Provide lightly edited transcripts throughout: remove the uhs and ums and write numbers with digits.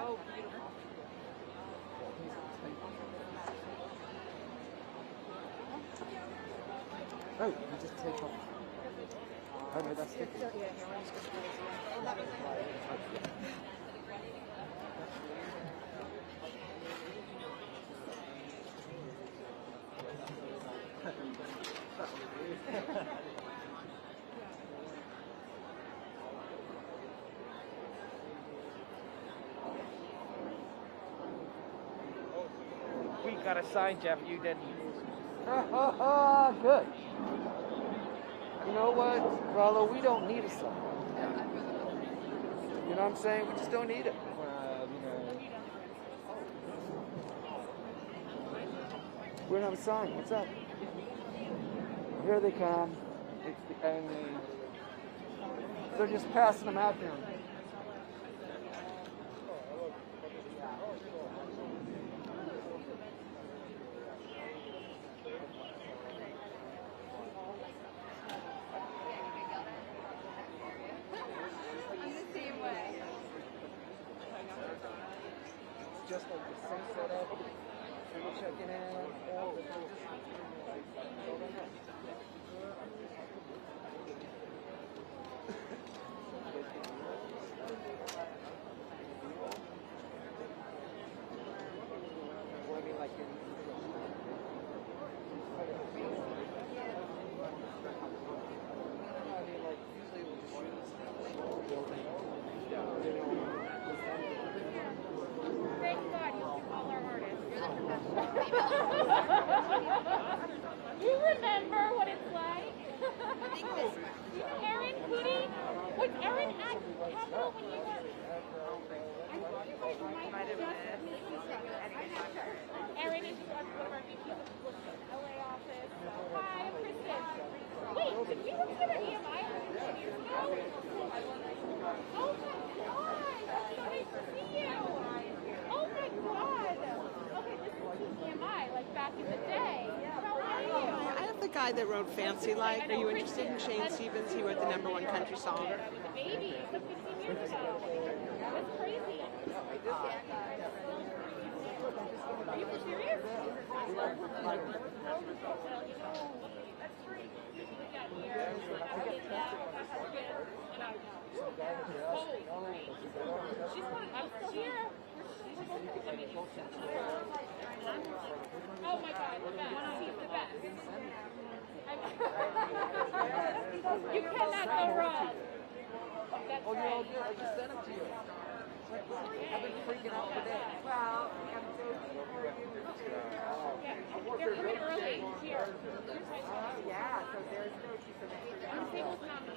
Oh, beautiful. Oh, you just take off. Oh no, that's sticky. Yeah, here, we're just going to do this again. Oh, that was We got a sign, Jeff. You didn't. Good. You know what, Rollo? We don't need a sign. You know what I'm saying? We just don't need it. We don't have a sign. What's up? Here they come. It's the only. They're just passing them out now. Just like the same setup, people checking in. Oh, well, I mean, like in. I mean, like usually we'll just shoot this building. Thank God you all our artists. You remember what it's like? Erin Cootie? Was Erin at Capitol when you were? I think you guys might have just missed Erin is one of our VPs of the LA office. Hi, I'm Kristen. Wait, did we work together at EMI 10 years ago? Oh my God! That's so nice to see you! Oh my God! Okay, this is EMI, like back in the day. How are you? I have the guy that wrote Fancy Like. Are you interested in Shane Stevens? He wrote the #1 country song. I was a baby, so 15 years ago. That's crazy. Are you serious? That's great. We got here. And I she's I'm still here. Oh my God, the best. He's the best. You cannot go wrong. That's Oh, you're all right. good. I just sent it to you. I've been freaking out for days. Well, I'm so They're coming early here. yeah, so there's no piece of extra. The table's not me.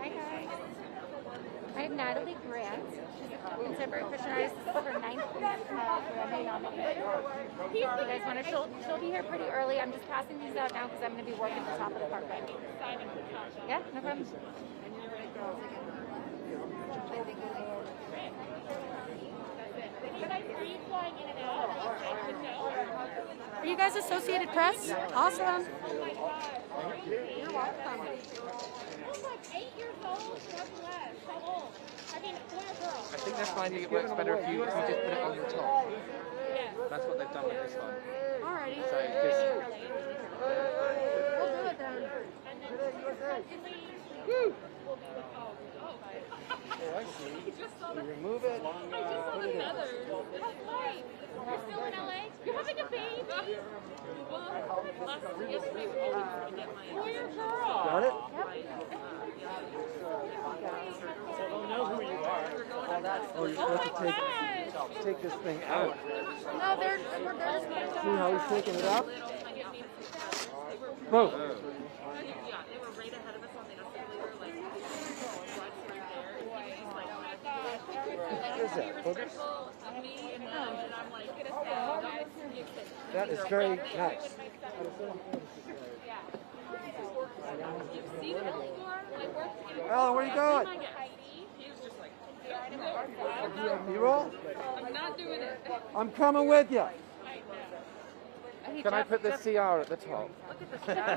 Hi guys. I'm Natalie Grant. She's a contemporary Christian artist. This is her 9th Grammy nomination. You guys want to? She'll be here pretty early. I'm just passing these out now because I'm going to be working at the top of the parkway. Yeah, no problem. Are you flying in and out? Are you guys Associated Press? Awesome. Oh my God. You're welcome. I'm like 8 years old. God bless. How old? I mean, boy or girl? I think they're finding it works better if you just put it on the top. Yes. That's what they've done with this one. Alrighty. So We'll do it then. And then Woo! we'll be with Oh, I see. You remove it. I just saw the feathers. That's right. You're still in LA? You're having a baby? Yesterday we were to get my Boy or girl? Got it? So they'll know who you are. Oh, you're Oh supposed my to gosh! take this thing out. No, they're just going to See how he's taking it out? Yeah, Whoa. they were right ahead of us on the escalator, like, right there. And he was like, What is that? Boogers? of me and them, and I'm like, oh, guys, That is very nice. you've seen it before? Like, we're Alan, where you going? he was just like, You roll? I'm not doing it. I'm coming with you. Can I put the CR at the top? Yeah.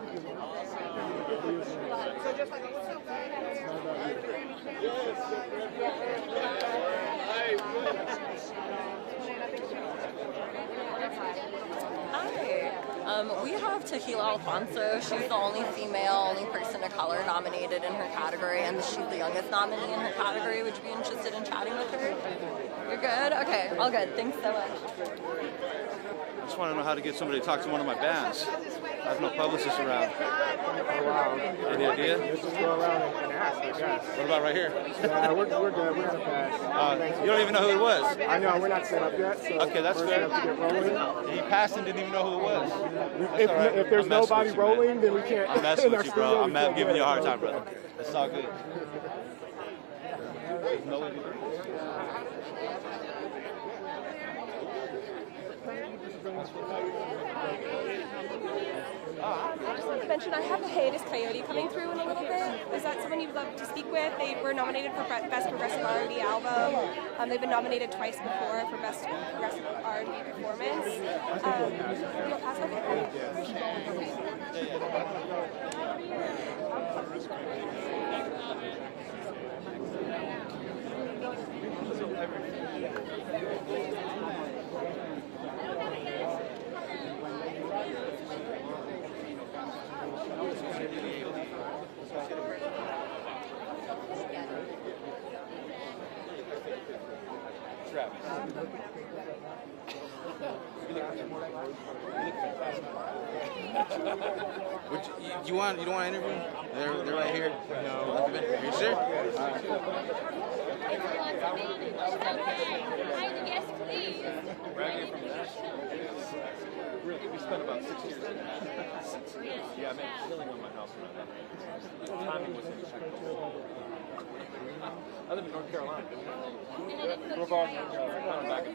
Hi. We have Tequila Alfonso. She's the only female, only person of color nominated in her category, and she's the youngest nominee in her category. Would you be interested in chatting with her? You're good? Okay, all good. Thanks so much. I just want to know how to get somebody to talk to one of my bands. I have no publicist around. Oh, wow. Any idea? Let's just go around and ask, I guess. What about right here? Yeah, we're good. We're gonna pass. You don't even know who it was? I know, we're not set up yet, so okay, that's first fair. we have to get rolling. He passed and didn't even know who it was. If there's nobody rolling, then we can't. I'm messing with you, bro. I'm giving you a hard time, brother. It's all good. I just wanted to mention I have a Hiatus Coyote coming through in a little bit. Is that someone you'd love to speak with? They were nominated for Best Progressive R&B Album. They've been nominated twice before for Best Progressive R&B Performance. You'll pass? Okay. You don't want to interview? They're right here. No. Are you sure? We spent about 6 years in that. Yeah, I made a killing on my house around that. Timing was impeccable. I live in North Carolina. Brevard, North Carolina. Back in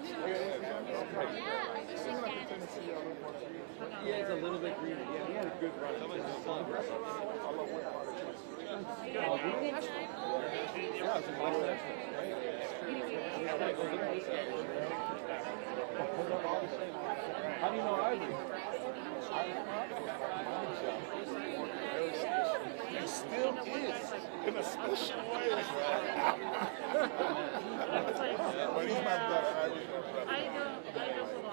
yeah, it's a little bit greener. Yeah, we had a good run. Somebody's just fun. How do you know Ivory? He still is, in a special way. But he's my brother. I know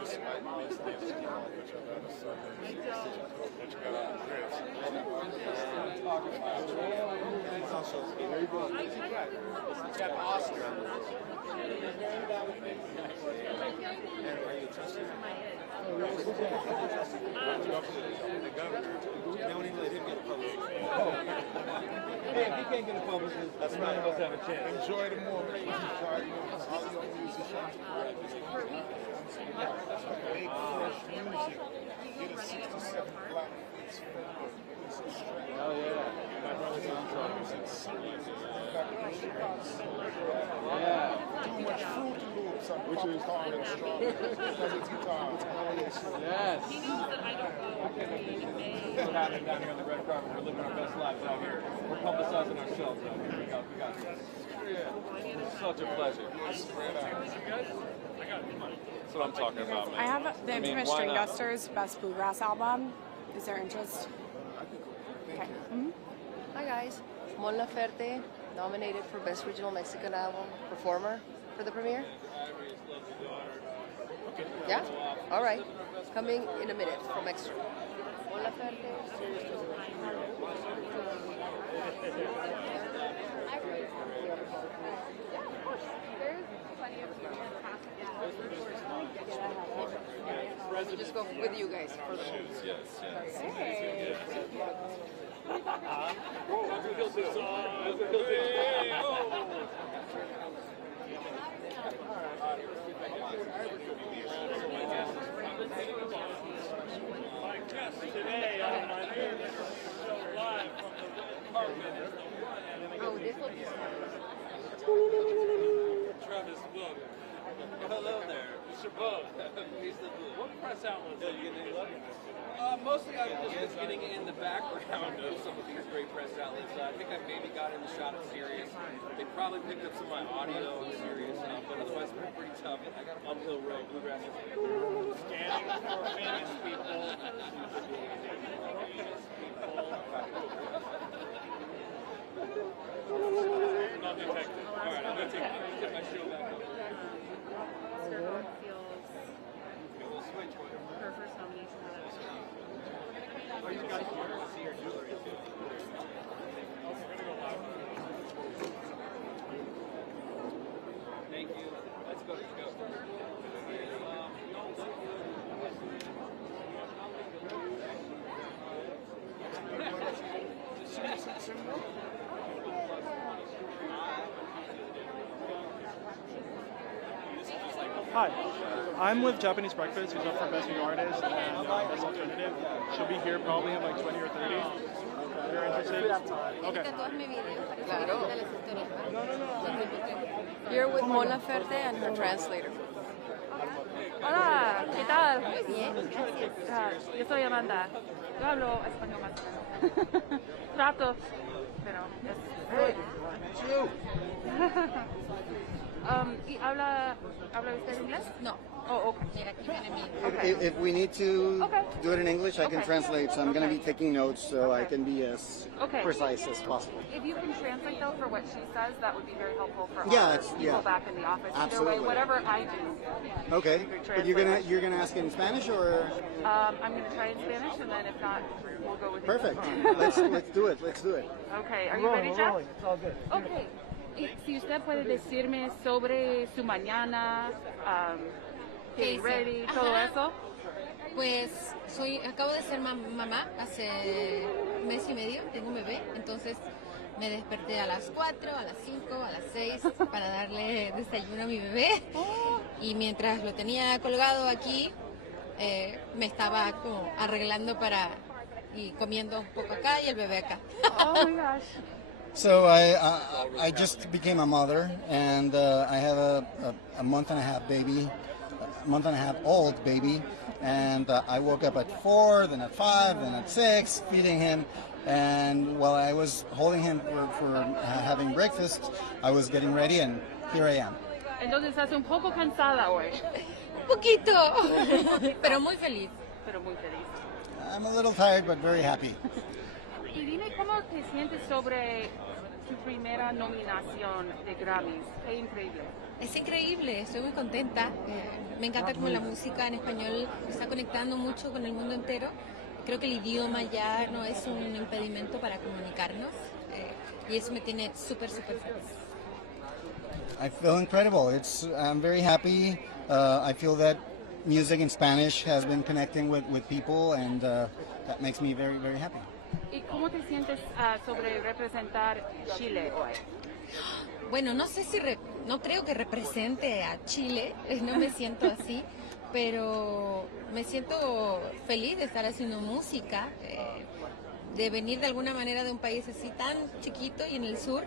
despite my mistakes, which I've had a son, that you got out of Chris. He's also very good. He's got Oscar. And are you trusting him? The governor. They won't even let him get a publicist. If he can't get a publicist, that's none of us have a chance. Enjoy the moment. All your musicians practice. Make fresh music. Get a 67 black fits. Oh yeah. My brother's on music. Yeah. Too much Fruity Loops. Which is hard and strong. Because it's guitar. Yes. He knows that I don't know. We're happening down here on the red carpet. We're living our best lives out here. We're publicizing ourselves out here. We got this. Yeah. Such a pleasure. That's what I'm talking about, man. I have the Infamous String Dusters Best Bluegrass Album. Is there interest? Okay. Hi guys. Mon Laferte, nominated for Best Regional Mexican Album Performer for the premiere. Yeah? All right. Coming in a minute from Extra. Mon Laferte. We'll just go with you guys for the moment. Yes. Hey. Today on my new show live from the red carpet. Oh, this one. Travis Book. Hello there. Mr. Book. What press outlets are you getting lucky? Mostly I've just been getting in the background of some of these great press outlets. I think I maybe got in the shot of Sirius. They probably picked up some of my audio on Sirius, but otherwise it's been pretty tough. I got uphill road, bluegrass. Scanning for famous people. Hi, I'm with Japanese Breakfast, who's up for Best New Artist and Best Alternative. She'll be here probably in like 20 or 30. If you're interested. Okay. Here with Mon Laferte and her translator. Hola, ¿qué tal? Bien, gracias. Yo soy Amanda. Yo hablo español más o menos. Trato, pero ¿y habla usted inglés? No. Oh, okay. If we need to Okay. do it in English, I can Okay. translate. So I'm going to be taking notes so I can be as Okay. precise as possible. If you can translate though for what she says, that would be very helpful for Yeah, our it's- people yeah. back in the office. Absolutely. Either way, whatever I do. Okay, but you're gonna ask in Spanish or? I'm going to try in Spanish, and then if not, we'll go with Perfect. English. Let's do it. Let's do it. Okay, are you ready, Jeff? Okay. Y si usted puede decirme sobre su mañana, ¿Qué getting hice? ready, todo Ajá. eso. Pues acabo de ser mamá hace un mes y medio, tengo un bebé, entonces me desperté a las 4, a las 5, a las 6 para darle desayuno a mi bebé y mientras lo tenía colgado aquí me estaba como arreglando y comiendo un poco acá y el bebé acá. Oh my gosh. So I just became a mother, and I have a month and a half baby, a month and a half old baby, and I woke up at 4, then at 5, then at 6, feeding him, and while I was holding him for having breakfast, I was getting ready, and here I am. Entonces estás un poco cansada hoy. Un poquito, pero muy feliz. Pero muy feliz. I'm a little tired, but very happy. Y dime cómo te sientes sobre tu primera nominación de Grammys. Qué increíble. Es increíble, estoy muy contenta. Me encanta cómo la música en español está conectando mucho con el mundo entero. Creo que el idioma ya no es un impedimento para comunicarnos y eso me tiene súper feliz. I feel incredible. I'm very happy. I feel that music in Spanish has been connecting with people, and that makes me very happy. ¿Y cómo te sientes sobre representar Chile hoy? Bueno, no sé no creo que represente a Chile, no me siento así, pero me siento feliz de estar haciendo música, de venir de alguna manera de un país así tan chiquito y en el sur,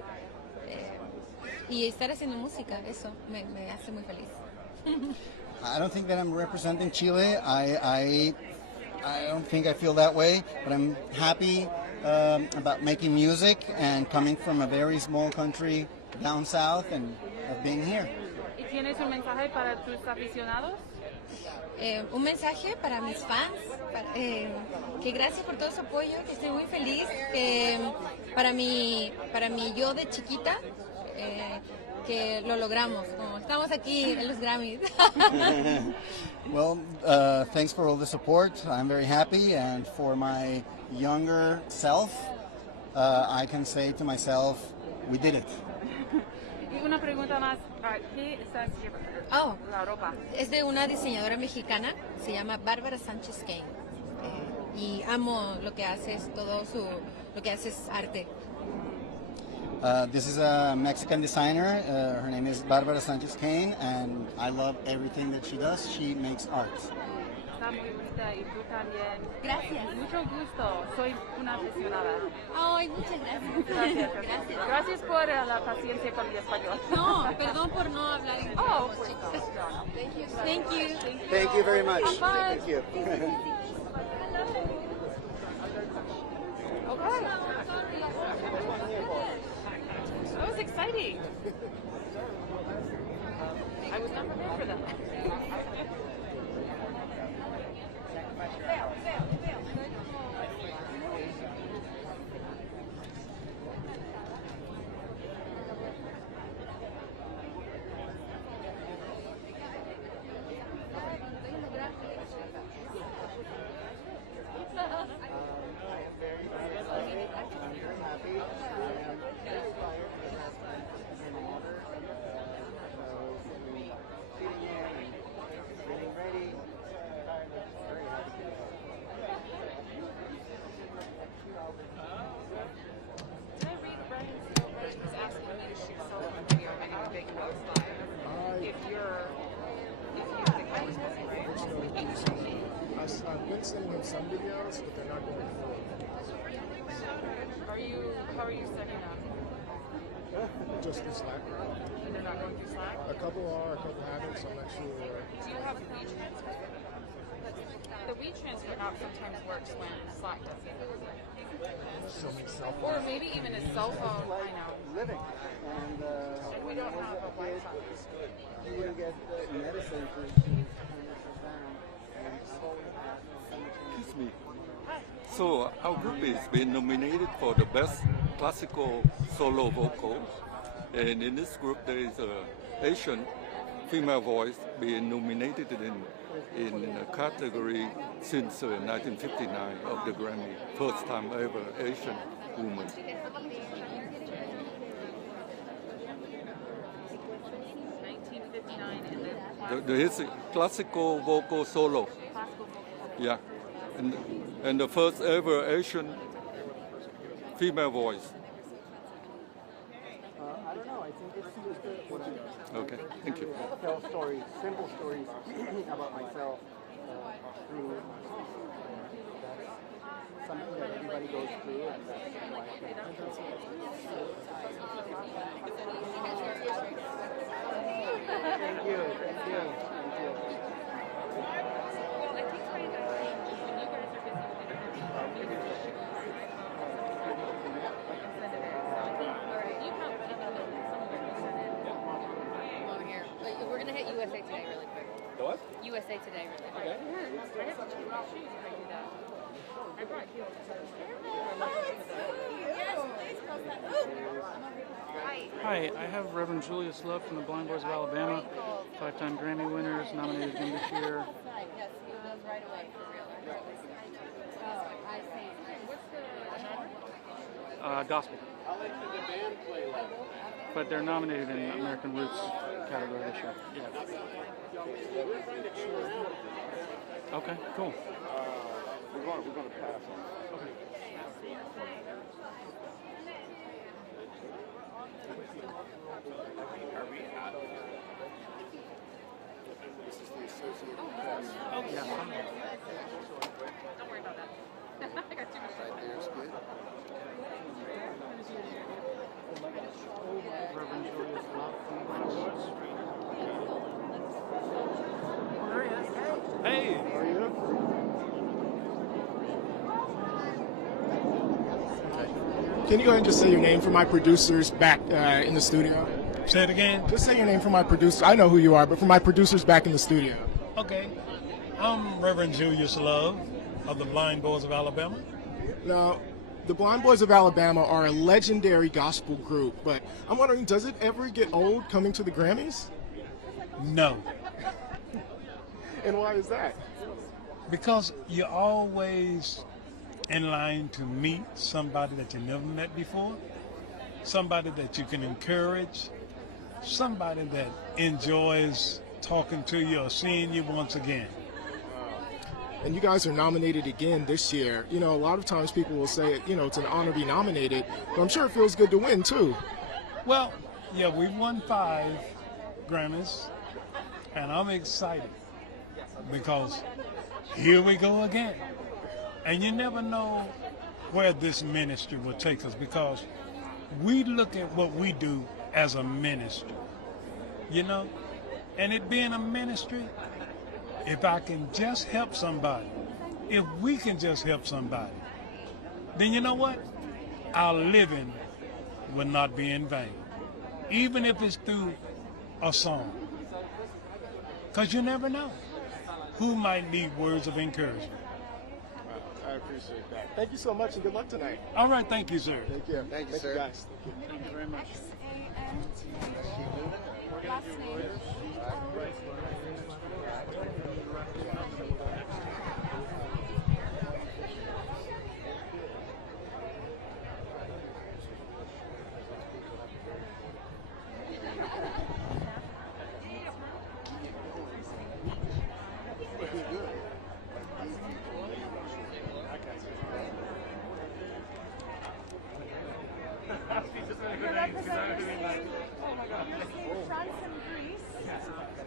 y estar haciendo música, eso me hace muy feliz. I don't think that I'm representing Chile. I don't think I feel that way, but I'm happy about making music and coming from a very small country down south and of being here. ¿Y tienes un mensaje para tus aficionados? Un mensaje para mis fans, que gracias por todo su apoyo, que estoy muy feliz, para mi yo de chiquita, que lo logramos, como estamos aquí en los Grammys. Well, thanks for all the support. I'm very happy, and for my younger self, I can say to myself, we did it. Y una pregunta más, ¿qué estás llevando? Oh, La ropa. es de una diseñadora mexicana, se llama Bárbara Sánchez Kane, y amo lo que hace, lo que hace es arte. This is a Mexican designer. Her name is Bárbara Sánchez Kane, and I love everything that she does. She makes art. Está muy bonita y tú también. Gracias. Mucho gusto, soy una aficionada. Ay, muchas gracias. Gracias. Gracias. Gracias por la paciencia con mi español. No, perdón por no hablar inglés. Oh, pues, Thank you. Thank you very much. Bye. Thank you. Okay. That was exciting. I was not prepared for that. some videos, but they're not going forward. How are you setting up? Just through Slack. And they're not going through Slack? A couple are, a couple haven't, so I'm not sure. Do you have WeTransfer? The WeTransfer app sometimes works when Slack doesn't. So many cell phones. Or maybe even a cell phone. I know. Living. And we don't have a Wi-Fi. you would get medicine for Excuse me. So our group is been nominated for the best classical solo vocal, and in this group there is a Asian female voice being nominated in a category since 1959 of the Grammy, first time ever Asian woman. It's a classical vocal solo. Yeah, and the first ever Asian female voice. I don't know. I think it's just what I Okay, thank you. tell stories, simple stories about myself through that's something that everybody goes through, and that's why I Thank you. Thank you. We're gonna hit USA Today really quick. The what? USA Today really quick. Okay. I have to shoes if I do that. I brought heels. Hi, I have Reverend Julius Love from the Blind Boys of Alabama, 5-time Grammy winners, nominated again this year. Gospel. But they're nominated in American Roots category this year. Yeah. Okay, cool. We're going to pass on. Okay. This is the Associated Press. Oh, yeah. Don't worry about that. I got too much Right there's good. Reverend Julius Love from Hey! How are you? Can you go ahead and just say your name for my producers back in the studio? Say it again? Just say your name for my producers. I know who you are, but for my producers back in the studio. Okay. I'm Reverend Julius Love of the Blind Boys of Alabama. Now, the Blind Boys of Alabama are a legendary gospel group, but I'm wondering, does it ever get old coming to the Grammys? No. And why is that? Because you're always in line to meet somebody that you never met before, somebody that you can encourage, somebody that enjoys talking to you or seeing you once again. And you guys are nominated again this year. You know, a lot of times people will say, you know, it's an honor to be nominated, but I'm sure it feels good to win, too. Well, yeah, we won 5 Grammys, and I'm excited because here we go again. And you never know where this ministry will take us, because we look at what we do as a ministry, you know? And it being a ministry, if I can just help somebody, if we can just help somebody, then you know what? Our living will not be in vain, even if it's through a song. Because you never know who might need words of encouragement. I appreciate that. Thank you so much, and good luck tonight. All right, thank you, sir. Thank you. Thank you, sir. You guys. Thank you. Thank you very much. Last name. You're representing France and Greece,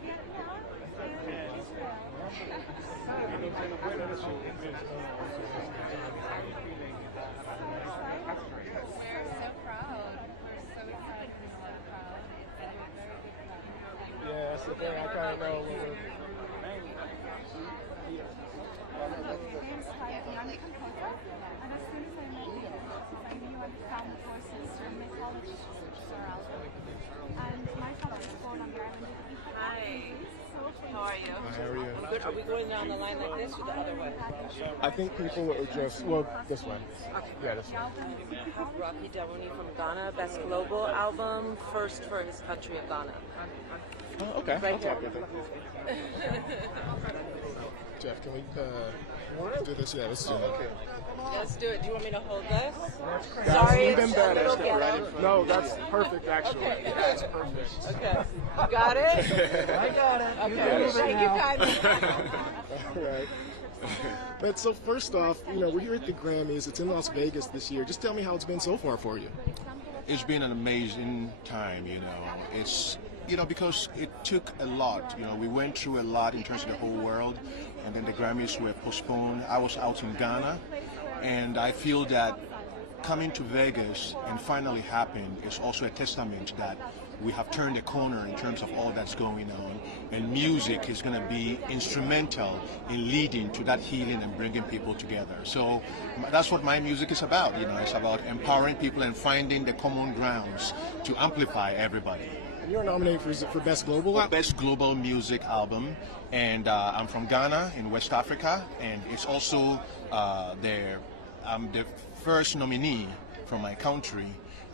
Vietnam, and Israel. the thing. I kind of know when we're... Hi. How are you? How are you? Good. Are we going down the line like this or the other way? I think people are just, well, this way. Okay. Yeah, this way. Rocky Delrooney from Ghana, Best Global Album, first for his country of Ghana. Oh, okay. Right I'll talk with him. Jeff, can we do this? Yeah, let's do it. Let's do it. Do you want me to hold this? That's Sorry, even it's a better. little ghetto. No, that's perfect, actually. Okay. That's perfect. Okay. You got it? I got it. Okay. Thank you, Kylie. All right. But so first off, we're here at the Grammys. It's in Las Vegas this year. Just tell me how it's been so far for you. It's been an amazing time, It's, because it took a lot. We went through a lot in terms of the whole world, and then the Grammys were postponed. I was out in Ghana, and I feel that coming to Vegas and finally happened is also a testament that we have turned a corner in terms of all that's going on, and music is going to be instrumental in leading to that healing and bringing people together. So that's what my music is about. It's about empowering people and finding the common grounds to amplify everybody. And you're nominated for Best Global Album? Best Global Music Album, and I'm from Ghana in West Africa, and it's also I'm the first nominee from my country.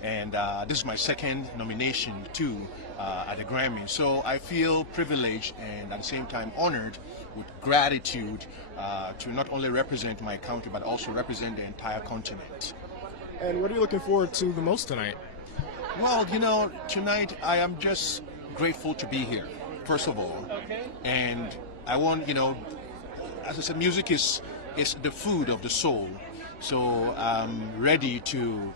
And this is my second nomination too at the Grammy. So I feel privileged and at the same time honored with gratitude to not only represent my country but also represent the entire continent. And what are you looking forward to the most tonight? Well, tonight I am just grateful to be here, first of all. And I want, as I said, music is the food of the soul. So I'm ready to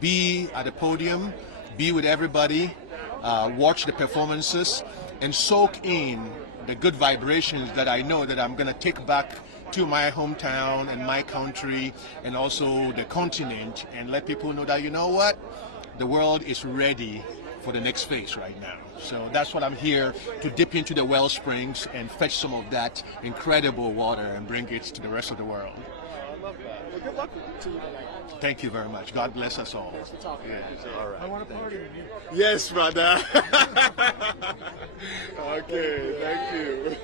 be at the podium, be with everybody, watch the performances, and soak in the good vibrations that I know that I'm going to take back to my hometown and my country and also the continent, and let people know that, the world is ready for the next phase right now. So that's what I'm here to dip into the well springs and fetch some of that incredible water and bring it to the rest of the world. I love that. Well, good luck to you tonight. Thank you very much. God bless us all. Thanks for talking. Yeah. All right. I want to party with you. Yes, brother. Okay, thank you.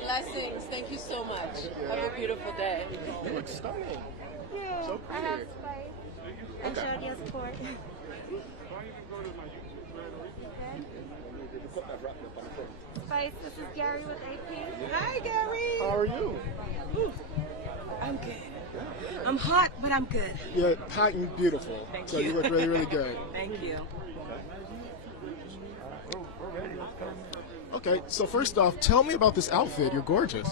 Blessings. Thank you so much. Have a beautiful day. You look stunning. Yeah, So I have pretty. Spice and Shadia's support. Spice, this is Gary with AP. Hi, Gary. How are you? Ooh, I'm good. I'm hot, but I'm good. You're hot and beautiful. Thank so you. you look really, really good. Thank you. Okay, so first off, tell me about this outfit. You're gorgeous.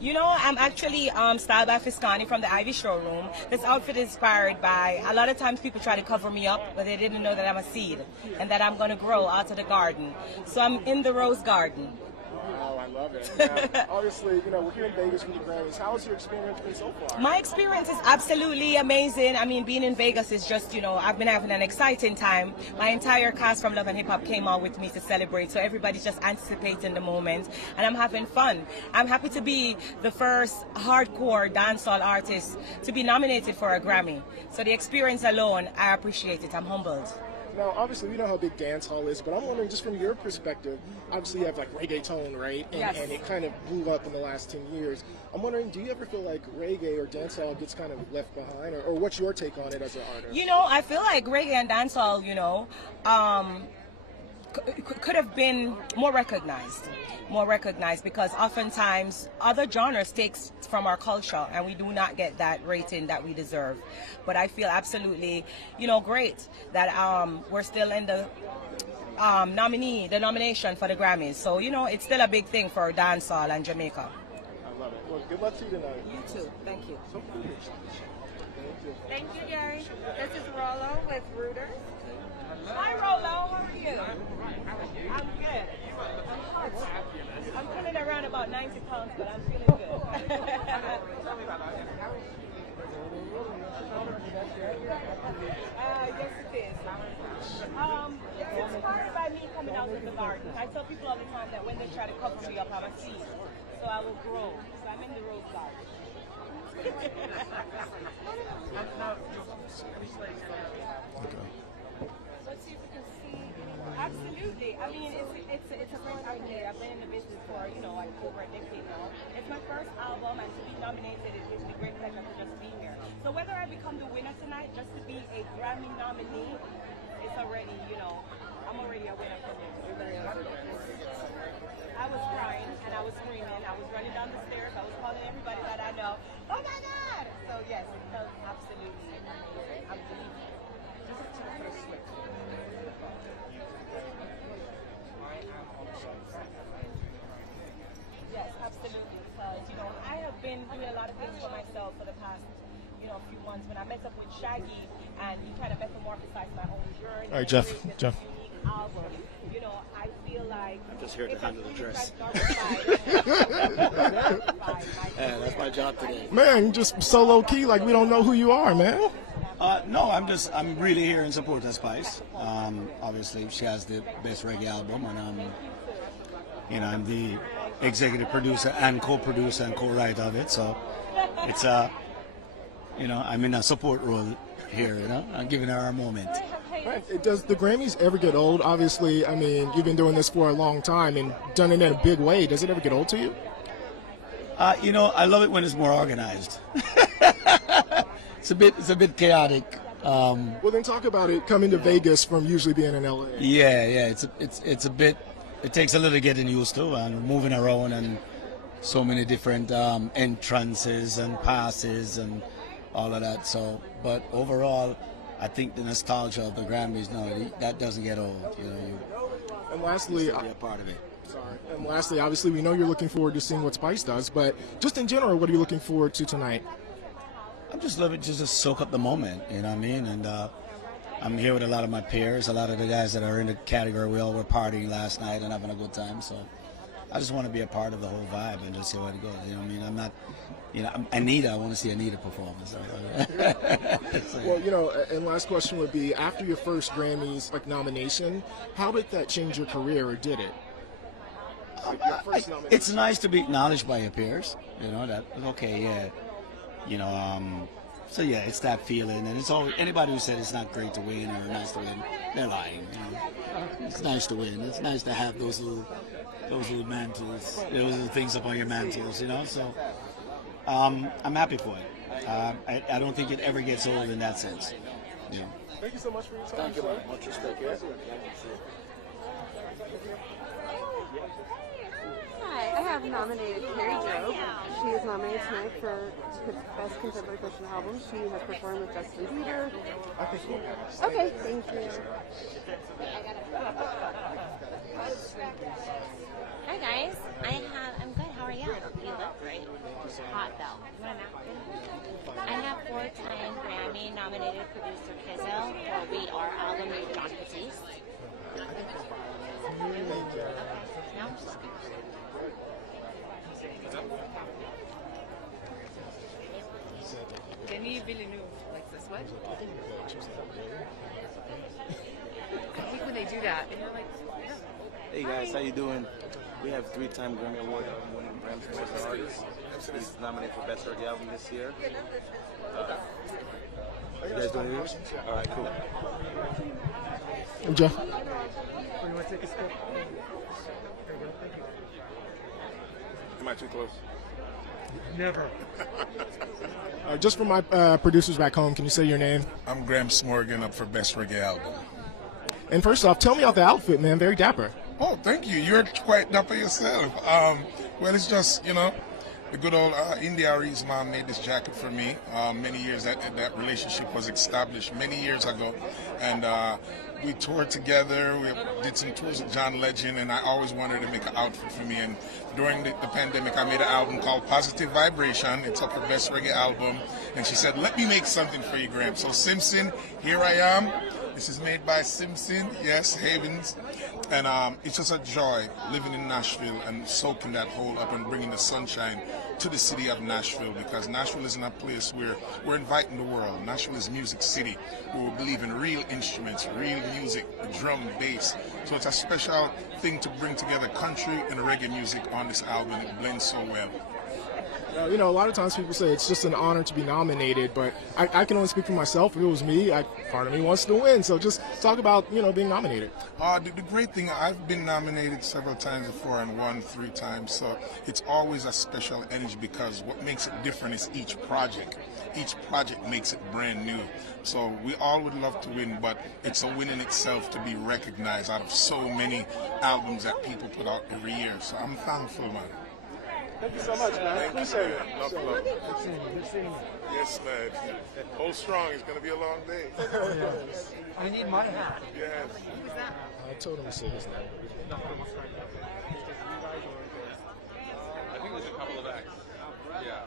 I'm actually styled by Fiscani from the Ivy Showroom. This outfit is inspired by, a lot of times people try to cover me up, but they didn't know that I'm a seed and that I'm going to grow out of the garden. So I'm in the rose garden. Oh, I love it. Now, obviously, we're here in Vegas for the Grammys. How has your experience been so far? My experience is absolutely amazing. I mean, being in Vegas is just, I've been having an exciting time. My entire cast from Love and Hip Hop came out with me to celebrate, so everybody's just anticipating the moment, and I'm having fun. I'm happy to be the first hardcore dancehall artist to be nominated for a Grammy. So the experience alone, I appreciate it. I'm humbled. Now, obviously, we know how big dance hall is, but I'm wondering, just from your perspective, obviously you have like reggaeton, right? And, Yes. and it kind of blew up in the last 10 years. I'm wondering, do you ever feel like reggae or dance hall gets kind of left behind, or what's your take on it as an artist? I feel like reggae and dancehall, could have been more recognized because oftentimes other genres takes from our culture and we do not get that rating that we deserve. But I feel absolutely, great that we're still in the nomination for the Grammys. So, it's still a big thing for dancehall and Jamaica. I love it. Well, good luck to you tonight. You too. Thank you. So cool. Thank you, Gary. This is Rollo with Reuters. Hi, Rollo. How are you? I'm good. I'm hot. I'm pulling around about 90 pounds, but I'm feeling good. Yes, it is. It's inspired by me coming out of the garden. I tell people all the time that when they try to cover me up, I'm a seed. So I will grow. So I'm in the rose garden. Let's see if we can see. Absolutely. I mean, it's a great idea. I've been in the business for, like over a decade now. It's my first album, and to be nominated, it gives me great pleasure to just be here. So whether I become the winner tonight, just to be a Grammy nominee, it's already, I'm already a winner for me. I was crying and I was screaming. I was running down the stairs. I was calling everybody that I know. Oh my God! So yes, it felt absolutely amazing. I'm Yes, absolutely. Because I have been doing a lot of things for myself for the past, few months. When I met up with Shaggy, and he kind of metamorphosized my own journey. All right, Jeff. Album. I feel like I'm just here to handle the dress. Yeah, that's my job today. Man, just so low key, like we don't know who you are, man. No, I'm really here in support of Spice. Obviously, she has the best reggae album, and I'm the executive producer and co-producer and co-writer of it. So it's I'm in a support role here. I'm giving her a moment. Right. Does the Grammys ever get old? Obviously, I mean, you've been doing this for a long time and done it in a big way. Does it ever get old to you? I love it when it's more organized. It's a bit chaotic. Well, then talk about it coming to Vegas from usually being in LA. Yeah. It's a bit. It takes a little getting used to and moving around and so many different entrances and passes and all of that. So, but overall, I think the nostalgia of the Grammys, that doesn't get old. And lastly, be a part of it. Sorry. And lastly, obviously, we know you're looking forward to seeing what Spice does, but just in general, what are you looking forward to tonight? I'm just loving to just soak up the moment, you know what I mean? And I'm here with a lot of my peers, a lot of the guys that are in the category. We all were partying last night and having a good time. So I just want to be a part of the whole vibe and just see how it goes. You know what I mean? I'm not, Anita, I want to see Anita performance. Well, and last question would be, after your first Grammys nomination, how did that change your career, or did it? It's nice to be acknowledged by your peers. That okay, yeah. So yeah, it's that feeling, and it's always anybody who said it's not great to win or nice to win, they're lying. It's nice to win. It's nice to have those little mantles, those little things up on your mantles. So I'm happy for it. I don't think it ever gets old in that sense. Thank you so much for your time. Thank you, man. Much respect. Yeah. Hi, I have nominated Carrie Joe. She is nominated tonight for Best Contemporary Christian Album. She has performed with Justin Bieber. Okay, thank you. Hi guys, I'm good. How are you? You look great. Hot though. You want a napkin? I have 4-time Grammy nominated producer Kizzo for We Are album with John Batiste. Okay, now I'm just good. Denis Villeneuve likes this. What? I think when they do that, and you're like, yeah. Hey guys, how you doing? We have 3-time Grammy Award winning Grammy Awards artist. He's nominated for Best Reggae Album this year. You guys doing yours? All right, cool. And Jeff? Am I too close? Never. Just for my producers back home, can you say your name? I'm Graham Smorgan, up for Best Reggae Album. And first off, tell me about the outfit, man. Very dapper. Oh, thank you. You're quite dapper yourself. Well, it's just, the good old India Ari's mom made this jacket for me. Many years that relationship was established many years ago, and we toured together. We did some tours with John Legend, and I always wanted to make an outfit for me. And during the pandemic, I made an album called Positive Vibration. It's up for Best Reggae Album, and she said, "Let me make something for you, Graham." So Simpson, here I am. This is made by Simpson, yes, Havens. And it's just a joy living in Nashville and soaking that hole up and bringing the sunshine to the city of Nashville, because Nashville isn't a place where we're inviting the world. Nashville is Music City, where we believe in real instruments, real music, drum, bass. So it's a special thing to bring together country and reggae music on this album. It blends so well. You know, a lot of times people say it's just an honor to be nominated, but I can only speak for myself. If it was me, part of me wants to win. So just talk about, you know, being nominated. The great thing, I've been nominated several times before and won 3 times. So it's always a special energy, because what makes it different is each project. Each project makes it brand new. So we all would love to win, but it's a win in itself to be recognized out of so many albums that people put out every year. So I'm thankful, man. Thank you so much, man. Appreciate it. Love. Good seeing you. Yes, man. Hold strong. It's going to be a long day. I need my hat. Yes. I told him to say his name. I think there's a couple of acts. Yeah.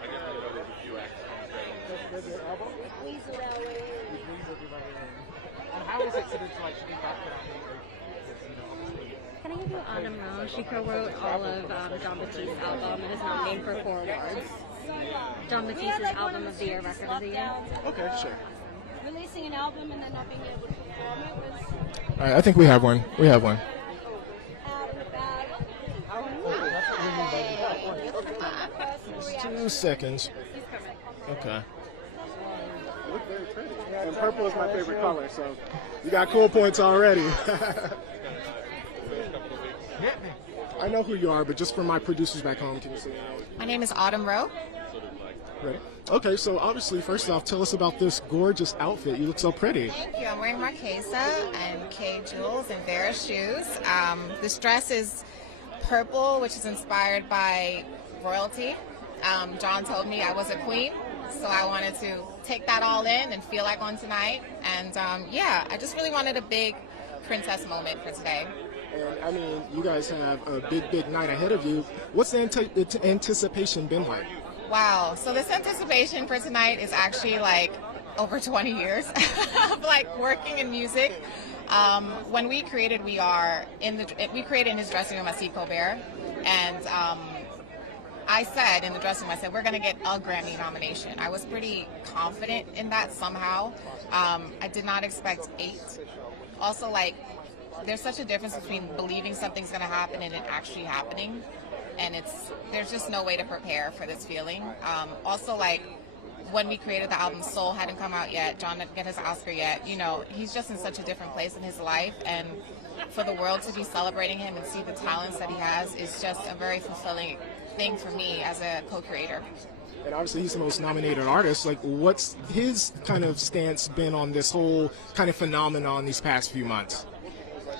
I guess there's a few acts. And how is it to be back around? Can I give you Autumn Rose? She co-wrote all of John Batiste's album and is nominated for 4 awards. John Batiste's Album of the Year, Record of the Year. Okay, sure. Releasing an album and then not being able to perform it was... All right, I think we have one. We have one. Just 2 seconds. Okay. You look very pretty. And purple is my favorite color, so you got cool points already. I know who you are, but just for my producers back home, can you say My name is Autumn Rowe. Ready? Okay, so obviously, first off, tell us about this gorgeous outfit. You look so pretty. Thank you. I'm wearing Marquesa and K Jewels and Vera shoes. This dress is purple, which is inspired by royalty. John told me I was a queen, so I wanted to take that all in and feel like one tonight. And yeah, I just really wanted a big princess moment for today. And I mean, you guys have a big night ahead of you. What's the anticipation been like? Wow. So this anticipation for tonight is actually like over 20 years of like working in music. When we created We Are, we created in his dressing room at C. Colbert, and I said in the dressing room, I said, we're going to get a Grammy nomination. I was pretty confident in that somehow. I did not expect 8. Also, like, there's such a difference between believing something's going to happen and it actually happening. And there's just no way to prepare for this feeling. Also, like, when we created the album, Soul hadn't come out yet. John didn't get his Oscar yet. You know, he's just in such a different place in his life. And for the world to be celebrating him and see the talents that he has is just a very fulfilling thing for me as a co-creator. And obviously he's the most nominated artist. Like, what's his kind of stance been on this whole kind of phenomenon these past few months?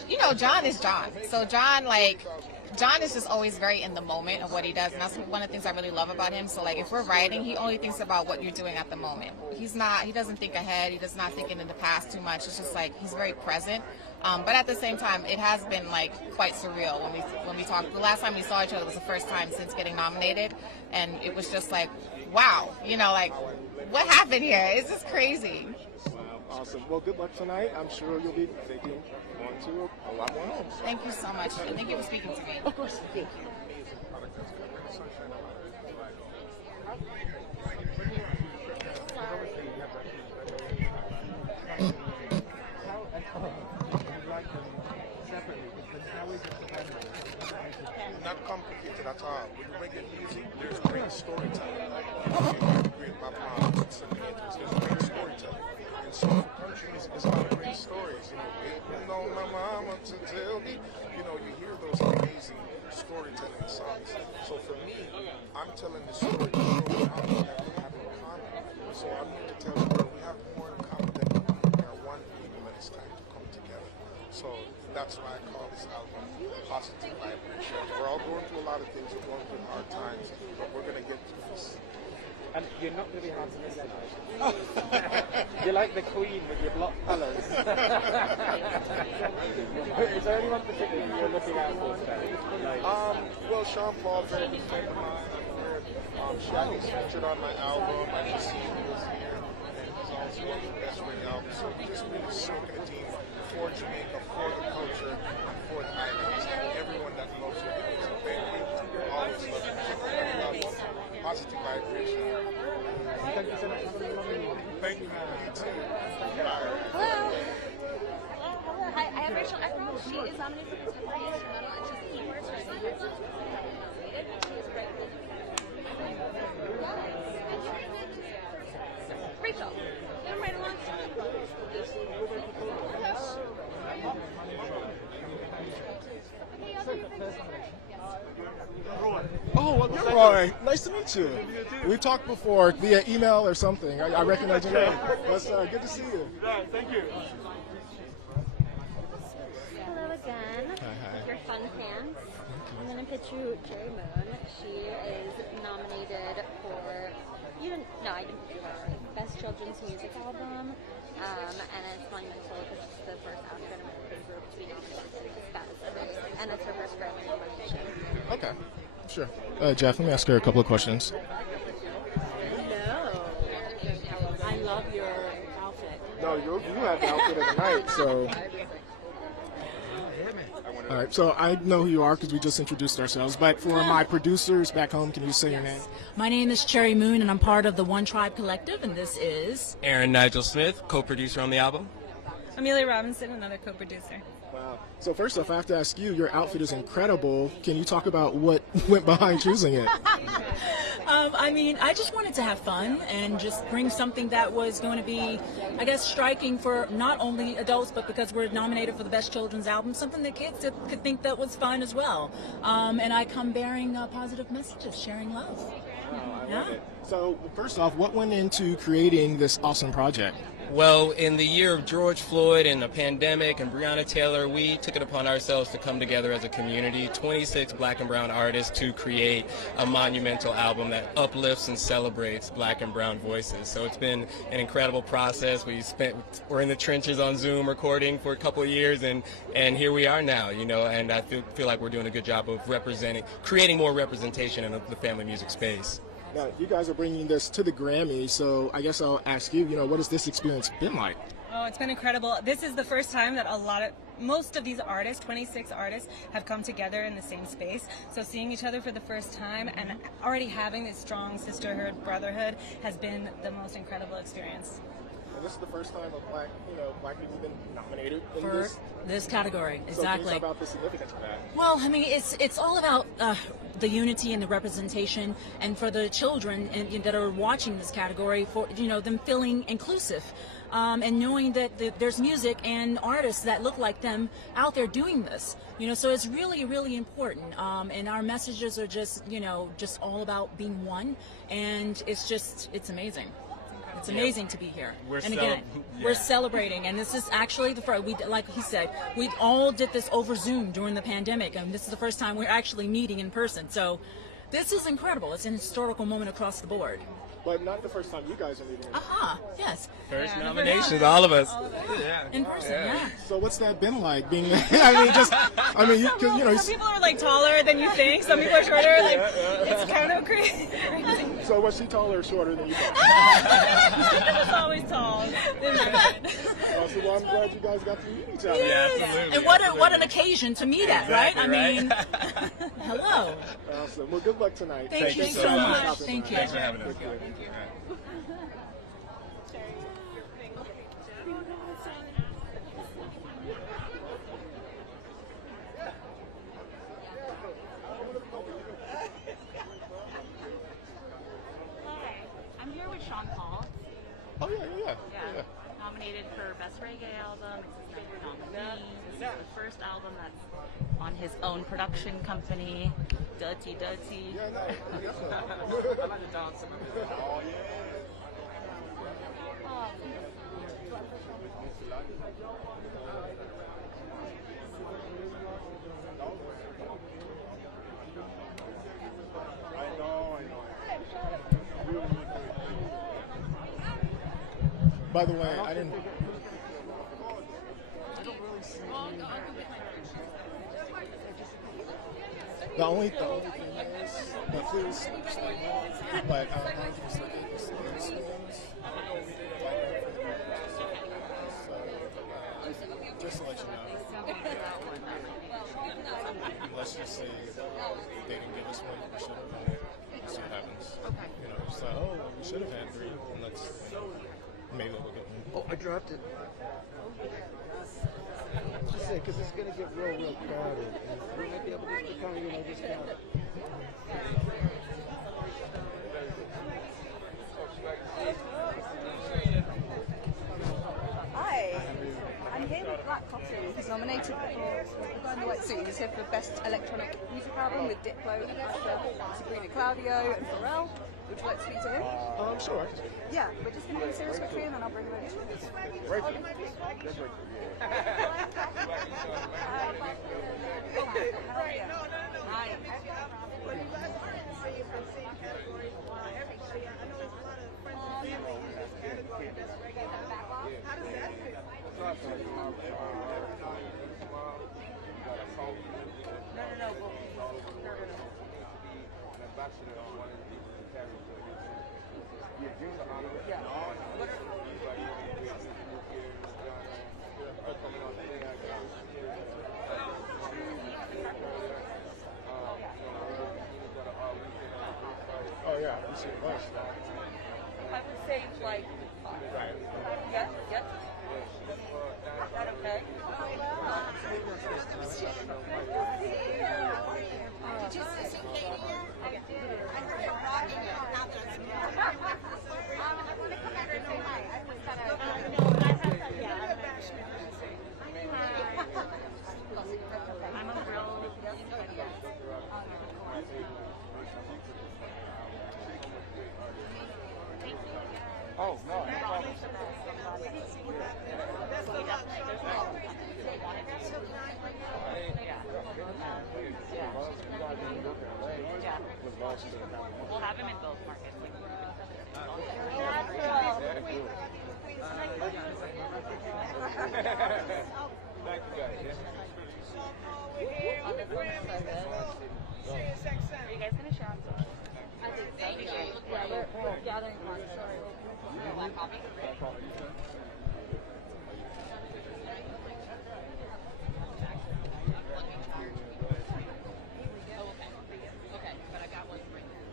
You know, John is John. So John is just always very in the moment of what he does, and that's one of the things I really love about him. So like, if we're writing, he only thinks about what you're doing at the moment. He doesn't think ahead. He does not think in the past too much. It's just like, he's very present. But at the same time, it has been like quite surreal when we talked. The last time we saw each other was the first time since getting nominated, and it was just like, wow, you know, like, what happened here? It's just crazy. Awesome. Well, good luck tonight. I'm sure you'll be taking on to a lot more homes. Thank you so much. Thank you for speaking to me. Of course. Thank you. Not complicated at all. With reggae music, there's great storytelling. Great background, there's great storytelling. And so for countries, it's all great stories. You know, waiting on my mama to tell me. You know, you hear those amazing storytelling songs. So for me, I'm telling the story that we have in common. So I'm here to tell you we have more in common than we are one people, and it's time to come together. So that's why I call this album Positive Vibration. We're all going through a lot of things, we're going through hard times, but we're going to get through this. And you're not going to be hard to miss tonight. You're like the Queen with your block colours. Is there anyone particularly you're looking out for today? Well, Sean Paul, very good friend of mine. Shaggy's featured on my album. I just seen he was here. as well for Best Radio Album. So just really soaking the team for Jamaica, for the culture, and for the islands, and everyone that loves your music. So thank you. Always love it. Grammy Awards, positive vibration. Thank you so much. Thank you. Hello. Hi, I have Rachel Echo. She is nominated for Contemporary Instrumental, and she's keyboards for Science. She is great. Rachel, come right along. Oh, well, you're Roy. Nice to meet you. We talked before via email or something. I recognize your name. That's good to see you. Thank you. Hello again. Hi. Your fun fans. I'm going to pitch you Cherry Moon. She is nominated for, I didn't pick her, Best Children's Music Album. And it's monumental because it's the first African American group to be nominated for this category. And it's her first Grammy nomination. Okay. Sure. Jeff, let me ask her a couple of questions. Hello. I love your outfit. No, you have the outfit of the night, so. All right, so I know who you are because we just introduced ourselves, but for my producers back home, can you say your name? My name is Cherry Moon, and I'm part of the One Tribe Collective, and this is... Aaron Nigel Smith, co-producer on the album. Amelia Robinson, another co-producer. Wow. So first off, I have to ask you, your outfit is incredible. Can you talk about what went behind choosing it? I just wanted to have fun and just bring something that was going to be, I guess, striking for not only adults, but because we're nominated for the Best Children's Album, something that kids could think that was fun as well. And I come bearing positive messages, sharing love. I love it. So first off, what went into creating this awesome project? Well, in the year of George Floyd and the pandemic and Breonna Taylor, we took it upon ourselves to come together as a community, 26 black and brown artists, to create a monumental album that uplifts and celebrates black and brown voices. So it's been an incredible process. We're in the trenches on Zoom recording for a couple of years, and here we are now, and I feel like we're doing a good job of creating more representation in the family music space. Now, you guys are bringing this to the Grammy, so I guess I'll ask you, what has this experience been like? Oh, it's been incredible. This is the first time that most of these artists, 26 artists, have come together in the same space. So seeing each other for the first time and already having this strong sisterhood, brotherhood has been the most incredible experience. And this is the first time a black people have been nominated in For this category, exactly. So can you talk about the significance of that? Well, it's all about the unity and the representation, and for the children that are watching this category, for them feeling inclusive, and knowing that there's music and artists that look like them out there doing this. So it's really, really important. And our messages are just all about being one, and it's amazing. It's amazing to be here. We're celebrating, and this is actually like he said, we all did this over Zoom during the pandemic, and this is the first time we're actually meeting in person. So this is incredible. It's an historical moment across the board. But not the first time you guys are meeting. Yes. First nominations, all of us. In person, yeah. So what's that been like? Being, some people are taller than you think. Some people are shorter. It's kind of crazy. So was she taller or shorter than you thought? She's always tall. Well, I'm glad you guys got to meet each other. Yeah, absolutely. And what an occasion to meet at, right? Hello. Awesome. Well, good luck tonight. Thank you so much. Thank you. Thanks for having us. I'm here with Sean Paul. Oh, yeah. Nominated for Best Reggae Album. It's his ninth nominee. This is the first album that's on his own production company, Dirty. Yeah, no, I like the dancing. Oh, yeah. I know. By the way, I didn't. The only thing is, please, but let's just say they didn't give us one, we should have. Let's see what happens. Okay. You know, it's like, oh, well, we should have had 3, and let's maybe we'll get one. Oh, I dropped it. I say, because it's going to get real crowded. And we might be able to just kind of, just kind of. Hi, I'm here with Black Coffee, who's nominated for Behind the White Suit. He's here for Best Electronic Music Album with Diplo and Usher, Sabrina Claudio and Pharrell. Would you like to speak to him? Sure. Yeah, we're just going to be serious quickly and then I'll bring him over to you. Right. Oh yeah, we see a bunch. I would say like, yeah. Is that okay? Did you see Katie yet? I did. I heard her rocking it. Now that I'm here. I want to come back and say hi. I just got I'm a real Oh, no. We'll have him in both markets. Thank you guys. Are you guys going to share on social? I think so. Yeah, we're gathering on. Sorry. Black coffee? Okay, but I got one right there.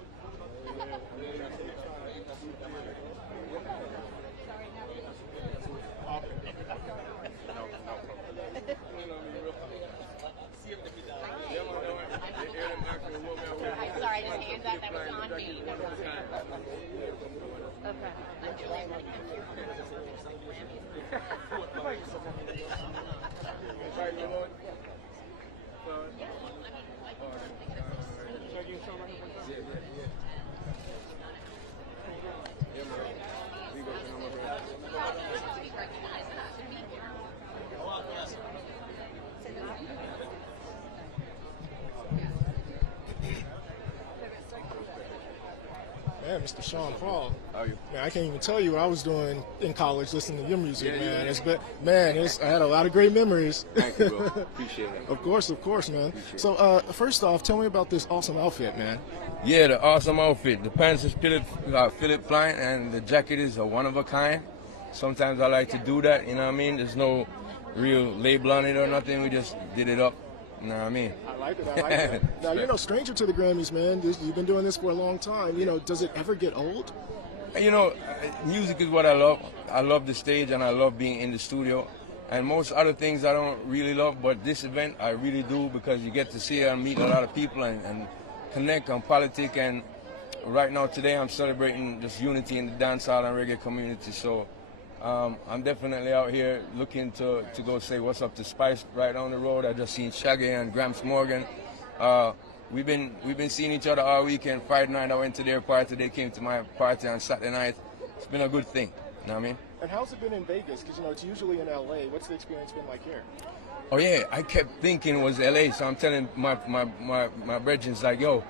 I'm sorry, I just handed that was on me. Okay. I'm Julie. Man, Mr. Sean Paul. How are you? Man, I can't even tell you what I was doing in college listening to your music, man. It's been, I had a lot of great memories. Thank you, bro. Appreciate it. Of course, man. So, first off, tell me about this awesome outfit, man. Yeah, the awesome outfit. The pants is Philip Klein, and the jacket is a one of a kind. Sometimes I like to do that, you know what I mean? There's no real label on it or nothing. We just did it up, you know what I mean? I like it. Now, you're no stranger to the Grammys, man. You've been doing this for a long time. Does it ever get old? Music is what I love. I love the stage and I love being in the studio. And most other things I don't really love, but this event I really do because you get to see and meet a lot of people and connect on politics. And right now, today, I'm celebrating just unity in the dancehall and reggae community. So I'm definitely out here looking to go say what's up to Spice right down the road. I just seen Shaggy and Gramps Morgan. We've been seeing each other all weekend. Friday night I went to their party. They came to my party on Saturday night. It's been a good thing. You know what I mean? And how's it been in Vegas? Because it's usually in LA. What's the experience been like here? Oh yeah, I kept thinking it was LA. So I'm telling my brethren, like, yo,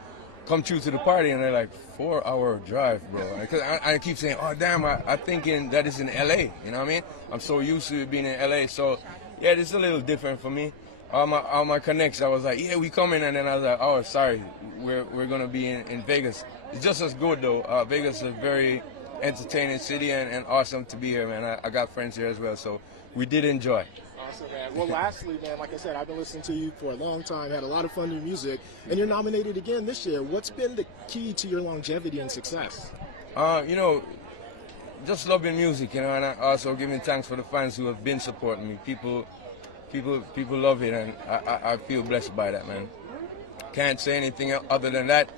come through to the party, and they're like, 4-hour drive, bro. Because I keep saying, oh damn, I'm thinking that is in LA. You know what I mean? I'm so used to it being in LA. So yeah, it's a little different for me. All my connects, I was like, yeah, we coming, and then I was like, oh, sorry, we're gonna be in Vegas. It's just as good though. Vegas is a very entertaining city and awesome to be here, man. I got friends here as well, so we did enjoy. Awesome, man. Well, lastly, man, like I said, I've been listening to you for a long time, had a lot of fun in your music, and you're nominated again this year. What's been the key to your longevity and success? You know, just loving music, you know, and also giving thanks for the fans who have been supporting me. People love it, and I feel blessed by that, man. Can't say anything other than that.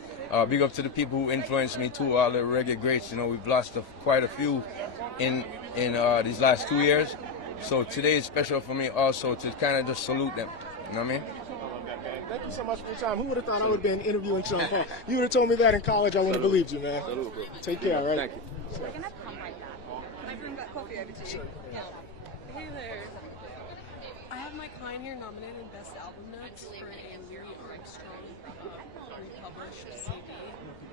Big up to the people who influenced me too, all the reggae greats. You know, we've lost quite a few in these last 2 years. So today is special for me also to kind of just salute them. You know what I mean? Thank you so much for your time. Who would have thought I would have been interviewing Sean Paul? You would have told me that in college, I wouldn't have believed you, man. Take care, all right? Thank you. Can I bring that coffee over to you? Yeah. Hey there. I have my client here nominated in Best Album Notes for a really Armstrong republished CD.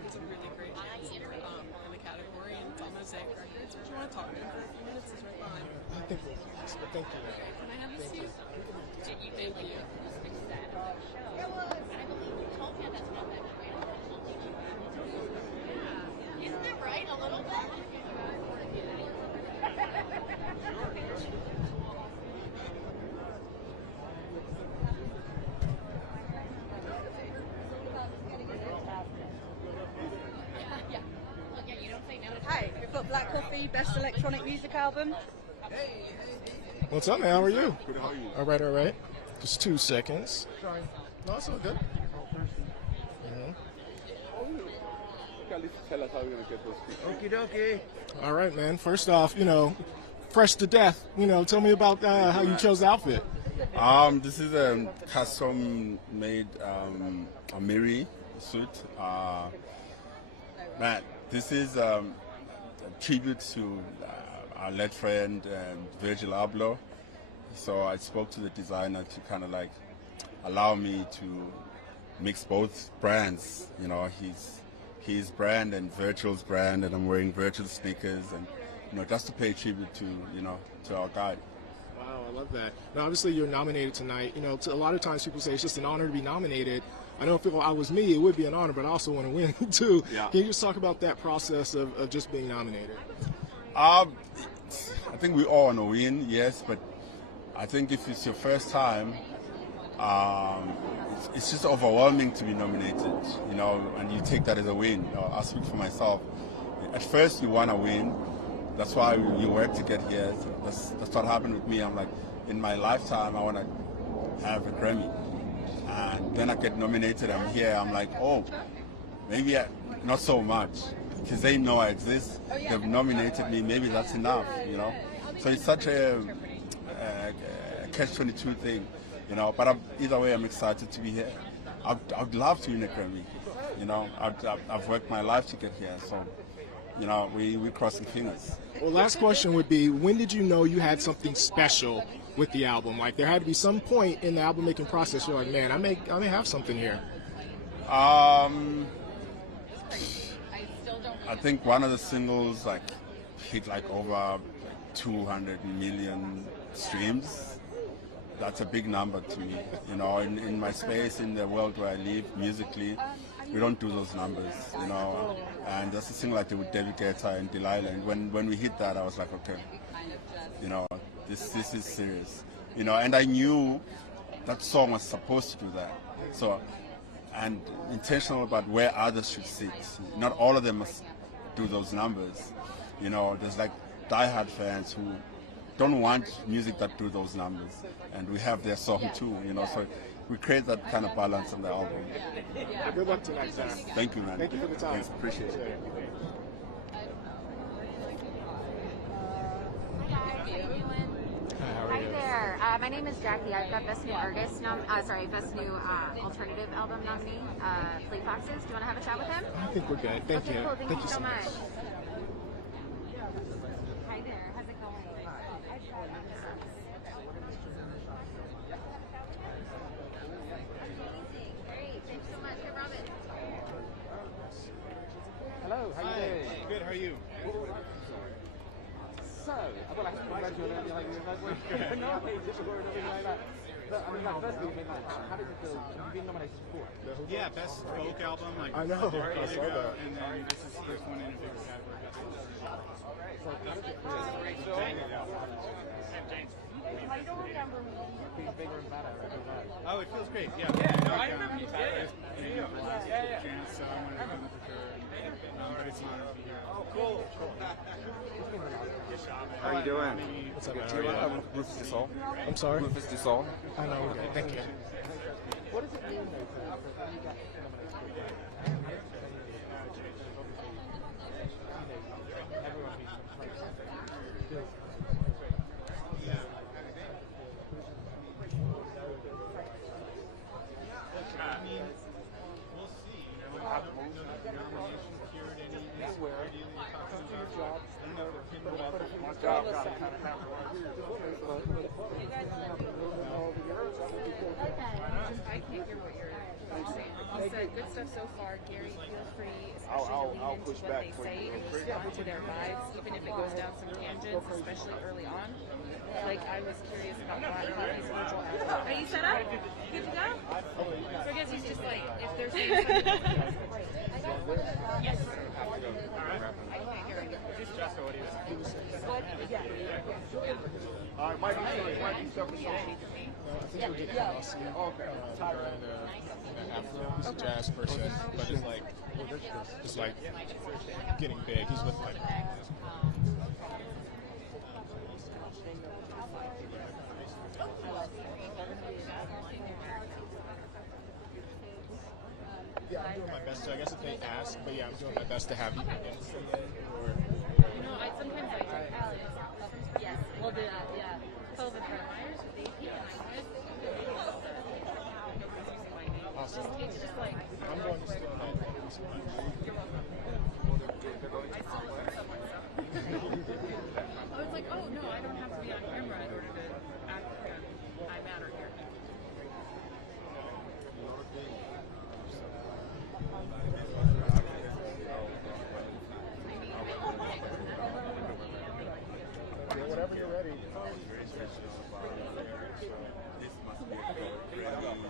It's a really great in the category, and it's on Mosaic Records. Would you want to talk to him for a few minutes? He's right behind. I think we'll thank you. Can I have this seat? Thank you. Isn't that right? A little bit? Hey, we've got Black Coffee, Best Electronic Music Album. What's up, man? How are you? Good, how are you? All right, all right. Just 2 seconds. Sorry. No, it's all good. Tell us how we're going to get those people. Okie dokie. All right, man. First off, you know, fresh to death. You know, tell me about how you chose the outfit. This is a custom-made Amiri suit. Man, this is a tribute to our late friend Virgil Abloh. So I spoke to the designer to kind of like allow me to mix both brands. You know, his brand and Virgil's brand, and I'm wearing Virgil sneakers, and you know, just to pay tribute to to our guy. Wow, I love that. Now, obviously, you're nominated tonight. You know, a lot of times people say it's just an honor to be nominated. I know if I was me, it would be an honor, but I also want to win too. Yeah. Can you just talk about that process of just being nominated? I think we all want to win, yes, but I think if it's your first time, it's just overwhelming to be nominated, you know, and you take that as a win. I'll speak for myself. At first, you want to win. That's why you work to get here. So that's what happened with me. I'm like, in my lifetime, I want to have a Grammy. And then I get nominated, I'm here, I'm like, oh, maybe not so much. Because they know I exist, they've nominated me, maybe that's enough, you know. So it's such a catch-22 thing, you know. But either way, I'm excited to be here. I'd love to win a Grammy, you know. I've worked my life to get here, so, you know, we're crossing fingers. Well, last question would be, when did you know you had something special with the album? Like, there had to be some point in the album making process you're like, man, I may have something here. I think one of the singles like hit like over 200 million streams. That's a big number to me. You know, in my space, in the world where I live musically, we don't do those numbers, you know. And that's a single like with David Guetta and Delilah. And when we hit that, I was like, okay, you know, this is serious. You know, and I knew that song was supposed to do that. So, and intentional about where others should sit. Not all of them must do those numbers. You know, there's like diehard fans who don't want music that do those numbers, and we have their song too. You know, so we create that kind of balance on the album. Good luck tonight, Sam. Thank you, man. Thank you for the time. Thanks, appreciate it. Hi there. My name is Jackie. I've got Best New Artist, Best New Alternative Album nominee, Fleet Foxes. Do you want to have a chat with him? I think we're good. Thank you. Cool. Thank you so much. Hi there. How's it going? Great. Thanks so much. Hey, Robin. Hello, how you doing? Good, how are you? So, I've got like a graduate and like no age or anything like that. But I mean, like, firstly, I mean, like, how did it feel? You've been nominated before. Yeah, best folk album. Like, I know. I saw that. And then this is the first one in a bigger category. So, how did it feel? Being bigger and better. Oh, it feels great. Yeah. No, I remember you did it. Chance, so I wanted to come for sure. But it's an honor to be here. Oh, cool. How are you doing? What's up, Do man? you want Rufus Du Sol? I'm sorry? Rufus Du Sol. I know, okay. Thank you. What does it mean though for you guys to come in everyone being I mean, we'll see. You know, I don't know if the nominations cured any insecurity. I can't hear what you're saying. You said good stuff so far. Gary, feel free, I'll especially to lean push into what back they for say you. and respond to their vibes, even if it goes down some tangents, especially early on. Like, I was curious about Black Coffee's visual outlook. Are you set up? Good to go? So I guess he's just like, if there's something... Yes. Might be something. I think we'll get Kelsey in the Afro. He's a jazz person, but it's like getting big. He's with like. Yeah, I'm doing my best to. I guess if they ask, but yeah, I'm doing my best to have you in. You know, sometimes I do. Yes, we'll do that, yeah. COVID Myers with AP and Awesome. it's just like... I'm going to steal that. I was like, oh no, I don't have to be on camera in order to act I matter here. Yeah, whenever you're ready.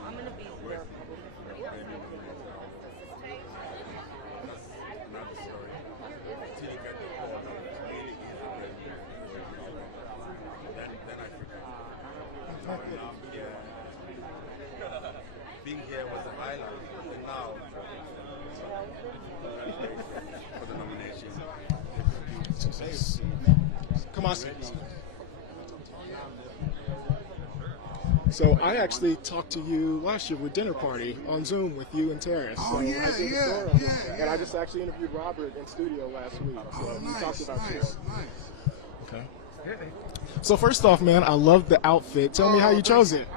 I'm going to be there Being here was a highlight, and now for the nomination. Come on, So I actually talked to you last year with Dinner Party on Zoom with you and Terrace. Oh, so yeah, I did a yeah, story on yeah, this. yeah. And I just actually interviewed Robert in studio last week. So we talked about you. Okay. So first off, man, I love the outfit. Tell me how you chose it.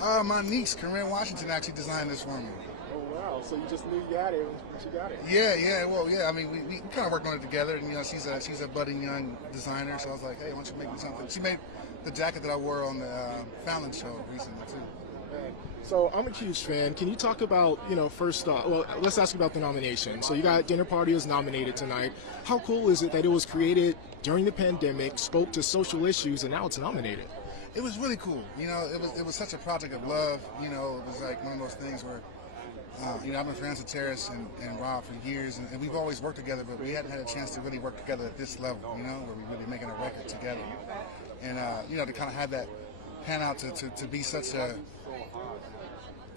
My niece, Corinne Washington, actually designed this for me. Oh, wow. So you just knew you got it when she got it. Yeah. Well, yeah. I mean, we kind of worked on it together, and she's a budding young designer. So I was like, hey, why don't you make me something? She made the jacket that I wore on the Fallon show recently too. So I'm a huge fan. Can you talk about, first off, well, let's ask about the nomination. So you got Dinner Party is nominated tonight. How cool is it that it was created during the pandemic, spoke to social issues, and now it's nominated? It was really cool. It was such a project of love. It was like one of those things where, I've been friends with Terrace and Rob for years, and we've always worked together, but we hadn't had a chance to really work together at this level, where we're really making a record together. And, to kind of have that pan out to be such a,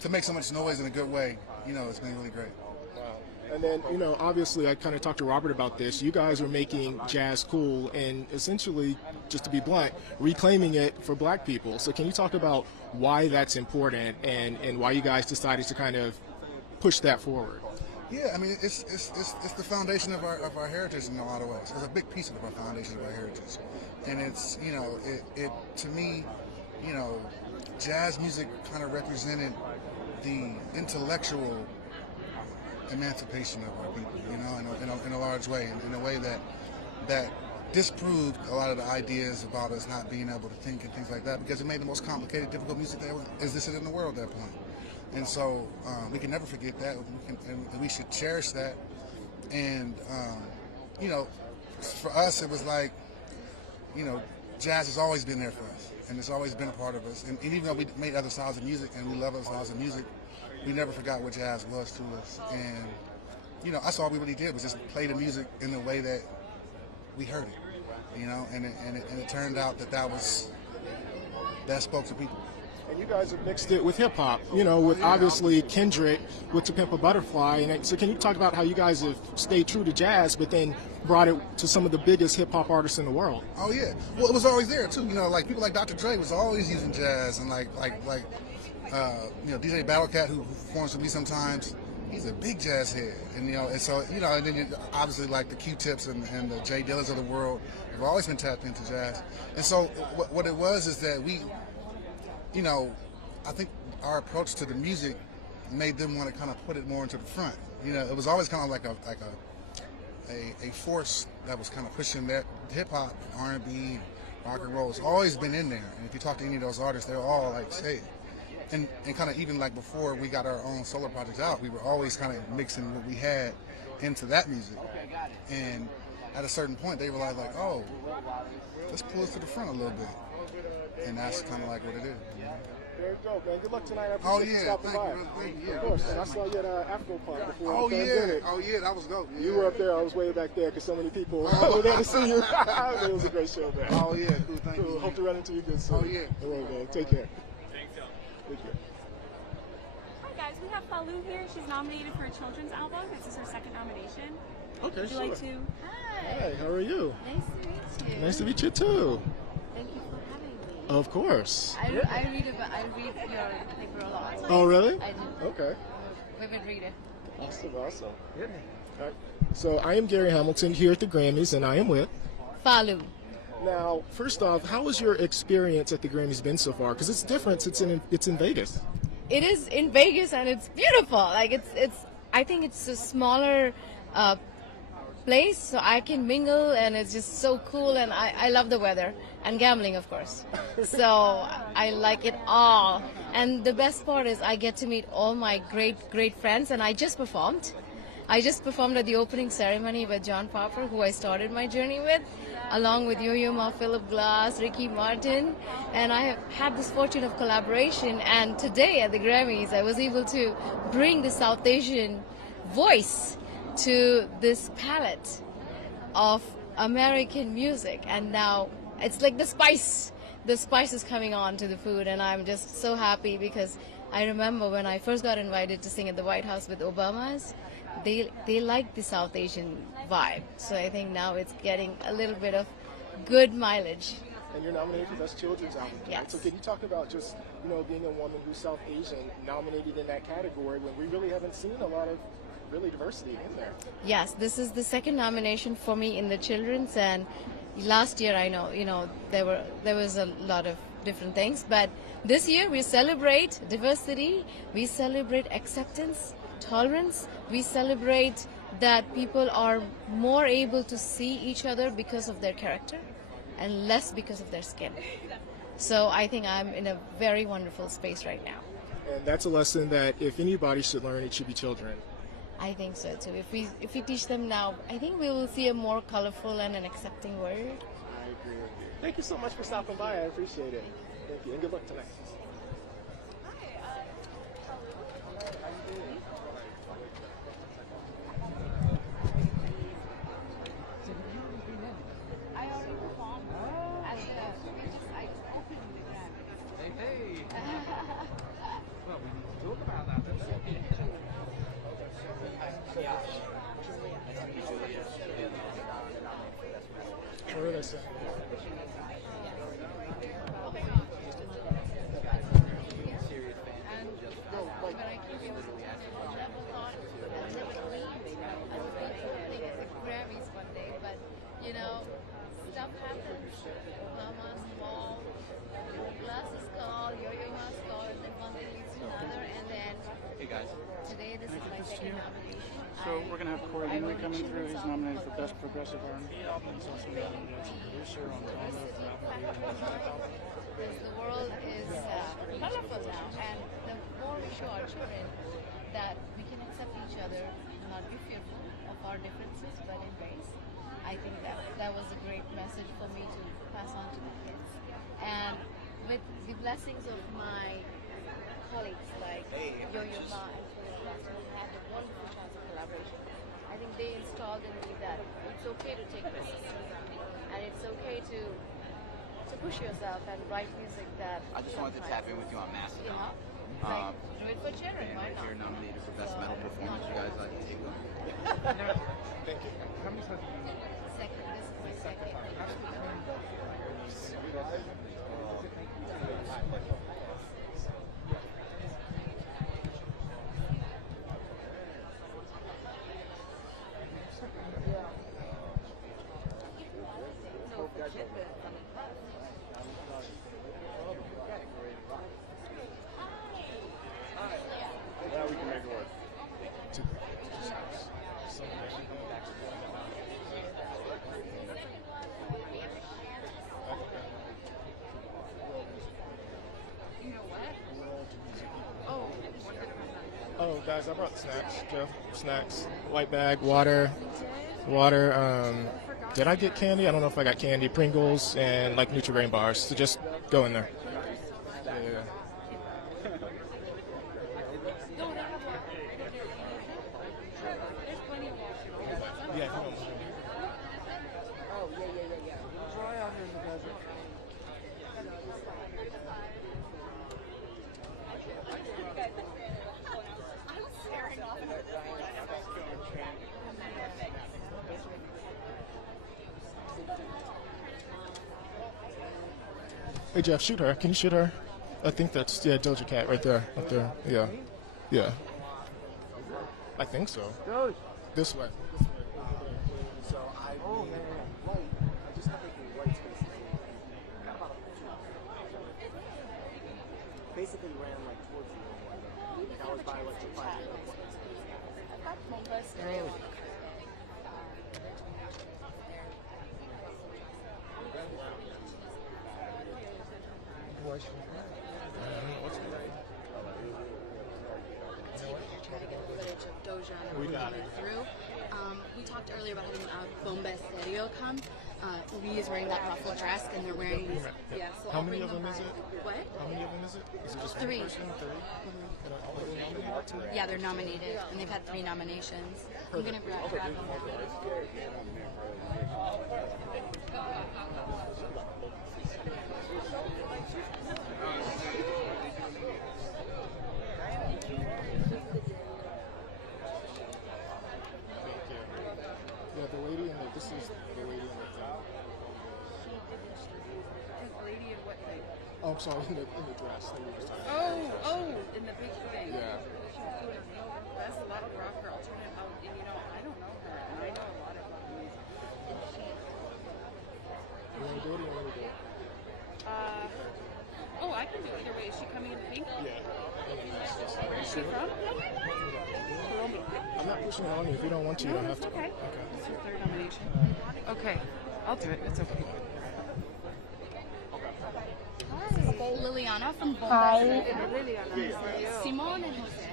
to make so much noise in a good way, it's been really great. Wow. And then, obviously I kind of talked to Robert about this. You guys are making jazz cool and essentially, just to be blunt, reclaiming it for black people. So can you talk about why that's important and why you guys decided to kind of push that forward? Yeah, I mean, it's the foundation of our heritage in a lot of ways. It's a big piece of our foundation of our heritage. And it's, it to me, jazz music kind of represented the intellectual emancipation of our people, in a large way, in a way that disproved a lot of the ideas about us not being able to think and things like that, because it made the most complicated, difficult music that existed in the world at that point. And so we can never forget that, and we should cherish that. And for us, it was like, jazz has always been there for us, and it's always been a part of us. And even though we made other styles of music and we love other styles of music, we never forgot what jazz was to us. And that's all we really did was just play the music in the way that we heard it. And it turned out that was that spoke to people. And you guys have mixed it with hip hop, you know, with obviously Kendrick with To Pimp a Butterfly. And so can you talk about how you guys have stayed true to jazz, but then brought it to some of the biggest hip hop artists in the world? Oh yeah, well it was always there too. You know, like people like Dr. Dre was always using jazz, and like you know, DJ Battlecat, who performs with me sometimes, he's a big jazz head, and you know, and so you know, and then you, obviously like the Q-Tips and the Jay Dillers of the world have always been tapped into jazz. And so what it was is that we, you know, I think our approach to the music made them want to kind of put it more into the front. You know, it was always kind of like a force that was kind of pushing that hip hop, R&B, rock and roll. It's always been in there. And if you talk to any of those artists, they're all like, hey. And kind of even like before we got our own solo projects out, we were always kind of mixing what we had into that music. And at a certain point, they realized like, oh, let's pull us to the front a little bit. And that's kind of like what it is. There you go, man. Good luck tonight. I Oh appreciate you yeah, stopping thank by. you, thank you. Of course, and I saw you at Afro Punk before Oh the yeah, pandemic. oh yeah, that was dope. Yeah. You were up there. I was way back there because so many people were there to see you. It was a great show, man. Oh yeah, cool. Thank you. Hope to run into you good soon. Oh yeah. All right, man. Take care. Thanks, y'all. Thank you. Hi guys, we have Falou here. She's nominated for a children's album. This is her second nomination. Okay, Would you like to? Hi, how are you? Nice to meet you. Nice to meet you too. Thank you for having me. Of course. I read your paper a lot. Oh, really? I do. Okay. Women read it. Awesome. All right. So I am Gary Hamilton here at the Grammys, and I am with Falou. Now, first off, how has your experience at the Grammys been so far? Because it's different. It's in Vegas. It is in Vegas and it's beautiful. Like it's I think it's a smaller place, so I can mingle, and it's just so cool. And I love the weather and gambling, of course. So I like it all. And the best part is I get to meet all my great friends. And I just performed at the opening ceremony with John Popper, who I started my journey with, along with Yo-Yo Ma, Philip Glass, Ricky Martin, and I have had this fortune of collaboration. And today at the Grammys, I was able to bring the South Asian voice to this palette of American music, and now it's like the spice is coming on to the food, and I'm just so happy because I remember when I first got invited to sing at the White House with Obama's, they like the South Asian vibe. So I think now it's getting a little bit of good mileage. And you're nominated for Best Children's Album. Yes. Right? So can you talk about just, you know, being a woman who's South Asian nominated in that category when we really haven't seen a lot of really diversity in there? Yes, this is the second nomination for me in the children's, and last year I know, you know, there was a lot of different things, but this year we celebrate diversity, we celebrate acceptance, tolerance, we celebrate that people are more able to see each other because of their character and less because of their skin. So I think I'm in a very wonderful space right now. And that's a lesson that if anybody should learn, it should be children. I think so too. If we teach them now, I think we will see a more colorful and an accepting world. I agree with you. Thank you so much for stopping by. I appreciate it. Thank you, and good luck tonight. What did I say? Grammys one day, but you know, stuff happens. Mama's call, Glass's call, Yo-Yo Ma's call, and then one thing leads to another, and then Hey guys. today this is my second nomination. So we're going to have Corey Henry coming through. He's nominated for Best Progressive R&B Album. He's also nominated as a producer on Drama for Apple. Because the world is colorful now, and the more we show our children that we can accept each other and not be fearful of our differences but embrace, I think that was a great message for me to pass on to the kids. And with the blessings of my colleagues like Yo-Yo Ma and Philip Glass, who had a wonderful chance of collaboration, I think they installed in me that it's okay to take risks, and it's okay to to push yourself and write music that. I just wanted to tap in with you on Mastodon. Do it for children. And if you're nominated for Best Metal Performance, you guys like to take one. Thank you. How many times have you Second, this is my second. Yeah, we can make it work. Oh, guys, I brought snacks, Jeff. Snacks, white bag, water. Did I get candy? I don't know if I got candy. Pringles and like Nutri-Grain bars. So just go in there. Yeah. Yeah. Come on. Oh, yeah. Dry out here in the desert. Hey Jeff, shoot her. Can you shoot her? I think that's Doja Cat right there. Up there. Yeah. I think so. This way. So light. I just have a white space. Basically ran like towards you. Like I was by like the fire. I've got Mumbai stereo. Try to get footage of Doja and We everyone got coming it. through. We talked earlier about having Bomba Stereo come. Lee is wearing that ruffle dress, and they're wearing these. Yeah. So How I'll many bring of them by. is it? What? How many of them is it? Is it just Three. one person? Three? And are all of them nominated tonight? Yeah, they're nominated, and they've had 3 nominations. I'm gonna grab them. Yeah, the lady in the. This is the lady in the thing. Lady in what thing? Oh, I'm sorry, in the dress that we were just talking Oh, in the big thing. Yeah. That's a lot of rock or alternative. And I don't know her. And I know a lot of music. You want to do it or you want to do it? I can do it either way. Is she coming in pink? Yeah. Where is she from? I'm not pushing it on you. If you don't want to, you don't have to. Okay. It's your 3rd nomination. Okay. I'll do it. It's okay. Liliana from Bomba. Hi. Simone and Jose.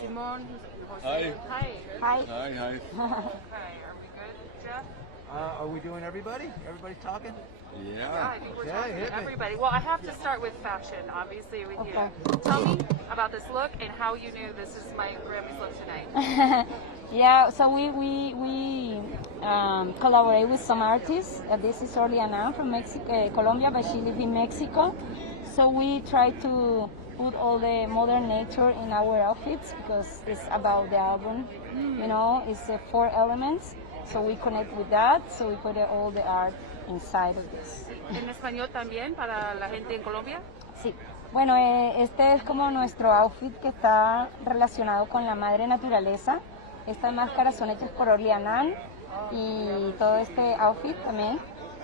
Simone. Hi. Hi. Hi. Okay, are we good, Jeff? Are we doing everybody? Everybody's talking? Yeah. I think we're talking hit to me. everybody. Well, I have to start with fashion, obviously, with you. Tell me about this look and how you knew this is my Grammys look tonight. Yeah, so we collaborate with some artists. This is Orleana from Mexico, Colombia, but she lives in Mexico. So we try to put all the modern nature in our outfits because it's about the album. It's 4 elements. So we connect with that. So we put all the art inside of this. ¿En español también para la gente en Colombia? Sí. Bueno, este es como nuestro outfit que está relacionado con la madre naturaleza. Estas máscaras son hechas por Orleana y todo este outfit también.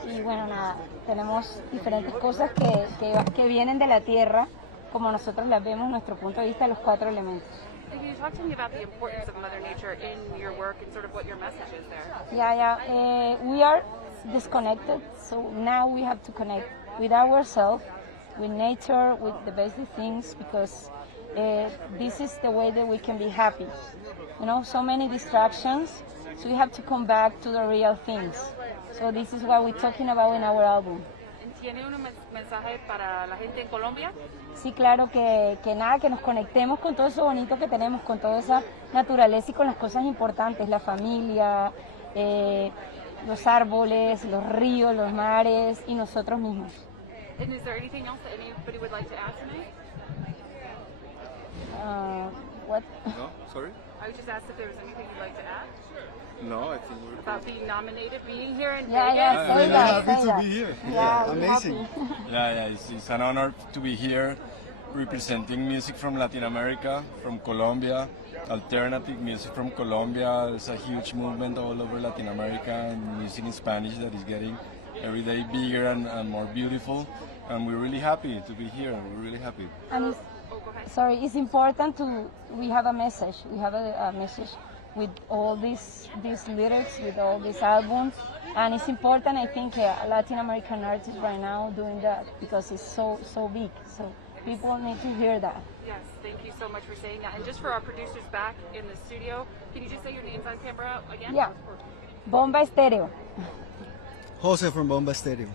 Y bueno, nada, tenemos diferentes cosas que vienen de la tierra, como nosotros las vemos, nuestro punto de vista, los 4 elementos. Can you talk to me about the importance of Mother Nature in your work and sort of what your message is there? Yeah. We are disconnected, so now we have to connect with ourselves, with nature, with the basic things, because this is the way that we can be happy. So many distractions, so we have to come back to the real things. So this is what we're talking about in our album. ¿Tiene un mensaje para la gente en Colombia? Sí, claro, que nos conectemos con todo eso bonito que tenemos, con toda esa naturaleza y con las cosas importantes, la familia, los árboles, los ríos, los mares y nosotros mismos. And is there anything else that anybody would like to add tonight? What? No, sorry? I was just asked if there was anything you'd like to add No, I think we're about being nominated, being here in Yeah, Vegas. yeah, say Really that, happy say to that. be here. Yeah, amazing. happy. Yeah, it's an honor to be here representing music from Latin America, from Colombia, alternative music from Colombia. There's a huge movement all over Latin America and music in Spanish that is getting every day bigger and more beautiful. And we're really happy to be here. We're really happy. And sorry, it's important we have a message. We have a message with all these lyrics, with all these albums. And it's important, I think, Latin American artists right now doing that because it's so big. So people need to hear that. Yes, thank you so much for saying that. And just for our producers back in the studio, can you just say your names on camera again? Yeah. Bomba Estéreo. Jose from Bomba Stereo.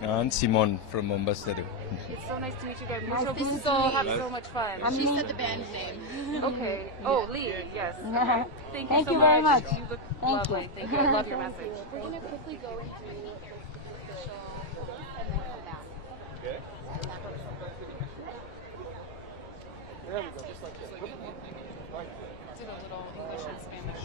And Simon from Bomba Stereo. It's so nice to meet you guys. You're Nice so to meet beautiful. you. Have so much fun. She said the band name. Okay. Oh, Lee. Yes. Okay. Thank you Thank so you very much. You look Thank lovely. you. Thank you. I love your message. We're going to quickly go into the official and then come back. Okay. There we go, just like this. Do the little English and Spanish.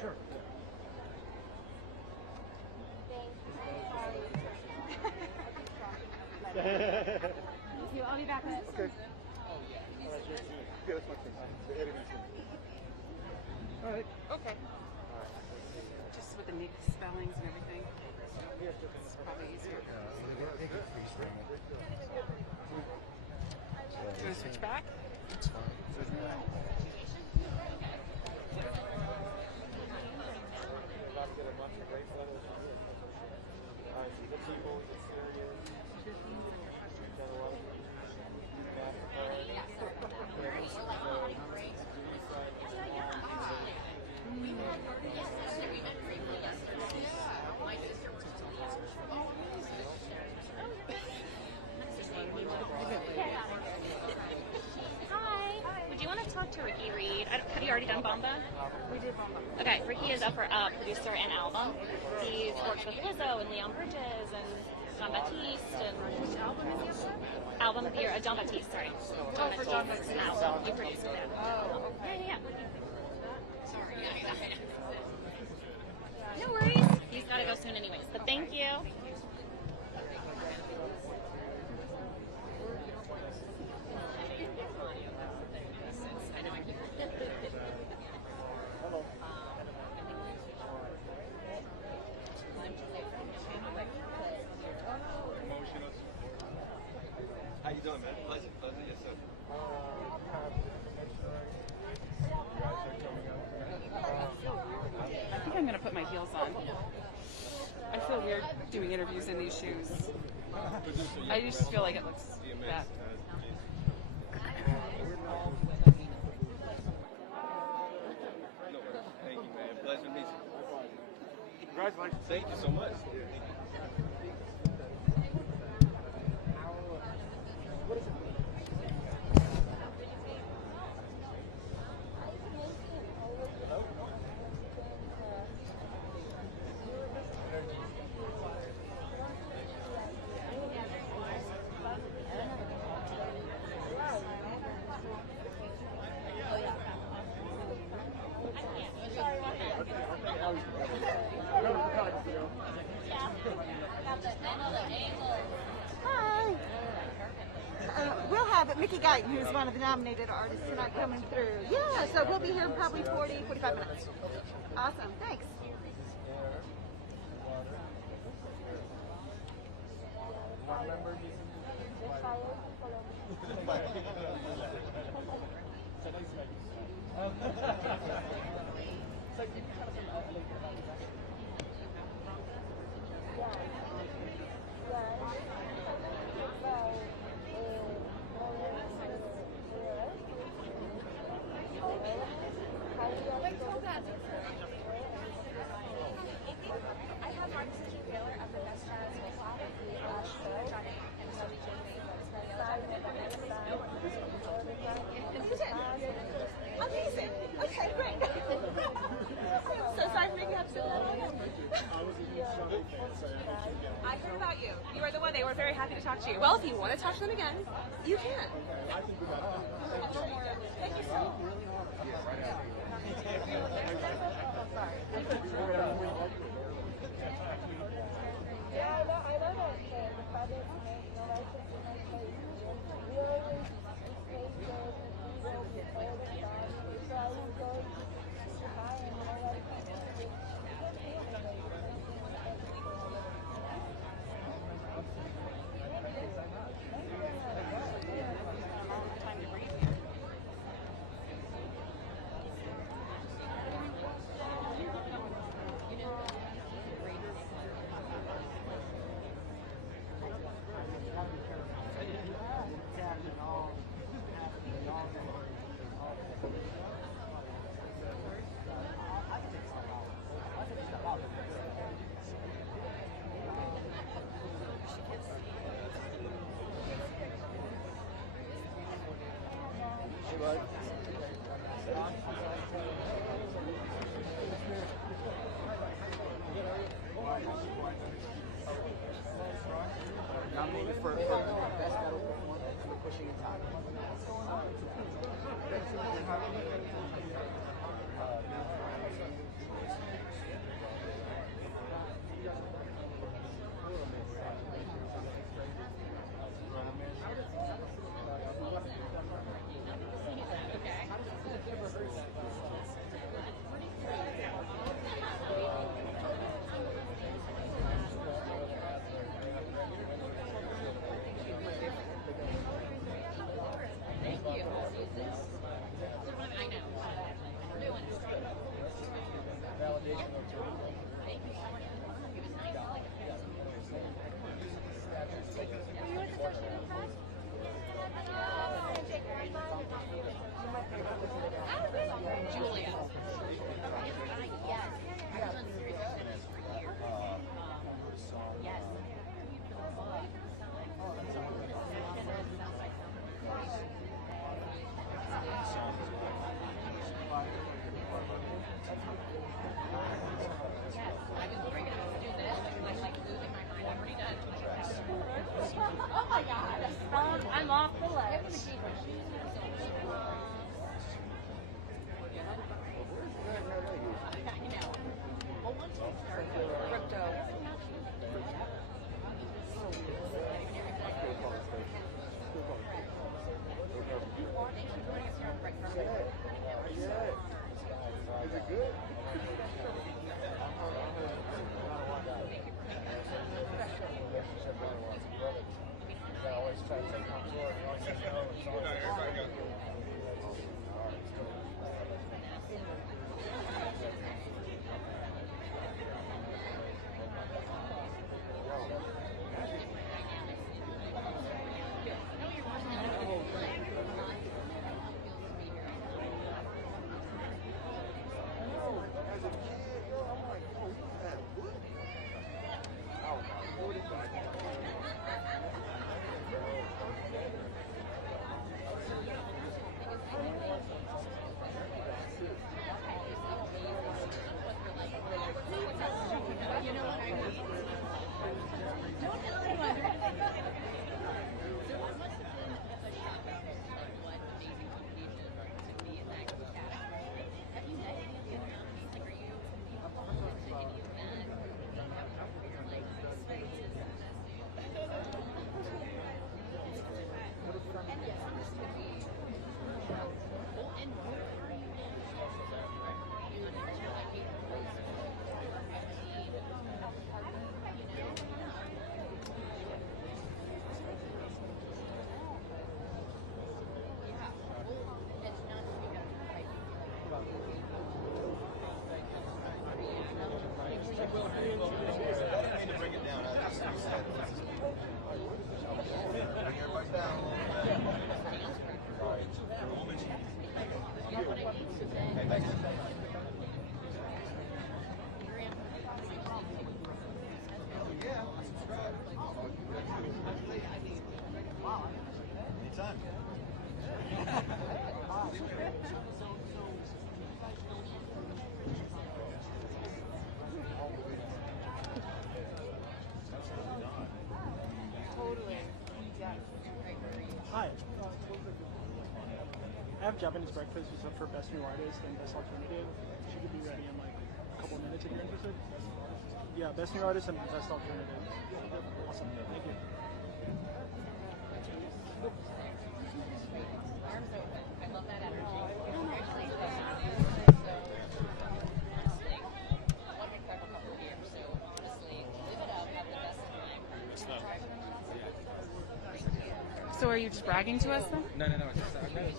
Sure. I'll be back. Okay. Yeah, that's my thing. The editing thing. All right. Okay. Just with the spellings and everything. It's probably easier. Do you want to switch back? It's fine. Hi. Would you want to talk to Ricky Reed? Have you already done Bomba? We did Bomba. Okay, Ricky is up for producer and album. He's worked with Lizzo and Leon Bridges and John Baptiste and Which album is it? album of the year. John Baptiste, sorry. Oh, for John Baptiste. Album. He produced it. Oh, okay. Yeah. Sorry. No worries. He's got to go soon anyways. But thank you. How you doing, man? Pleasure, yes, sir. I think I'm going to put my heels on. I feel weird doing interviews in these shoes. I just feel like it looks bad. Thank you, man. Pleasure to meet you. Congratulations. Thank you so much. Hi. We'll have Mickey Guyton, who's one of the nominated artists tonight, coming through. Yeah, so we'll be here in probably 45 minutes. Awesome. Thanks. I have Mark Taylor at the Best Jazz Hip Hop last show, and so we can Iowa. They were very happy to talk to you. Well, if you want to talk to them again, you can. Thank you so much. Nominated for best metal performance for Pushing It Time. Oh my God! I'm off the ledge. Crypto. Is it good? I always try to take my tour. He always says no. It's always have Japanese Breakfast, who's up for Best New Artist and Best Alternative. She could be ready in like a couple minutes if you're interested. Yeah, Best New Artist and Best Alternative. Awesome. Thank you. I love that at home. So are you just bragging to us then? No. Thank you.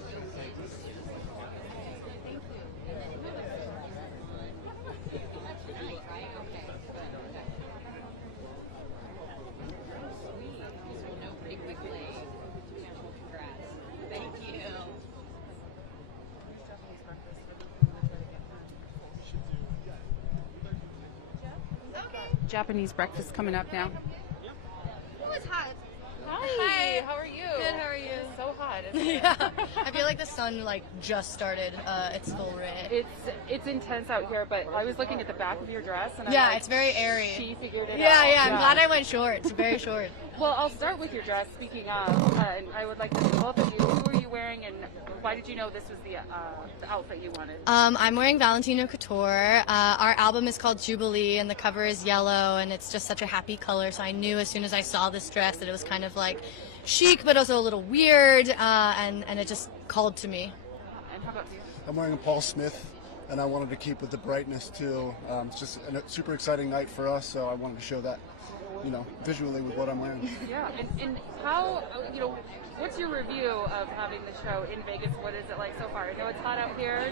Japanese breakfast coming up now. Oh, it's hot. Hi. How are you? Good, how are you? It's so hot. Isn't it? Yeah. I feel like the sun just started its full ray. It's intense out here, but I was looking at the back of your dress and Yeah, I'm like, it's very airy. She figured it out. Yeah, I'm glad I went short. It's very short. Well, I'll start with your dress. Speaking of, and I would like to know both of you. Who are you wearing, and why did you know this was the outfit you wanted? I'm wearing Valentino Couture. Our album is called Jubilee, and the cover is yellow, and it's just such a happy color. So I knew as soon as I saw this dress that it was kind of like chic, but also a little weird, and it just called to me. And how about you? I'm wearing a Paul Smith, and I wanted to keep with the brightness too. It's just a super exciting night for us, so I wanted to show that, visually with what I'm wearing. Yeah, and how, what's your review of having the show in Vegas? What is it like so far? I know it's hot out here.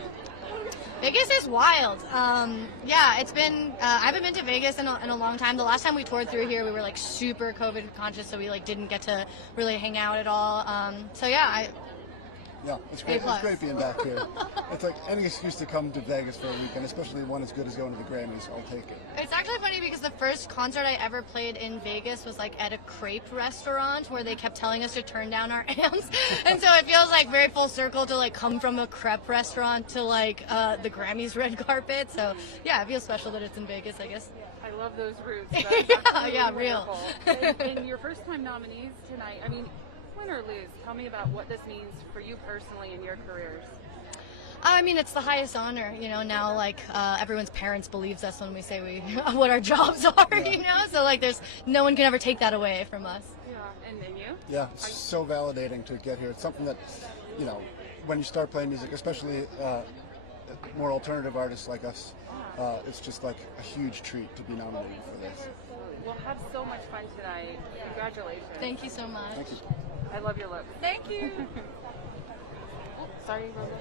Vegas is wild. Yeah, it's been, I haven't been to Vegas in a long time. The last time we toured through here, we were super COVID conscious, so we didn't get to really hang out at all. Yeah, it's great. It's great being back here. It's like any excuse to come to Vegas for a weekend, especially one as good as going to the Grammys. I'll take it. It's actually funny because the first concert I ever played in Vegas was at a crepe restaurant where they kept telling us to turn down our amps, and so it feels very full circle to come from a crepe restaurant to the Grammys red carpet. So yeah, it feels special that it's in Vegas, I guess. I love those roots. Yeah, real. And your first time nominees tonight. I mean, win or lose, tell me about what this means for you personally in your careers. I mean, it's the highest honor, now everyone's parents believes us when we say what our jobs are, so there's no one can ever take that away from us. Yeah, and then you? Yeah, it's so validating to get here. It's something that, when you start playing music, especially more alternative artists like us, it's just a huge treat to be nominated for this. We'll have so much fun tonight. Congratulations. Thank you so much. Thank you. I love your look. Thank you. Sorry, Rhoda.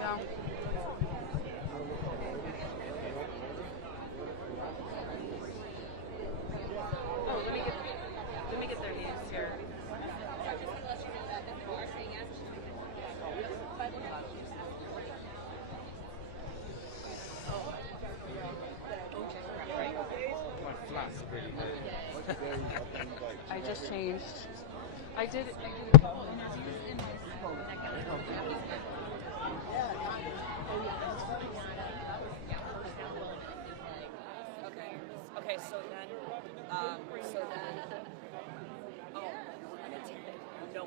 No. Oh, let me get their names here. I just changed. I did a couple interviews in this. Okay, so then, oh, no,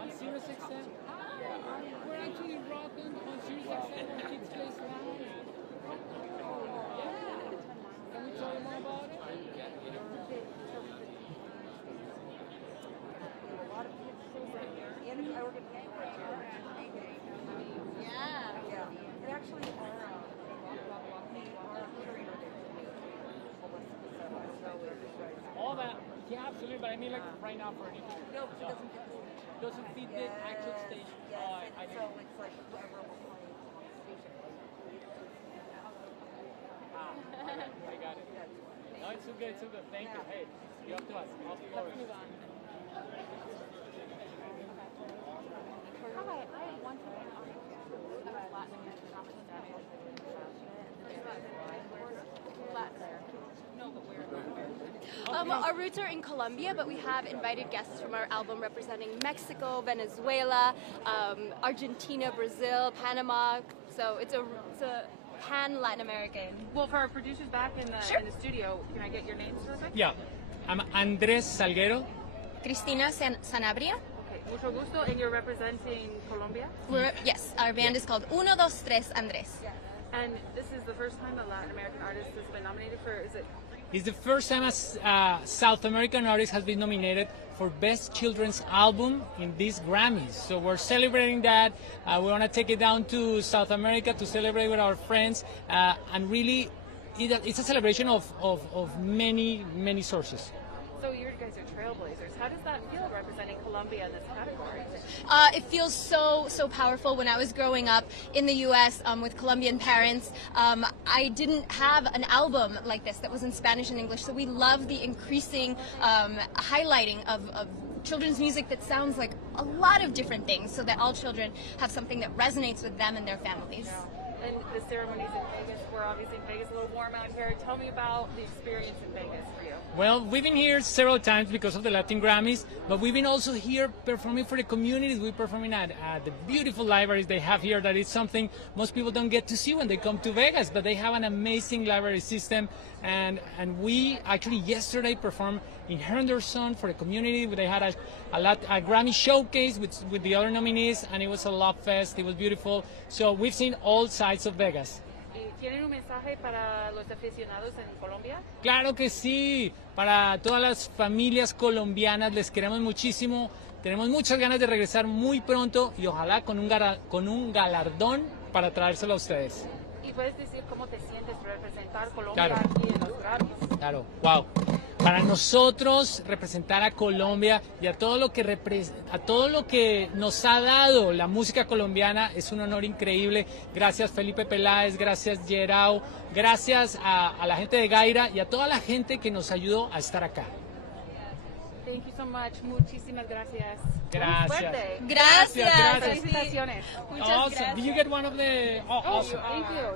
on Sirius XM, we're actually rocking on Sirius XM on Kids Place Live. Yeah, can we tell you more about it? All that, yeah, absolutely, but I mean right now for anything. No, because it doesn't fit the actual station. I so it's whoever will play station. I got it. No, it's so good, Thank you. Hey, you're up to us. Let's move on. Hi, I have one thing about Latin American hospitality. No, but where? Our roots are in Colombia, but we have invited guests from our album representing Mexico, Venezuela, Argentina, Brazil, Panama. So it's a pan-Latin American. Well, for our producers back in the studio, can I get your names real quick? Yeah, I'm Andres Salguero. Cristina Sanabria. Okay, Mucho gusto, and you're representing Colombia? Yes, our band is called Uno, Dos, Tres, Andrés. And this is the first time a Latin American artist has been nominated for, is it? It's the first time a South American artist has been nominated for Best Children's Album in these Grammys. So we're celebrating that. We want to take it down to South America to celebrate with our friends. And really, it's a celebration of many, many sources. So you guys are trailblazers. How does that feel representing Colombia in this category? It feels so powerful. When I was growing up in the U.S. With Colombian parents, I didn't have an album like this that was in Spanish and English. So we love the increasing highlighting of children's music that sounds like a lot of different things, so that all children have something that resonates with them and their families. And the ceremonies in Vegas, we're obviously in Vegas, a little warm out here. Tell me about the experience in Vegas for you. Well, we've been here several times because of the Latin Grammys, but we've been also here performing for the communities. We're performing at the beautiful libraries they have here. That is something most people don't get to see when they come to Vegas, but they have an amazing library system. And we actually yesterday performed in Henderson for the community. They had a Grammy showcase with the other nominees, and it was a love fest. It was beautiful. So we've seen all sides of Vegas. ¿Tienen un mensaje para los aficionados en Colombia? Claro que sí, para todas las familias colombianas les queremos muchísimo, tenemos muchas ganas de regresar muy pronto y ojalá con un galardón para traérselo a ustedes. ¿Y puedes decir cómo te sientes representar Colombia aquí en los Grammys? Claro, wow. Para nosotros representar a Colombia y a todo lo que nos ha dado la música colombiana es un honor increíble. Gracias Felipe Peláez, gracias Gerao, gracias a la gente de Gaira y a toda la gente que nos ayudó a estar acá. Thank you so much. Muchísimas gracias. Gracias. Gracias. Felicitaciones. Muchas awesome. gracias. Did you get one of the? Oh, awesome.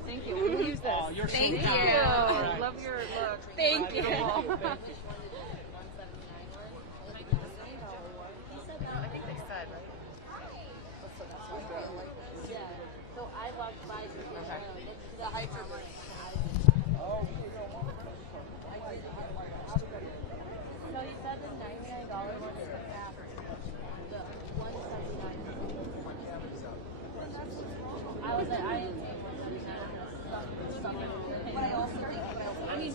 Thank you. We'll use this. Oh, you're so Thank good. you. Love your look. Thank you. So you said the $99 one is the half. The $179. I was like, I didn't pay $179. But I also think I mean,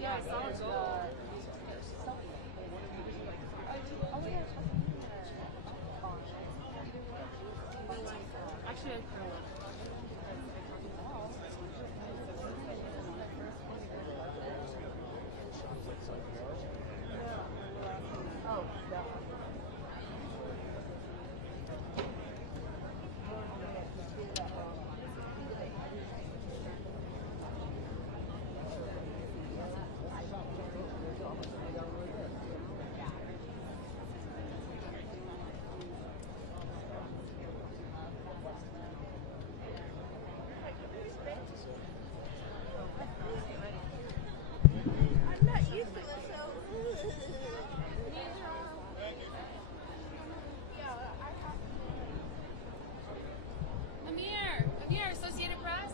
Yeah, I saw it go. Actually, Amir, Associated Press.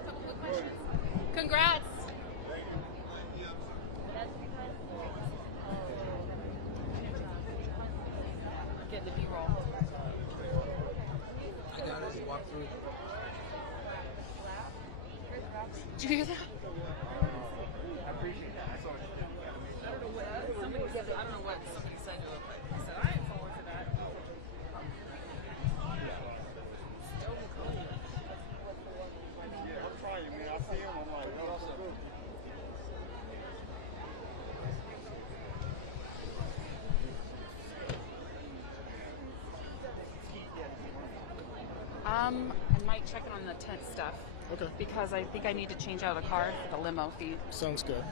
A couple quick questions. Congrats. Get the B-roll. I got it. Walk through. Did you hear that? I appreciate that. I saw it. I don't know what somebody said you look like. I said I ain't forward to that. I'm trying, man. I see him. I'm like, what's up? I might check it on the tent stuff. Okay. Because I think I need to change out a car for the limo fee. Sounds good.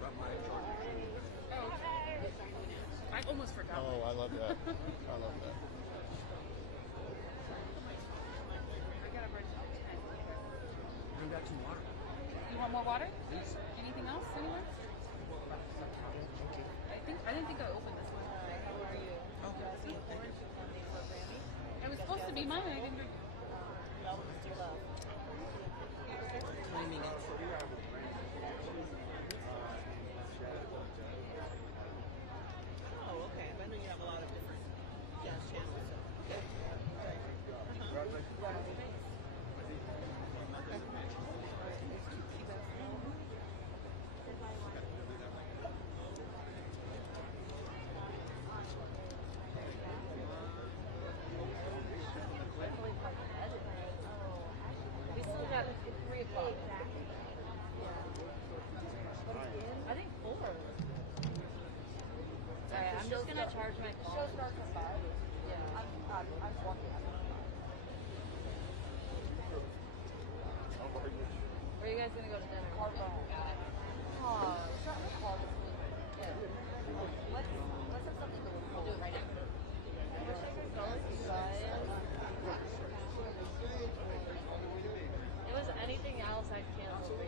brought my Georgia Dream. Oh, I almost forgot. Oh, I love that. I love that. Bring back some water. You want more water? Anything else? Anyone? I didn't think I opened this one. How are you? Oh. Jasmine Orange nominated for a Grammy. It was supposed to be mine. I didn't. Love is to love. Claiming it. Oh, okay. I know you have a lot of different jazz channels. We still got 3 o'clock. I think 4. Alright, I'm just gonna charge my phone. Show starts at 5. Yeah. I'm walking. Where are you guys gonna go to dinner? Carbone. Oh, starting with Carl this week. Yeah. Let's have something to look We'll do it right after. I wish I could go with you guys. It was anything else I'd cancel.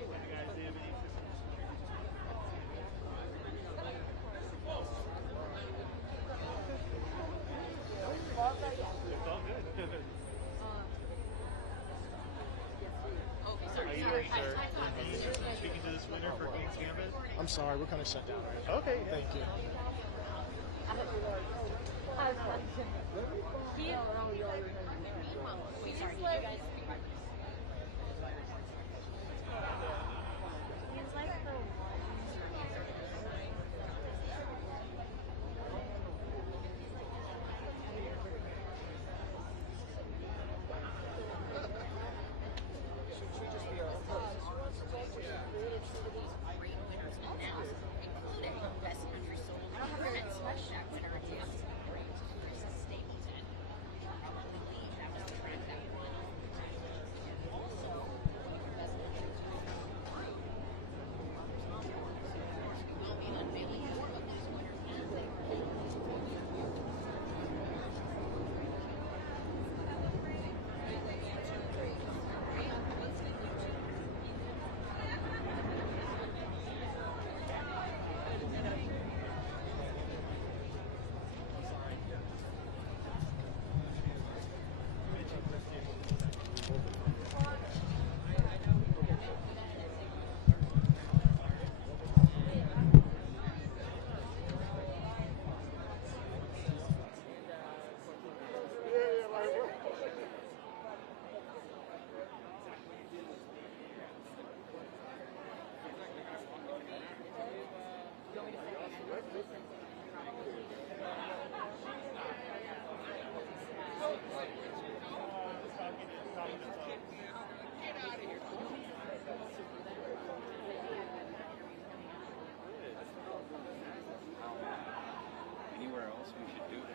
Speaking to this winner for Queen's Gambit. I'm sorry, we're kind of shut down right now. Okay. Thank you. Wait, sorry, did you guys? He's like the Best Country Soul, Best Chef Winner, Stapleton. Probably lead. That was the track that won. Also, Best Country will be unveiling more of these winners as they Anywhere else we should do it?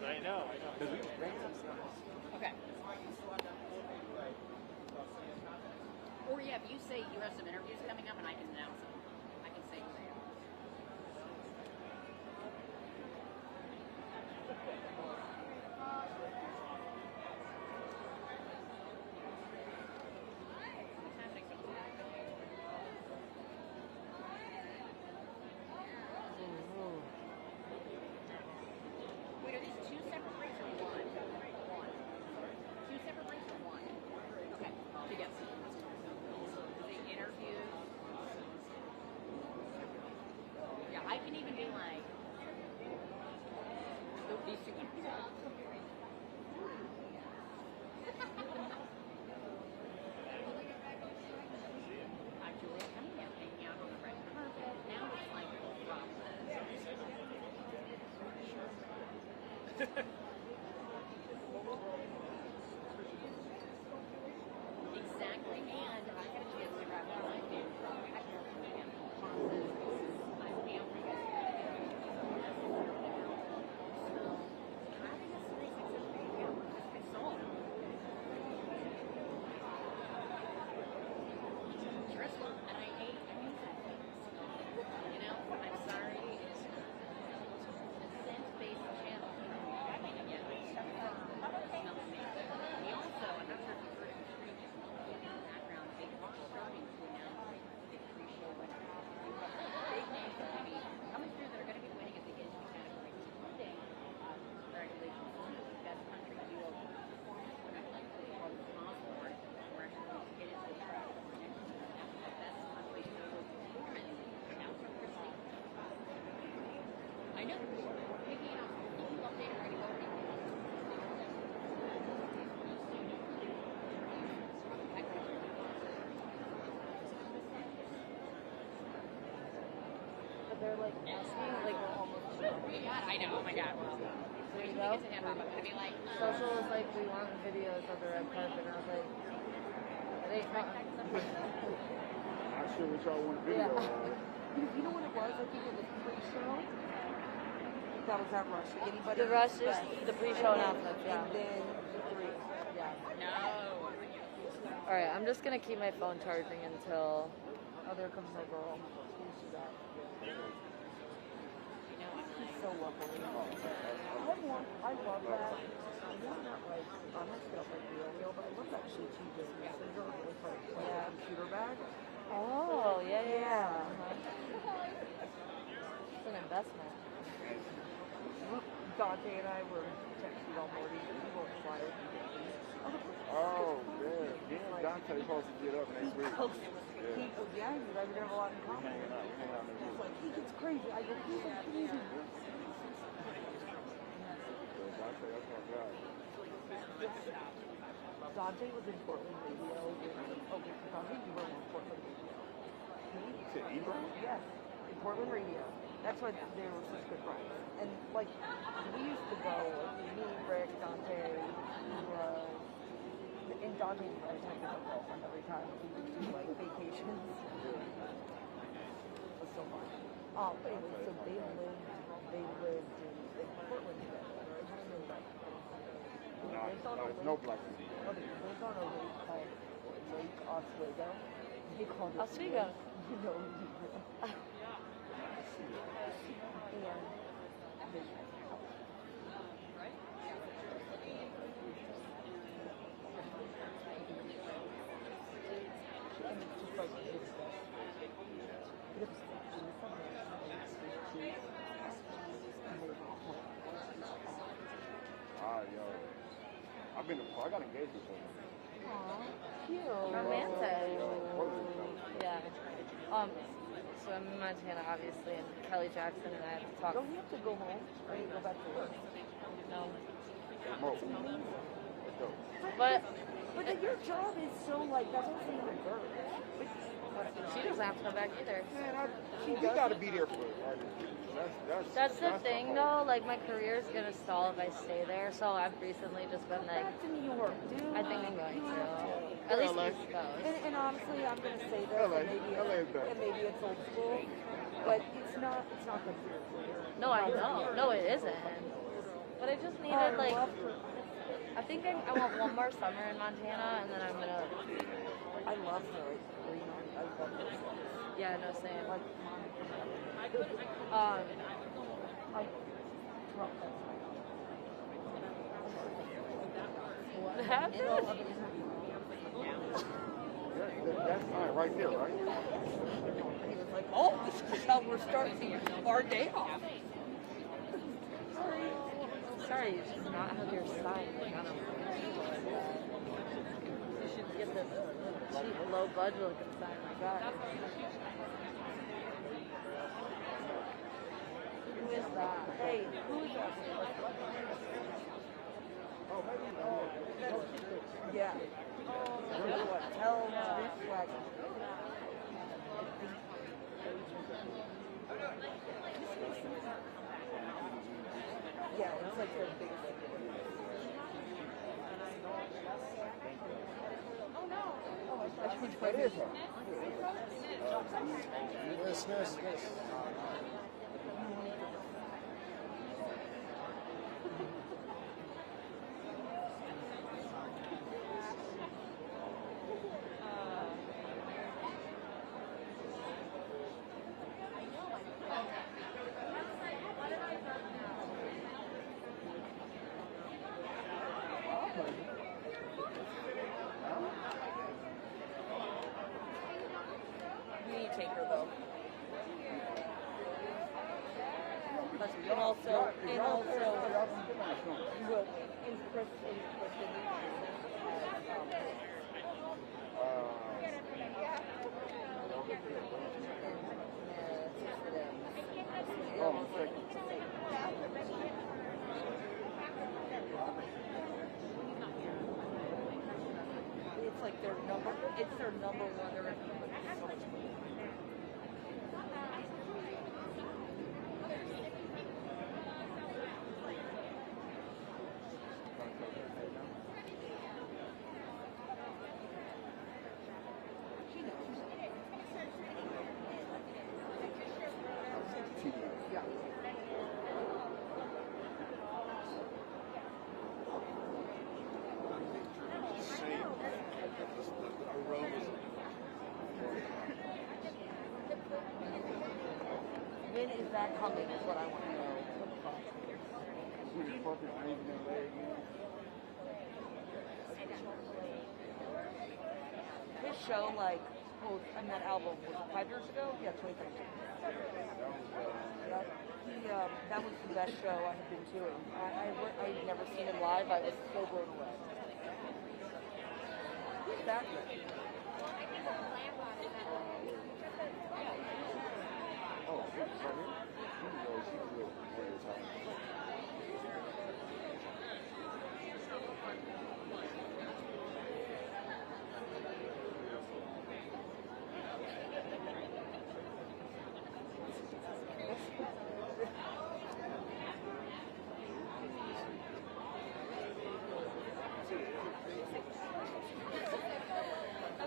I know. Because we ran some stuff. Okay. Or yeah, if you say you have some interviews coming up and I can announce them, I can say who they are. Wait, are these 2 separate breaks or one? One. 2 separate breaks or one? Okay, together. The interview. Yeah, I can even be like, these 2 winners. Julia Cunningham hanging out on the red carpet. Now it's like, Rob. Exactly, and I had a chance to grab one of my favorite actors and causes my family. So having a space accessibility, it's all. Stressful, and I hate music. Like, I know. Oh my God. there you go. Social was like, we want videos of the red carpet, and I was like, it ain't nothing. Not sure what y'all want a video Yeah. of. You know what it was? I think it was pre-show. That was that rush. Anybody? The rush is expect- the pre-show and then- announcements, yeah. And then the three. All right, I'm just gonna keep my phone charging until. Oh, there comes my girl. She's up. He's so lovely. I love that. I want that like, I'm not sure like real, but I love that shit she just messenger with her computer bag. Oh, yeah. Yeah. It's an investment. Dante and I were texting all morning. We were flyers. Oh, man. Me and Dante supposed to get up next week. Yeah, you guys are gonna have a lot in common. Hanging out next He's week. like, he gets crazy. I go, he's like crazy. Dante, that's my guy. Dante was in Portland radio. Dante, you were in Portland radio. To Ebro? Yes, in Portland radio. That's why they were such good friends. And like, we used to go, like, me, Rick, Dante, and Dante would always take his girlfriend every time we would do like vacations. It was so fun. But anyway, so they lived in Portland together. Right? I don't know that. There's no black people. Oh, they lived on a lake called Lake Oswego. They called it Oswego. You know, and they Yo. I got engaged before. Cute. Romantic. Yeah. So I'm in Montana, obviously, and Kelly Jackson and I have to talk. Don't you have to go home or you go back to work? No. It's amazing. But But your job is so like, that's what I'm saying, girl. she doesn't have to come back either. Man, you got to be there for artists. That's the thing, though. Like, my career is gonna stall if I stay there. So I've recently just been like, Back to New York, dude. I think I'm going You to. have to. At least LA. East Coast. And honestly, I'm gonna say this, LA. and LA is better. maybe it's old school, but it's not good for your career. No, I know. No, it isn't. But I just needed like. I think I want one more summer in Montana, and then I'm gonna. I love her. You know, I love her. Yeah, no, same. Like, what happened? That's fine right there, right? He was like, oh, this is how we're starting our day off. Sorry, you should not have your sign like on a. You should get the cheap, low budget looking sign like that. Who is that? Hey, who is that? Yeah. What? Tell swag. Yeah, it's like their biggest. Oh no! Oh, which way is it? Yes. You need to take her though. And also, you will. In Chris, it's like their number. It's their number one. They're so much money. is that coming? Is what I want to know. His show, like, well, I mean, that album was it 5 years ago? Yeah, 2013. Yeah, that was the best show I have been to. I'd never seen him live. I was so blown away. Who's that?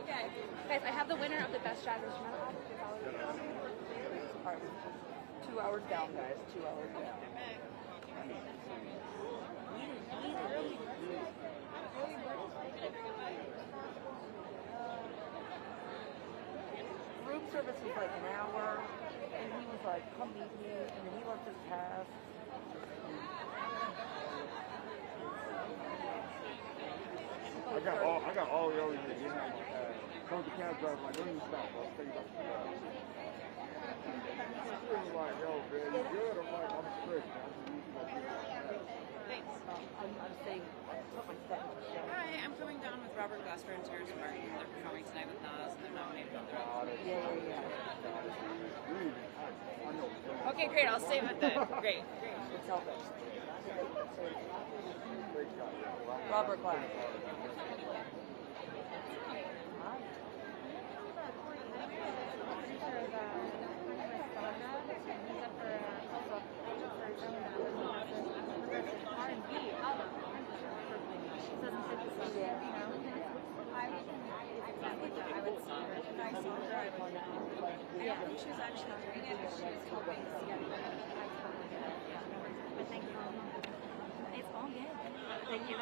Okay. Guys, I have the winner of the Best Jazz Instrumental album. All right. 2 hours down, guys. 2 hours down. Room service was like an hour, and he was like, "Come meet me," and then he left his pass. I got all the others in here. Some of the cab drivers like, don't even stop, bro. Stay up. He was like, yo, man, you good? I'm like, I'm straight, man. Thanks. I'm saying, put my stuff in the show. Hi, I'm coming down with Robert Glasper and Terrence Martin. They're performing tonight with Nas, and they're nominated on their own. Yeah. Okay, great. I'll save it then. Great. It's Elvis. Robert Glasper. I think she was actually doing it, but she was hoping to see it. But thank you. It's all good. Thank you.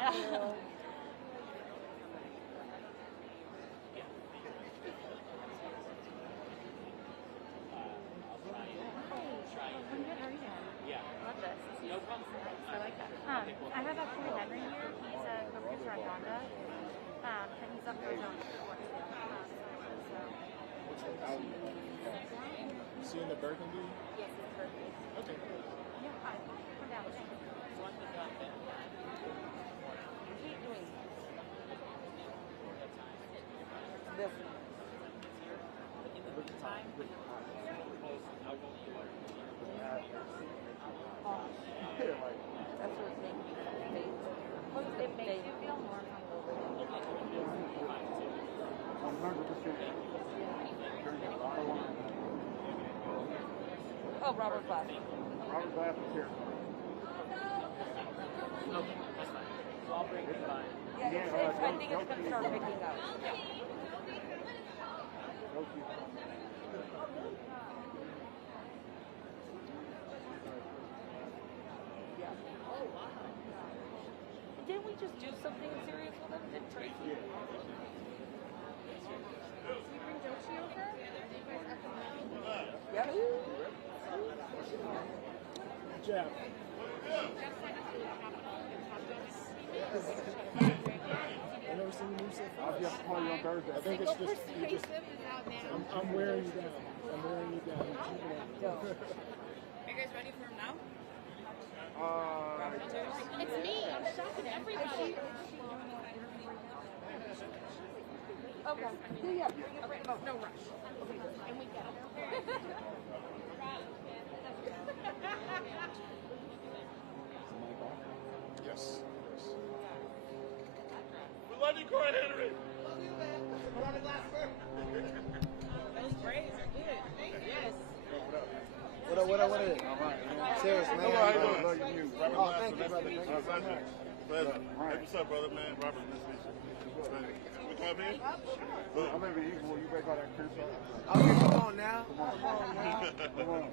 I have actually Henry here. He's a co-producer on Donda. And he's up for his own work. Is he in the Burgundy? Yes, it's Burgundy. Okay. Yeah, hi. Come down. Keep doing this. That's what it's making me It makes you feel more comfortable. 100%. Oh, Robert Glasper. Robert Glasper here. Okay, that's fine. So I'll bring it by. Yeah, I think it's going to start picking up. Didn't we just do something serious with them? Didn't Tracy? So you bring Joshi over? You guys up and running? Yep. Jeff. I've never seen you move so fast. I'll just call you on Thursday. I think it's just, I'm wearing you down. I'm wearing you down. Are you guys ready for him now? It's me. I'm shocking everybody. Okay. Yeah. Bring it up. No rush. And we get Yes. We love you, Corey Henry. Those braids are good. Yes. What is it? All right. Serious, man. Hello, how you doing? Love your music. Robert Thank you, brother. Thank you so much. Pleasure. Hey, what's up, brother, man? Robert, nice to meet you. We come in? I'm gonna be equal. You break all that Chris. Okay, come on now. Come on. Come on.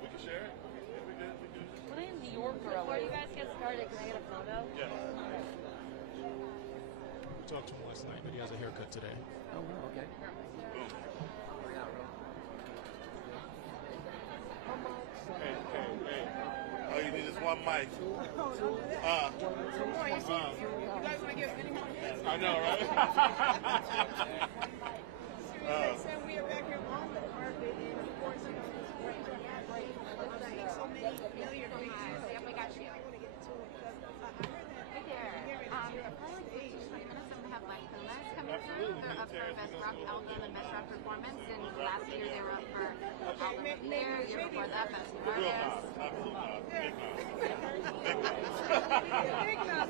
We can share it. Yeah, we good. We good. Put it in New York or LA. Before you guys get started, can I get a photo? Yeah. We talked to him last night, but he has a haircut today. Oh, okay. on mic. I know, right? We are back here on the carpet, and of course, you know, it's great to have so many familiar faces. Yep, we got you. I want to get into it because Hey there. Probably 20 minutes, I'm going to have Black Pumas coming through. They're up for Best Rock Album and Best Rock Performance. And last year they were up for Album of the Year. Year before that, Best New Artist.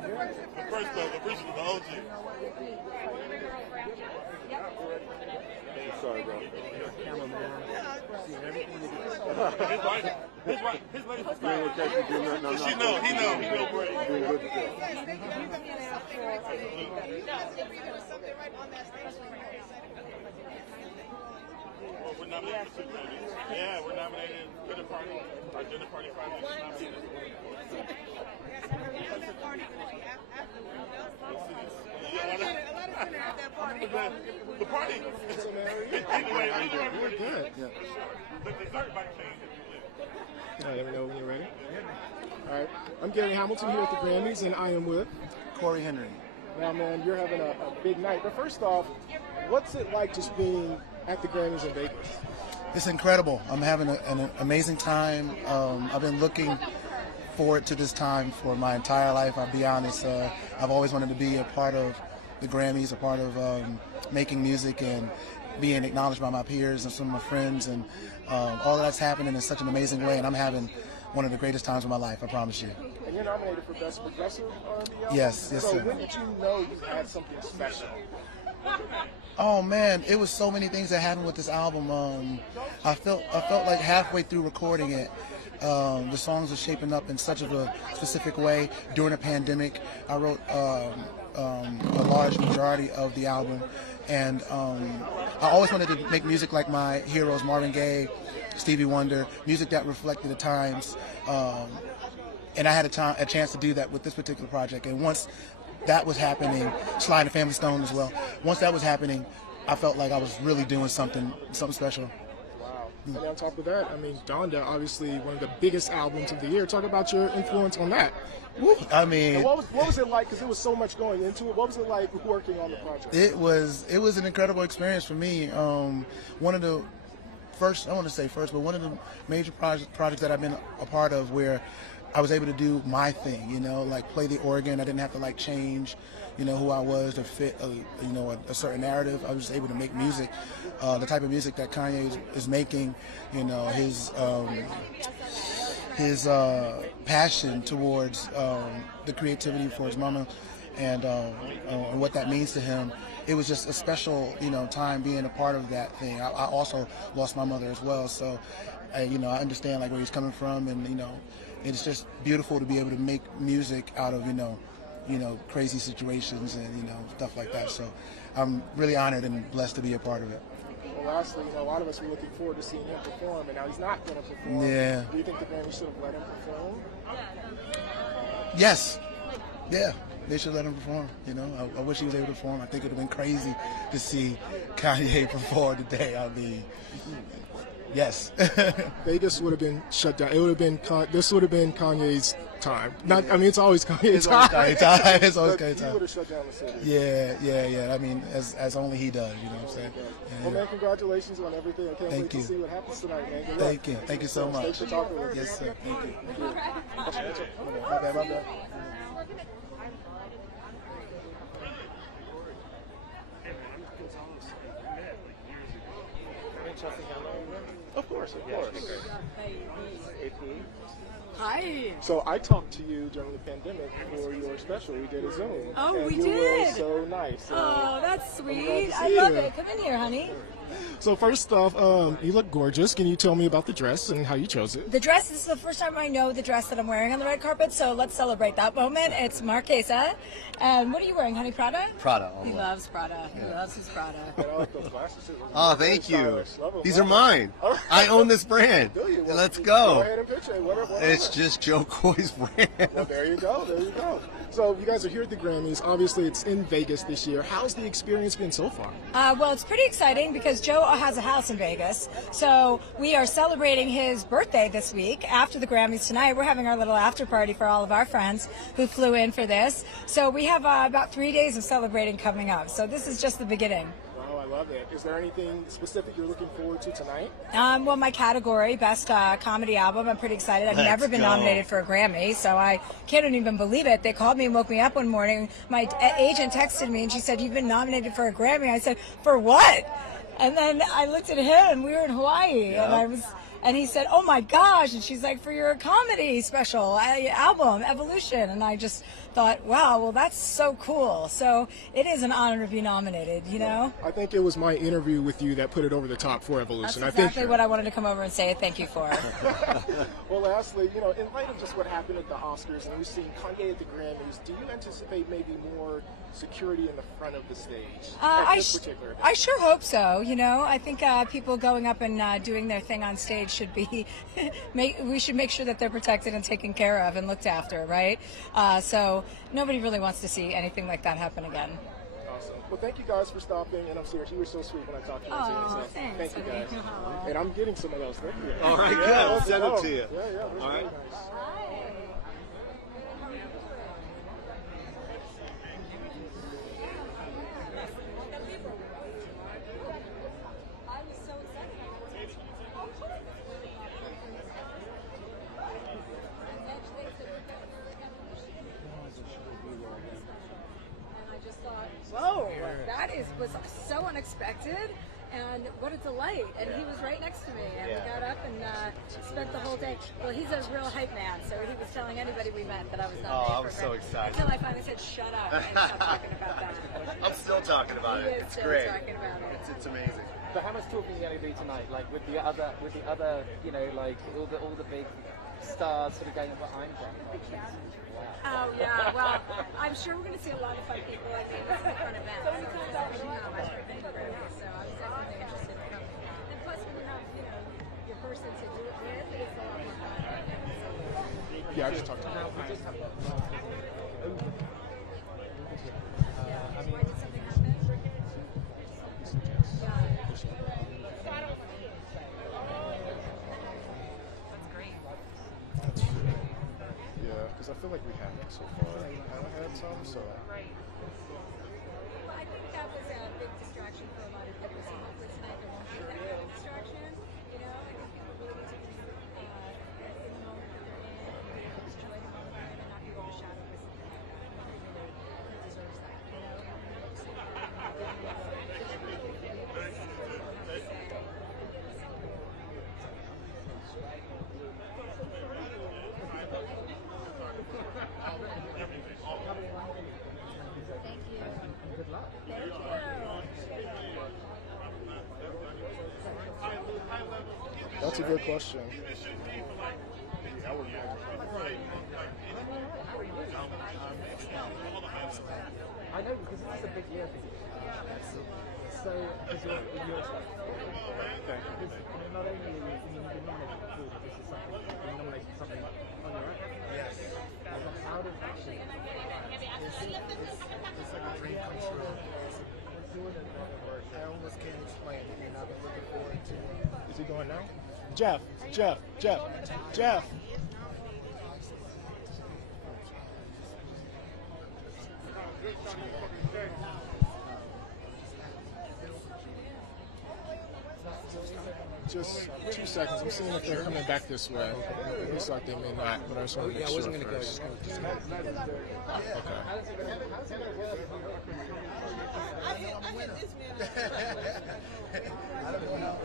The original, the OG. Sorry, bro. His wife. She know, he know great. Well, we're nominated for 2 Grammys. Yeah, we're nominated. Dinner Party. Our Dinner Party Friday is nominated. The party. We're good. Yeah. The dessert might change. All right, let me know when you're ready. All right, I'm Gary Hamilton here at the Grammys, and I am with Corey Henry. Now, man, you're having a big night. But first off, what's it like just being at the Grammys in Vegas? It's incredible. I'm having an amazing time. I've been looking forward to this time for my entire life. I'll be honest. I've always wanted to be a part of the Grammys, a part of making music and being acknowledged by my peers and some of my friends, and all of that's happening in such an amazing way, and I'm having one of the greatest times of my life, I promise you. And you're nominated for Best Progressive R&B Album? Yes, so sir. When did you know you had something special? Oh man, it was so many things that happened with this album. I felt like halfway through recording it, the songs were shaping up in such of a specific way. During a pandemic, I wrote a large majority of the album, and I always wanted to make music like my heroes, Marvin Gaye, Stevie Wonder, music that reflected the times, and I had a chance to do that with this particular project. And once that was happening, Sly and the Family Stone as well, once that was happening, I felt like I was really doing something special. Wow. And on top of that, I mean, Donda, obviously one of the biggest albums of the year. Talk about your influence on that. I mean, and what was it like? Because there was so much going into it. What was it like working on the project? It was an incredible experience for me. One of the first, I want to say first, but one of the major projects that I've been a part of where I was able to do my thing, you know, like play the organ. I didn't have to like change, you know, who I was to fit, a certain narrative. I was just able to make music, the type of music that Kanye is making, you know, his passion towards the creativity for his mama and what that means to him. It was just a special, you know, time being a part of that thing. I also lost my mother as well, so I understand like where he's coming from, and you know, it's just beautiful to be able to make music out of you know crazy situations and you know stuff like that. So I'm really honored and blessed to be a part of it. Well, lastly, you know, a lot of us were looking forward to seeing him perform, and now he's not going to perform. Yeah. Do you think the Grammys should have let him perform? Yes. Yeah. They should let him perform. You know, I wish he was able to perform. I think it would have been crazy to see Kanye perform today. I mean, yes. Vegas would have been shut down. It would have been. This would have been Kanye's time. Not. I mean, it's always Kanye's time. It's always Kanye's time. He would have shut down the city. Yeah. I mean, as only he does. You know what I'm saying? Yeah. Well, man, congratulations on everything. I can't wait to see what happens tonight, man. Good luck. Thank you. Thank you so much. Thanks for talking with us. Yes, sir. Thank you. My bad. Of course. Hi. So I talked to you during the pandemic for your special. We did a Zoom. Oh, and we you did. Were so nice. Oh, that's I'm glad sweet. to I see love you. it. Come in here, honey. So first off, you look gorgeous. Can you tell me about the dress and how you chose it? The dress, this is the first time I know the dress that I'm wearing on the red carpet, so let's celebrate that moment. It's Marquesa. And what are you wearing, honey? Prada? Prada. He loves Prada. He loves his Prada. I like those glasses. Oh, thank you. These are mine. I own this brand. Do you? Well, Let's Go go. ahead and picture it. What It's just Joe Coy's brand. Well, there you go. So you guys are here at the Grammys. Obviously, it's in Vegas this year. How's the experience been so far? Well, it's pretty exciting because because Joe has a house in Vegas. So we are celebrating his birthday this week after the Grammys tonight. We're having our little after party for all of our friends who flew in for this. So we have about 3 days of celebrating coming up. So this is just the beginning. Wow, I love it. Is there anything specific you're looking forward to tonight? Well, my category, Best Comedy Album, I'm pretty excited. I've never been nominated for a Grammy, so I can't even believe it. They called me and woke me up one morning. My agent texted me, and she said, "You've been nominated for a Grammy." I said, "For what?" And then I looked at him, and we were in Hawaii, and he said, "Oh my gosh!" And she's like, "For your comedy special album, Evolution." And I just thought, wow, well, that's so cool. So it is an honor to be nominated, you know? I think it was my interview with you that put it over the top for Evolution. That's exactly what I wanted to come over and say thank you for. Well, lastly, you know, in light of just what happened at the Oscars and we've seen Kanye at the Grammys, do you anticipate maybe more security in the front of the stage at this particular event? I sure hope so. You know, I think people going up and doing their thing on stage should be, we should make sure that they're protected and taken care of and looked after, right? So nobody really wants to see anything like that happen again. Awesome. Well, thank you guys for stopping, and I'm serious, you were so sweet when I talked to you. Oh, so thanks. Thank you guys. And I'm getting some of those. Thank you. All right, good. I'll send them to you. Yeah, all right. Whoa, that was so unexpected, and what a delight. And he was right next to me, and we got up and spent the whole day. Well, he's a real hype man, so he was telling anybody we met that I was nominated. Oh, I was so excited. Until I finally said, "Shut up," and stopped talking about that. I'm still talking about He it. is It's still great. talking about it. It's amazing. But how much talking are you going to do tonight? Like with the other, you know, like all the big stars sort of going behind them. Oh yeah, well, I'm sure we're going to see a lot of fun people. I mean, this is a fun event. So as you know, I've been to Grammys, so I was definitely interested in coming. And plus, when you have, you know, your person to do it with, it's a lot more fun. Yeah, I just talked to him. Why did something happen? Yeah, because I feel like we haven't so far. I haven't had some, so. Right. Well, I think that was a big distraction for a lot of people. So hopefully tonight there won't be that big a distraction. You know, I think people really need to be in the moment that they're in and enjoy the moment they're in and not be overshadowed with something like that. Nobody really deserves that, you know? Thank you. Good luck. Thank you. That's a good question. I know because this is a big year for you. So, because you're not only are you nominated for this is something you're nominated for something on your own. Yes. How does that feel? It's like a dream come true. I almost can't explain it, and I've been looking forward to it. Is he going now? Jeff. Just 2 seconds. I'm seeing if they're coming back this way. It looks like they may not, but I just want to make sure first.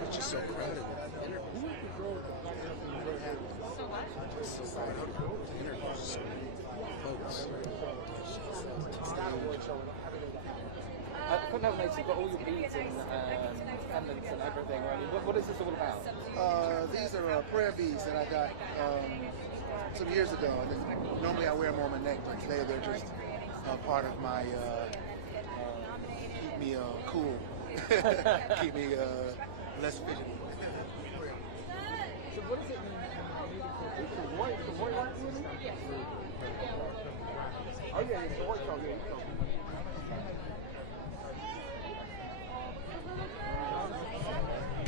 It's just so crowded. You've got all your beads and pendants and everything. Right? What is this all about? These are prayer beads that I got some years ago. And then normally I wear them on my neck, but today they're just part of my keep me cool, keep me less fidgety. So what does it mean? The white one? Oh yeah, it's the white song.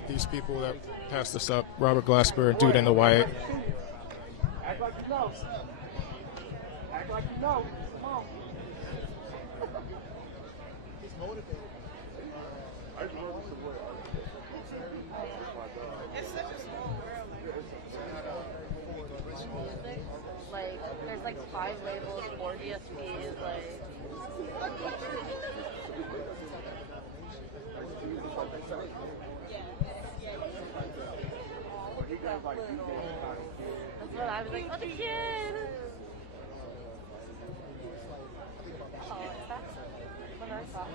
these people that passed this up, Robert Glasper and Dude in the White. Act like you know. Act like you know. Come on. He's motivated. It's such a small world. Like, there's like 5 labels, 4 DSPs, like. That's what I was like, what a kid! Oh, is that what I thought?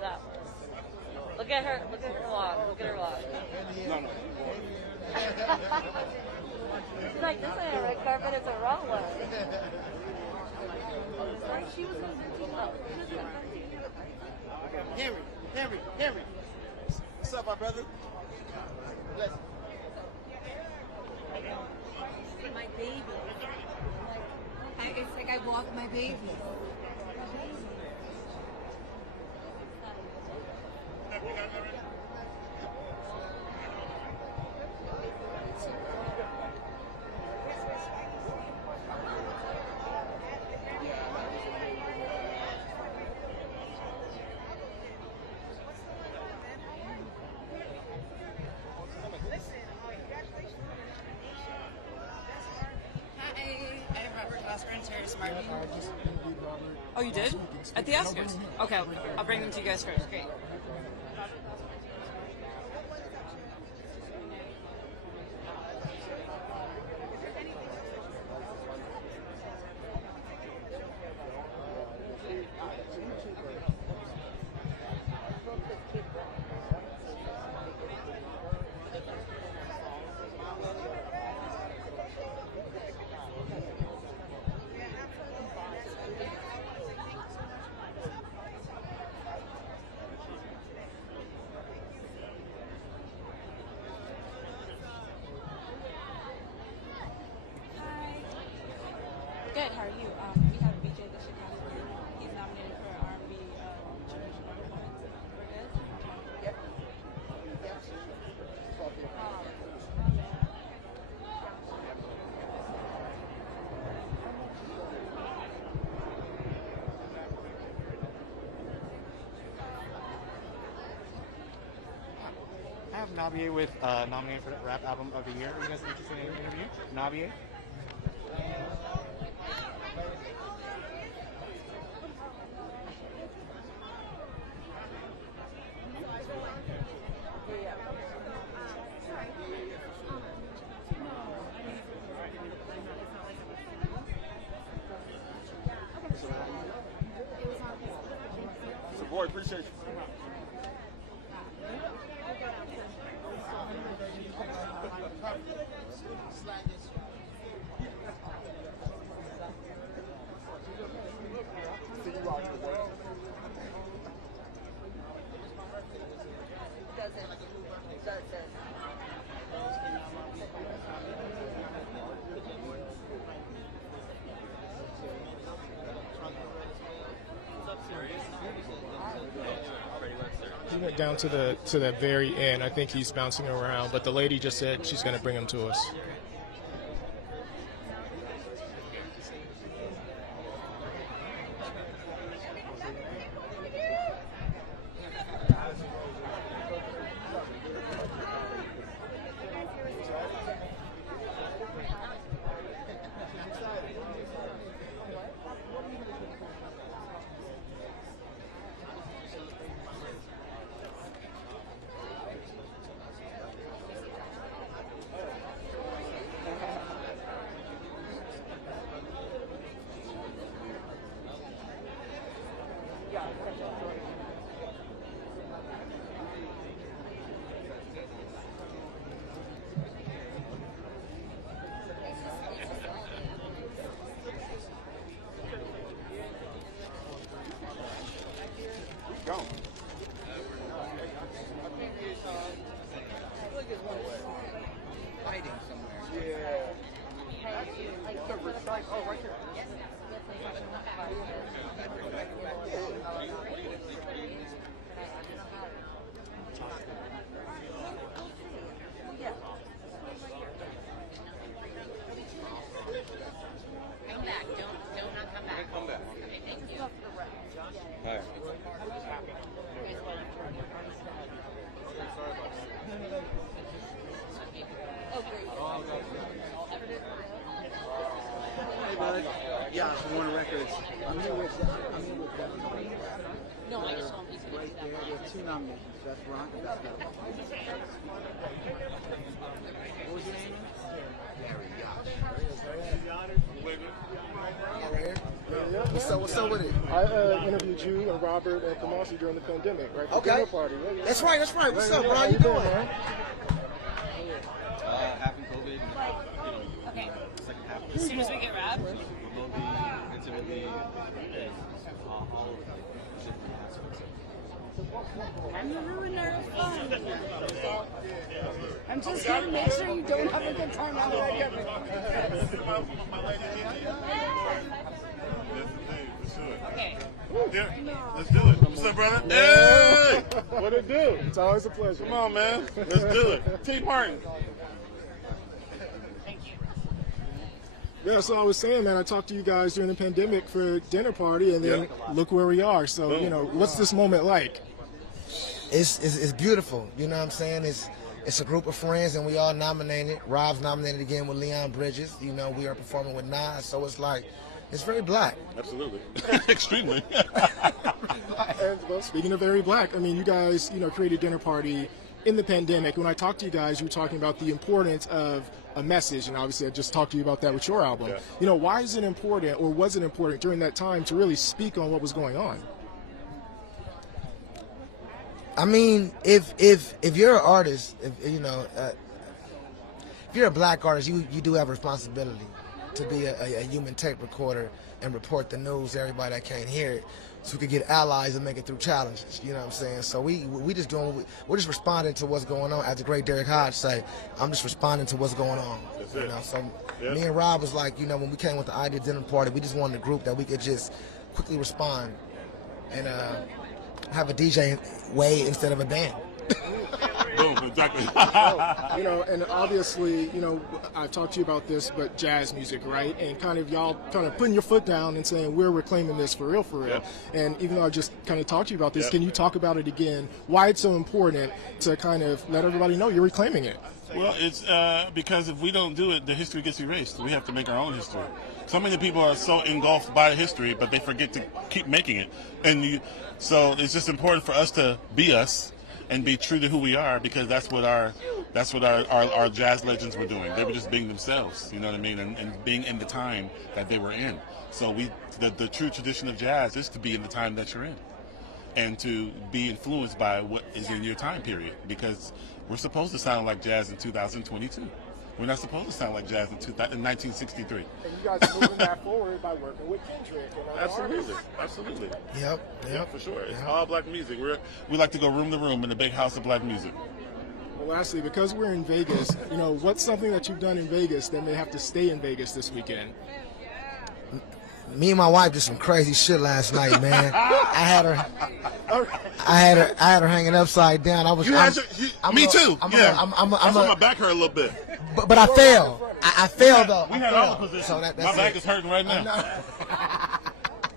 That was. Look at her vlog. Look at her vlog. No. She's like, this ain't a red carpet, it's a wrong one. She was on 13. She was on 13. Henry. What's up, my brother? Bless My baby. It's like I walk my baby. Oh, you did? At the Oscars? Okay, I'll bring them to you guys first. Great. Good. How are you? We have BJ the Chicago. He's nominated for R&B traditional performance. We're good. Yep. I have Nabier with nominated for the Rap Album of the Year. Are you guys interested in an interview? Nabier? Boy, appreciate you. He went down to the very end. I think he's bouncing around, but the lady just said she's going to bring him to us. Look at one way. I'm here with No, I just want you to right there. There's 2 nominations. Best rock and best metal. What was your name? Gary. What's up with it? I interviewed you and Robert and Kamasi during the pandemic, right? Okay. Dinner party. That's right. What's up, bro? How How you doing? man? Happy COVID. Okay. Second half. As soon as we get wrapped. Remotely, intimately, and all of the different aspects of it. I'm ruining our fun. I'm just here to make sure you don't have a good time out there. Okay. Here, let's do it. What's up, brother? Hey! What it do? It's always a pleasure. Come on, man. Let's do it. T. Martin. Yeah, so I was saying, man, I talked to you guys during the pandemic for a dinner party, and then look where we are. So, you know, what's this moment like? It's beautiful. You know what I'm saying? It's a group of friends, and we all nominated. Rob's nominated again with Leon Bridges. You know, we are performing with Nas, so it's like, it's very black. Absolutely. Extremely. And, well, speaking of very black, I mean, you guys, you know, created a dinner party in the pandemic. When I talked to you guys, you were talking about the importance of a message, and obviously I just talked to you about that with your album. Yeah. You know, why is it important, or was it important during that time to really speak on what was going on? I mean, if you're an artist, if you're a black artist, you do have a responsibility to be a human tape recorder and report the news to everybody that can't hear it, so we could get allies and make it through challenges. You know what I'm saying? So we just doing, we're just responding to what's going on. As the great Derek Hodge say, I'm just responding to what's going on. That's you it. know, so Yep. me and Rob was like, you know, when we came with the idea of dinner party, we just wanted a group that we could just quickly respond and have a DJ way instead of a band. Boom, exactly. You know, and obviously, you know, I've talked to you about this, but jazz music, right? And kind of y'all kind of putting your foot down and saying, we're reclaiming this for real, for real. Yep. And even though I just kind of talked to you about this, Yep. can you talk about it again? Why it's so important to kind of let everybody know you're reclaiming it? Well, it's because if we don't do it, the history gets erased. We have to make our own history. So many people are so engulfed by history, but they forget to keep making it. So it's just important for us to be us and be true to who we are, because that's what our jazz legends were doing. They were just being themselves, you know what I mean, and being in the time that they were in. So the true tradition of jazz is to be in the time that you're in, and to be influenced by what is in your time period, because we're supposed to sound like jazz in 2022. We're not supposed to sound like jazz in 1963. And you guys are moving that forward by working with Kendrick and other Absolutely, artists. absolutely. Yep. For sure. It's Yep. all black music. We like to go room to room in a big house of black music. Well, lastly, because we're in Vegas, you know, what's something that you've done in Vegas that may have to stay in Vegas this weekend? Me and my wife did some crazy shit last night, man. I had her hanging upside down. Me too. I'm my back hurt a little bit. But I fell. I fell though. We had all the positions. So that's my back it. is hurting right now.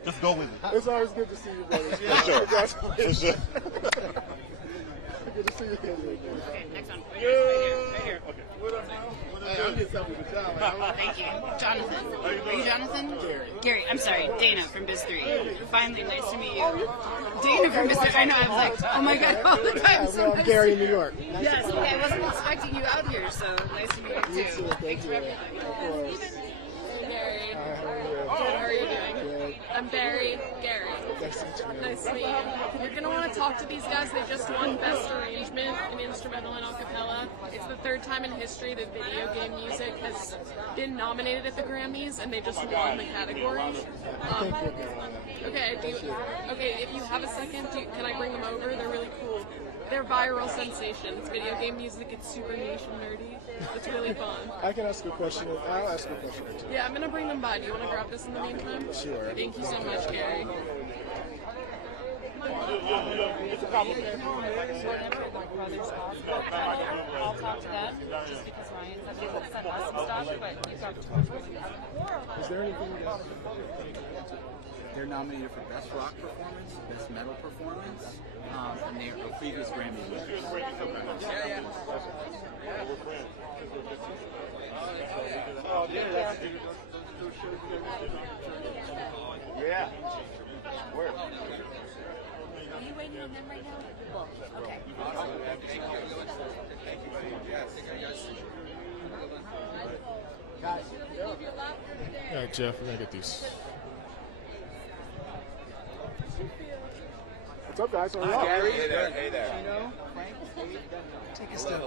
Just go with it. It's always good to see you, brothers. For sure. For sure. Good to see you again. Okay, next one. Right here. Okay. What up, man? Hey, I'm getting something to tell, man. Thank you. Jonathan. Are you Jonathan? Gary. I'm sorry. Dana from Biz 3. Finally, nice to meet you. Dana from Biz 3. I know. I was like, oh my God, all the time. So I'm Gary in New York. Yes. Okay. I wasn't expecting you out here, so nice to meet you too. Thanks for everything. Gary. Good, how are you doing? I'm Barry. Gary. Nice to meet you. You're going to want to talk to these guys. They just won Best Arrangement in Instrumental and Acapella. It's the third time in history that video game music has been nominated at the Grammys, and they just won the category. Okay, if you have a second, can I bring them over? They're really cool. They're viral sensations. Video game music, it's super niche and nerdy. It's really fun. I can ask a question. I'll ask a question or two. Yeah, I'm going to bring them by. Do you want to grab this in the meantime? Sure. Thank you so much, Gary. I'll talk to them just because Ryan sent us some stuff, but you talk to them. Is there anything you guys... They're nominated for Best Rock Performance, Best Metal Performance, and they are previous Grammy winners. you and them right now? Well, okay. All right, Jeff, we're gonna get these. What's up, guys? How are y'all? Gary, hey there. Hey there. Take a step.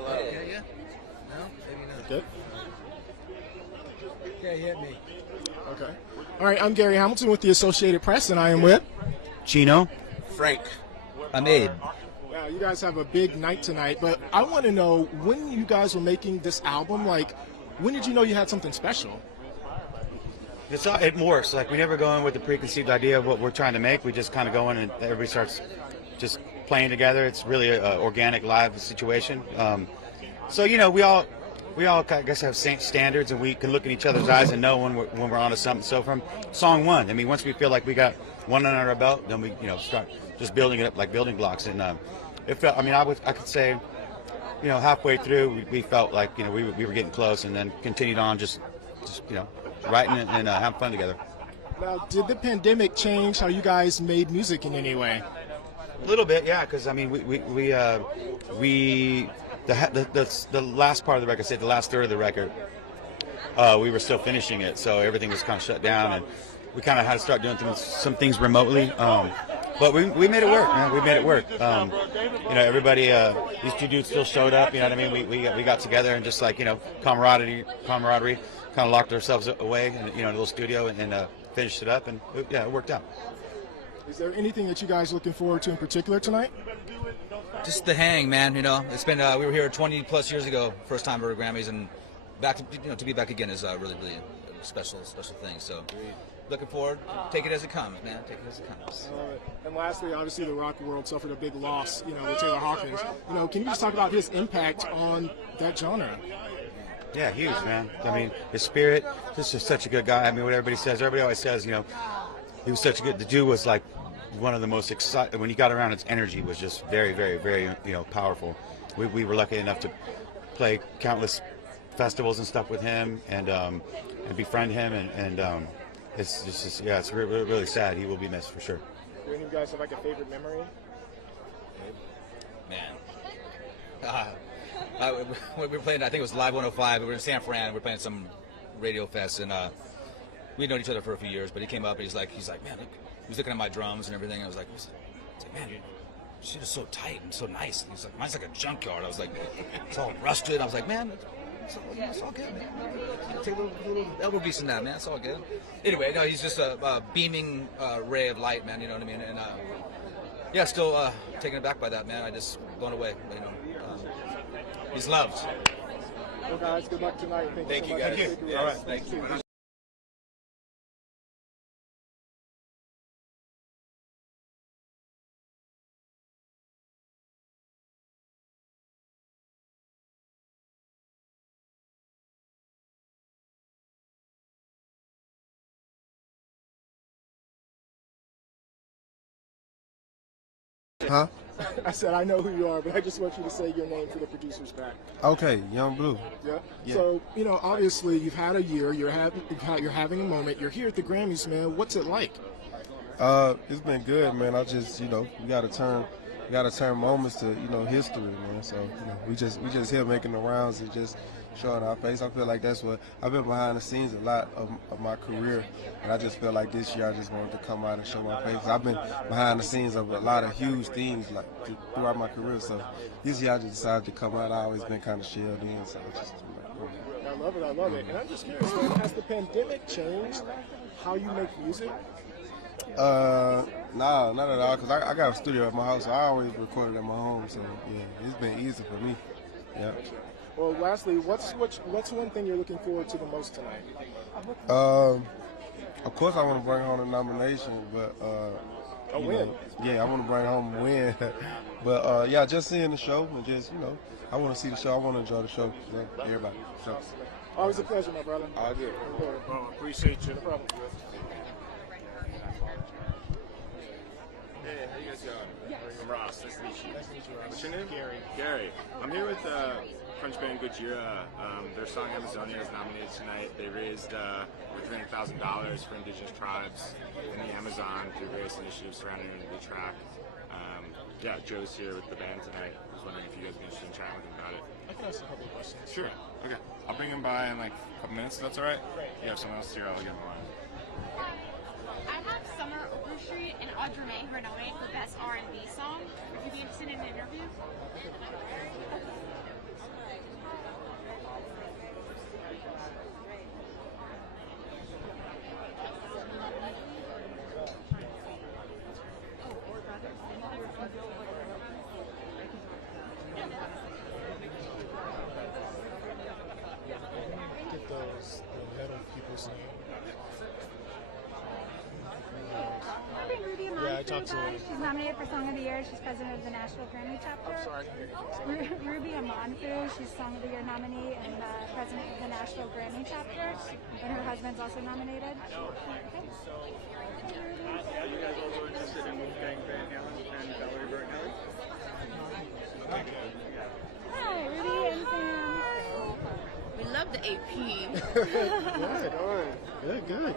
Yeah. No, maybe not. Good. Okay, hit me. Okay. All right, I'm Gary Hamilton with the Associated Press, and I am with Chino. Frank. Ahmed. Yeah, you guys have a big night tonight, but I want to know when you guys were making this album, like, when did you know you had something special? It works. Like, we never go in with the preconceived idea of what we're trying to make. We just kind of go in and everybody starts just playing together. It's really an organic live situation. So, you know, we all, I guess, have same standards, and we can look in each other's eyes and know when we're onto something. So from song one, I mean, once we feel like we got one under our belt, then we, you know, start just building it up like building blocks. And it felt, I mean, I could say, you know, halfway through, we felt like, you know, we were getting close, and then continued on just you know, writing and having fun together. Now, did the pandemic change how you guys made music in any way? A little bit, yeah, because I mean, the last part of the record, say the last third of the record, we were still finishing it, so everything was kind of shut down, and we kind of had to start doing some things remotely. But we made it work, man. We made it work. You know, everybody, these two dudes still showed up. You know what I mean? We got together and just, like, you know, camaraderie, kind of locked ourselves away, in, you know, in a little studio, and finished it up, and it worked out. Is there anything that you guys looking forward to in particular tonight? Just the hang, man. You know, it's been we were here 20 plus years ago, first time for Grammys, and back to, you know, to be back again is really a special thing. So looking forward. Take it as it comes, man. Take it as it comes. And lastly, obviously, the rock world suffered a big loss, you know, with Taylor Hawkins. You know, can you just talk about his impact on that genre? Yeah, huge, man. I mean, his spirit. This is such a good guy. I mean, what everybody always says, you know, he was such a good. The dude was like one of the most exciting. When he got around, his energy was just very, very, very, you know, powerful. We were lucky enough to play countless festivals and stuff with him, and befriend him, and it's just yeah, it's really sad. He will be missed for sure. Do any of you guys have like a favorite memory? Man. We were playing, I think it was Live 105. We were in San Fran. We were playing some radio fest, and we'd known each other for a few years. But he came up and he's like, man, look. He was looking at my drums and everything. I was like, man, shit is so tight and so nice. And he's like, mine's like a junkyard. I was like, it's all rusted. I was like, man, it's all good, man. Take a little elbow grease in that, man. It's all good. Anyway, no, he's just a beaming ray of light, man. You know what I mean? And yeah, still taken aback by that, man. I just blown away. You know. He's loved. Well, guys, good luck tonight. Thank you so much. Thank you. All right. Thank you. Huh? I said I know who you are, but I just want you to say your name for the producer's back. Okay, Young Blue. Yeah. Yeah. So, you know, obviously you've had a year. You're having a moment. You're here at the Grammys, man. What's it like? It's been good, man. I just, you know, we gotta turn moments to, you know, history, man. So, you know, we just here making the rounds and just showing our face. I feel like that's what I've been behind the scenes a lot of my career, and I just feel like this year I just wanted to come out and show my face. I've been behind the scenes of a lot of huge things like throughout my career, so this year I just decided to come out. I've always been kind of shelled in, so I just I love it. And I'm just curious, man, has the pandemic changed how you make music? Nah, not at all, because I got a studio at my house, so I always recorded at my home, so yeah, it's been easy for me. Yeah. Well, lastly, what's one thing you're looking forward to the most tonight? Of course, I want to bring home the nomination, but a win. Yeah, I want to bring home a win. But yeah, just seeing the show and just, you know, I want to see the show. I want to enjoy the show. Yeah, everybody. So. Always a pleasure, my brother. All good. Appreciate you. No problem. Hey, how you guys doing? I'm Ross. Nice to meet you. Nice to meet you, Ross. What's your name? Gary. Gary. I'm here with French band Gojira. Their song Amazonia is nominated tonight. They raised over $300,000 for indigenous tribes in the Amazon through various initiatives surrounding the track. Yeah, Joe's here with the band tonight. I was wondering if you guys would be interested in chatting with him about it. I can ask a couple of questions. Sure. Okay. I'll bring him by in like a couple minutes, if that's all right? You have someone else here, I'll get him on. I have Summer Overstreet and Audra May who are nominated for Best R&B Song. Would you be interested in an interview? Get those the metal people's name. Yeah, I talked to her. She's nominated for Song of the Year. She's president of the Nashville Grammy chapter. I'm sorry. Ruby Amanfu, she's Song of the Year nominee and president of the Nashville Grammy chapter. And her husband's also nominated. Okay. Are you guys also interested in Wolfgang Van Halen and Valerie Bertinelli? Hi, Ruby and Sam. We love the AP. Good.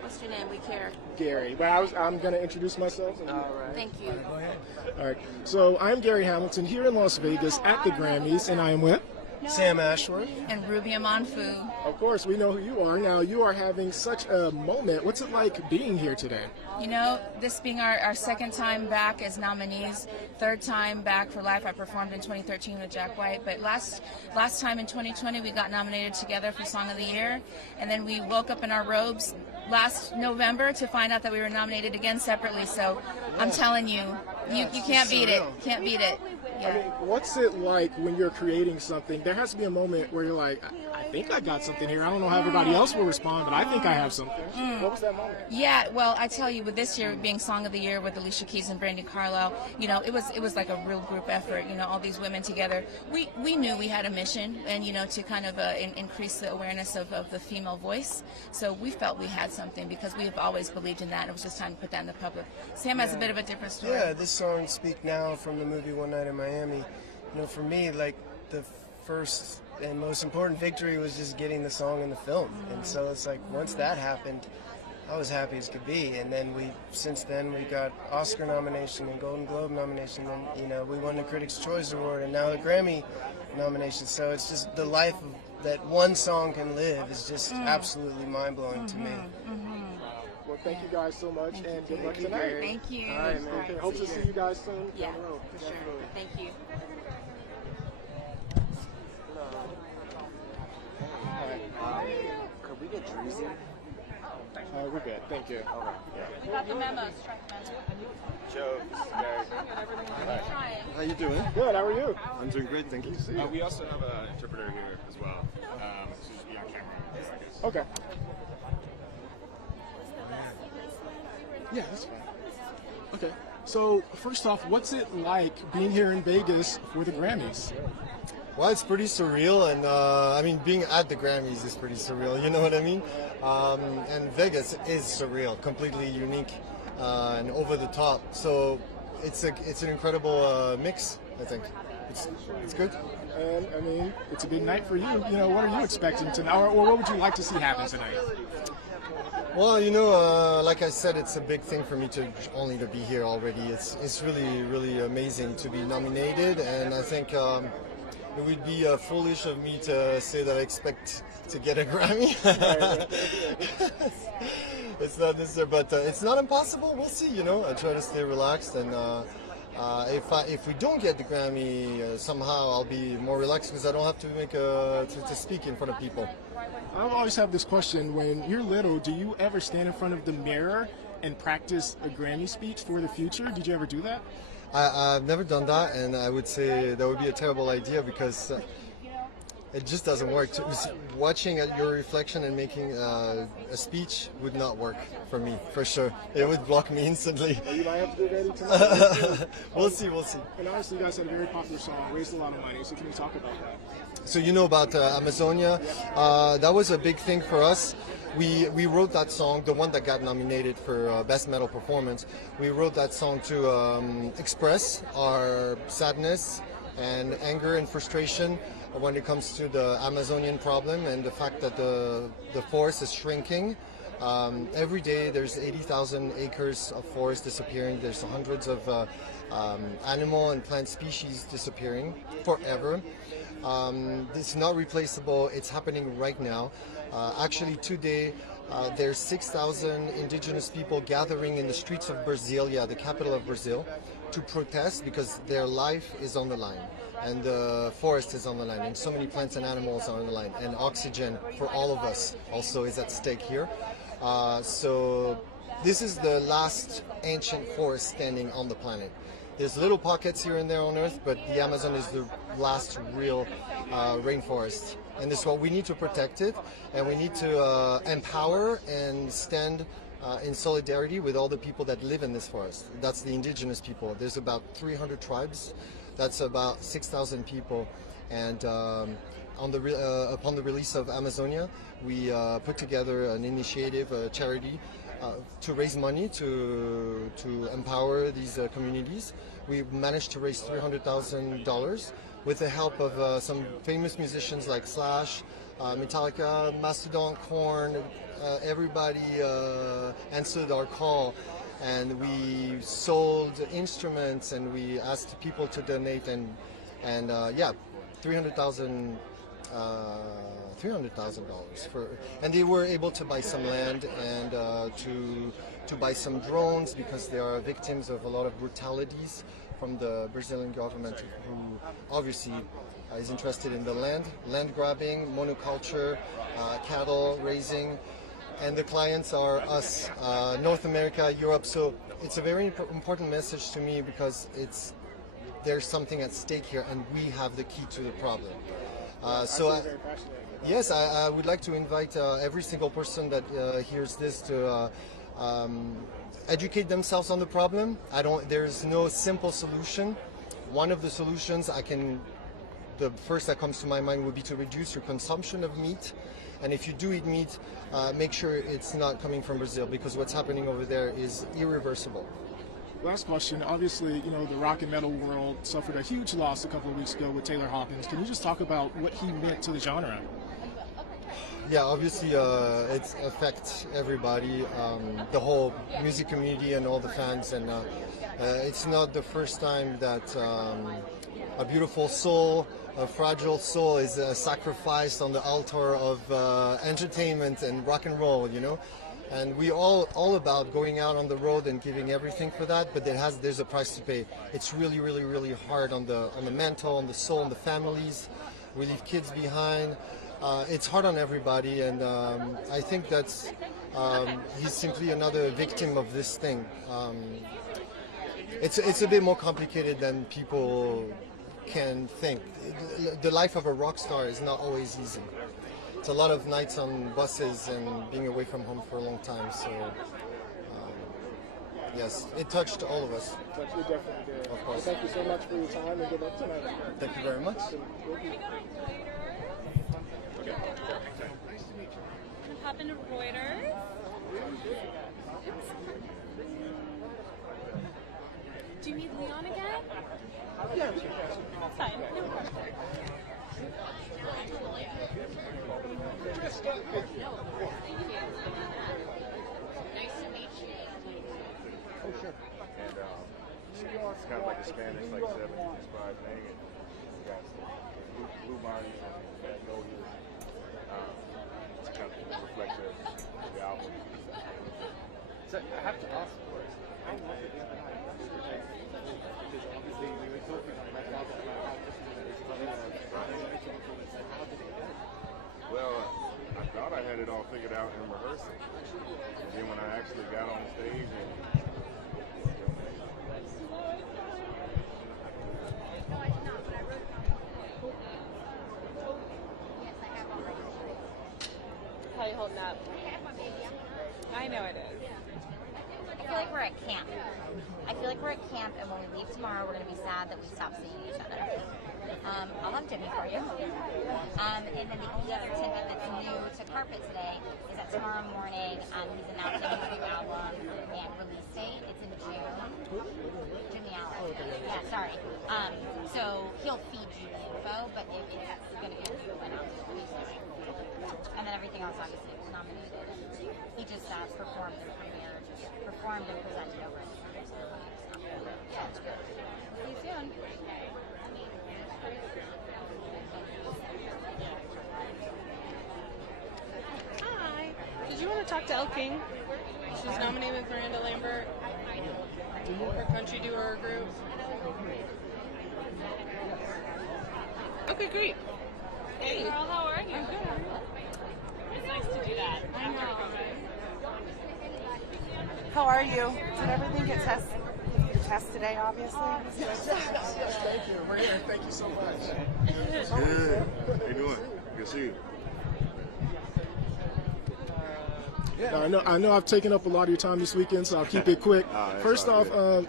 What's your name? We care. Gary. Well, I'm going to introduce myself. All right. Thank you. Go ahead. All right. So I'm Gary Hamilton here in Las Vegas at the Grammys, and I am with Sam Ashworth and Ruby Amanfu. Of course, we know who you are. Now, you are having such a moment. What's it like being here today? You know, this being our second time back as nominees, third time back for Life. I performed in 2013 with Jack White, but last time in 2020 we got nominated together for Song of the Year, and then we woke up in our robes last November to find out that we were nominated again separately. So I'm telling you, you can't beat it. Can't beat it. Yeah. I mean, what's it like when you're creating something? There has to be a moment where you're like, I think I got something here. I don't know how everybody else will respond, but I think I have something. What was that moment? Yeah, well, I tell you, with this year being Song of the Year with Alicia Keys and Brandi Carlile, you know, it was like a real group effort. You know, all these women together. We knew we had a mission, and you know, to kind of increase the awareness of the female voice. So we felt we had something because we have always believed in that. It was just time to put that in the public. Sam has a bit of a different story. Yeah, this song "Speak Now" from the movie One Night in Miami. You know, for me, like the first and most important victory was just getting the song in the film. And so it's like once that happened, I was happy as could be. And then since then we got Oscar nomination and Golden Globe nomination, and you know, we won the Critics' Choice Award and now the Grammy nomination. So it's just the life that one song can live is just absolutely mind-blowing to me. Well, thank you guys so much, and good luck tonight. Thank you. All right, man. Okay, hope to see you guys soon. Yeah, down the road. for sure. Thank you. Could we get Dreezy? We're good. Thank you. We got the memos. Joe, this is Barry. Trying. How you doing? Good. How are you? I'm doing great, thank you. We also have an interpreter here as well. So just be on camera. Okay. Yeah, that's fine. Okay. So first off, what's it like being here in Vegas for the Grammys? Well, it's pretty surreal, and I mean, being at the Grammys is pretty surreal. You know what I mean? And Vegas is surreal, completely unique and over the top. So it's an incredible mix. I think it's good. And I mean, it's a big night for you. You know, what are you expecting tonight, or what would you like to see happen tonight? Well, you know, like I said, it's a big thing for me to be here already. It's really amazing to be nominated, and I think. It would be foolish of me to say that I expect to get a Grammy. It's not necessary, but it's not impossible. We'll see. You know, I try to stay relaxed, and if we don't get the Grammy, somehow I'll be more relaxed because I don't have to to speak in front of people. I always have this question: when you're little, do you ever stand in front of the mirror and practice a Grammy speech for the future? Did you ever do that? I've never done that, and I would say that would be a terrible idea because it just doesn't work. Watching your reflection and making a speech would not work for me, for sure. It would block me instantly. Well, you might have to do that tonight. We'll see. And honestly, you guys had a very popular song, raised a lot of money, so can you talk about that? So you know about Amazonia? That was a big thing for us. We wrote that song, the one that got nominated for Best Metal Performance. We wrote that song to express our sadness and anger and frustration when it comes to the Amazonian problem and the fact that the forest is shrinking. Every day there's 80,000 acres of forest disappearing. There's hundreds of animal and plant species disappearing forever. It's not replaceable. It's happening right now. Actually, today there's 6,000 indigenous people gathering in the streets of Brasilia, the capital of Brazil, to protest because their life is on the line. And the forest is on the line, and so many plants and animals are on the line, and oxygen for all of us also is at stake here. So this is the last ancient forest standing on the planet. There's little pockets here and there on Earth, but the Amazon is the last real rainforest. And this is what we need to protect it, and we need to empower and stand in solidarity with all the people that live in this forest. That's the indigenous people. There's about 300 tribes. That's about 6,000 people. And upon the release of Amazonia, we put together an initiative, a charity, to raise money to empower these communities. We managed to raise $300,000 with the help of some famous musicians like Slash, Metallica, Mastodon, Korn. Everybody answered our call, and we sold instruments, and we asked people to donate, and yeah, $300,000 for, and they were able to buy some land and to buy some drones because they are victims of a lot of brutalities from the Brazilian government, who obviously is interested in the land grabbing, monoculture, cattle raising, and the clients are us, North America, Europe. So it's a very important message to me because there's something at stake here, and we have the key to the problem. Yes, I would like to invite every single person that hears this to educate themselves on the problem. There's no simple solution. One of the solutions the first that comes to my mind would be to reduce your consumption of meat. And if you do eat meat, make sure it's not coming from Brazil, because what's happening over there is irreversible. Last question. Obviously, the rock and metal world suffered a huge loss a couple of weeks ago with Taylor Hawkins. Can you just talk about what he meant to the genre? Yeah, obviously it affects everybody, the whole music community and all the fans. And it's not the first time that a beautiful soul, a fragile soul is sacrificed on the altar of entertainment and rock and roll, And we all about going out on the road and giving everything for that, but there's a price to pay. It's really, really, really hard on the mental, on the soul, on the families. We leave kids behind. It's hard on everybody, and I think that's he's simply another victim of this thing. It's a bit more complicated than people can think. The life of a rock star is not always easy. It's a lot of nights on buses and being away from home for a long time. So, yes, it touched all of us. It definitely did. Of course. Well, thank you so much for your time, and good luck tonight. Thank you very much. Hop into Reuters. Do you need Leon again? Yeah. That's fine. No problem. Nice to meet you. Oh, sure. And it's kind of like a Spanish, like 70s inspired thing. And we got blue bodies and magnolias. It's kind of a reflection of the album. So I have to ask first, how was it the other night? Because obviously we were talking on that album about how different it is from how did it go? Well, I thought I had it all figured out in rehearsal. And then when I actually got on stage and How you holding up? I know it is. I feel like we're at camp. I feel like we're at camp, and when we leave tomorrow, we're going to be sad that we stopped seeing each other. I'll have Jimmy for you. And then the only other tidbit that's new to Carpet today is that tomorrow morning he's announcing his new album and release date. It's in June. Jimmy Allen. Yeah, sorry. So he'll feed you the info, but it's going to be announced what he's doing. And then everything else obviously is nominated. he just performed and premiered, performed and presented over it. Yeah, it's good. See you soon. Hi. Did you want to talk to Elle King? She's nominated with Miranda Lambert. Her country duo group. Okay, great. Hey, girl, how are you? I'm good. How are you? It's nice to do that. I know. How are you? Did everything get tested today, obviously? Yes, thank you. We're here. Thank you so much. Good. How you doing? Good to see you. Now, I know I've taken up a lot of your time this weekend, so I'll keep it quick. First off,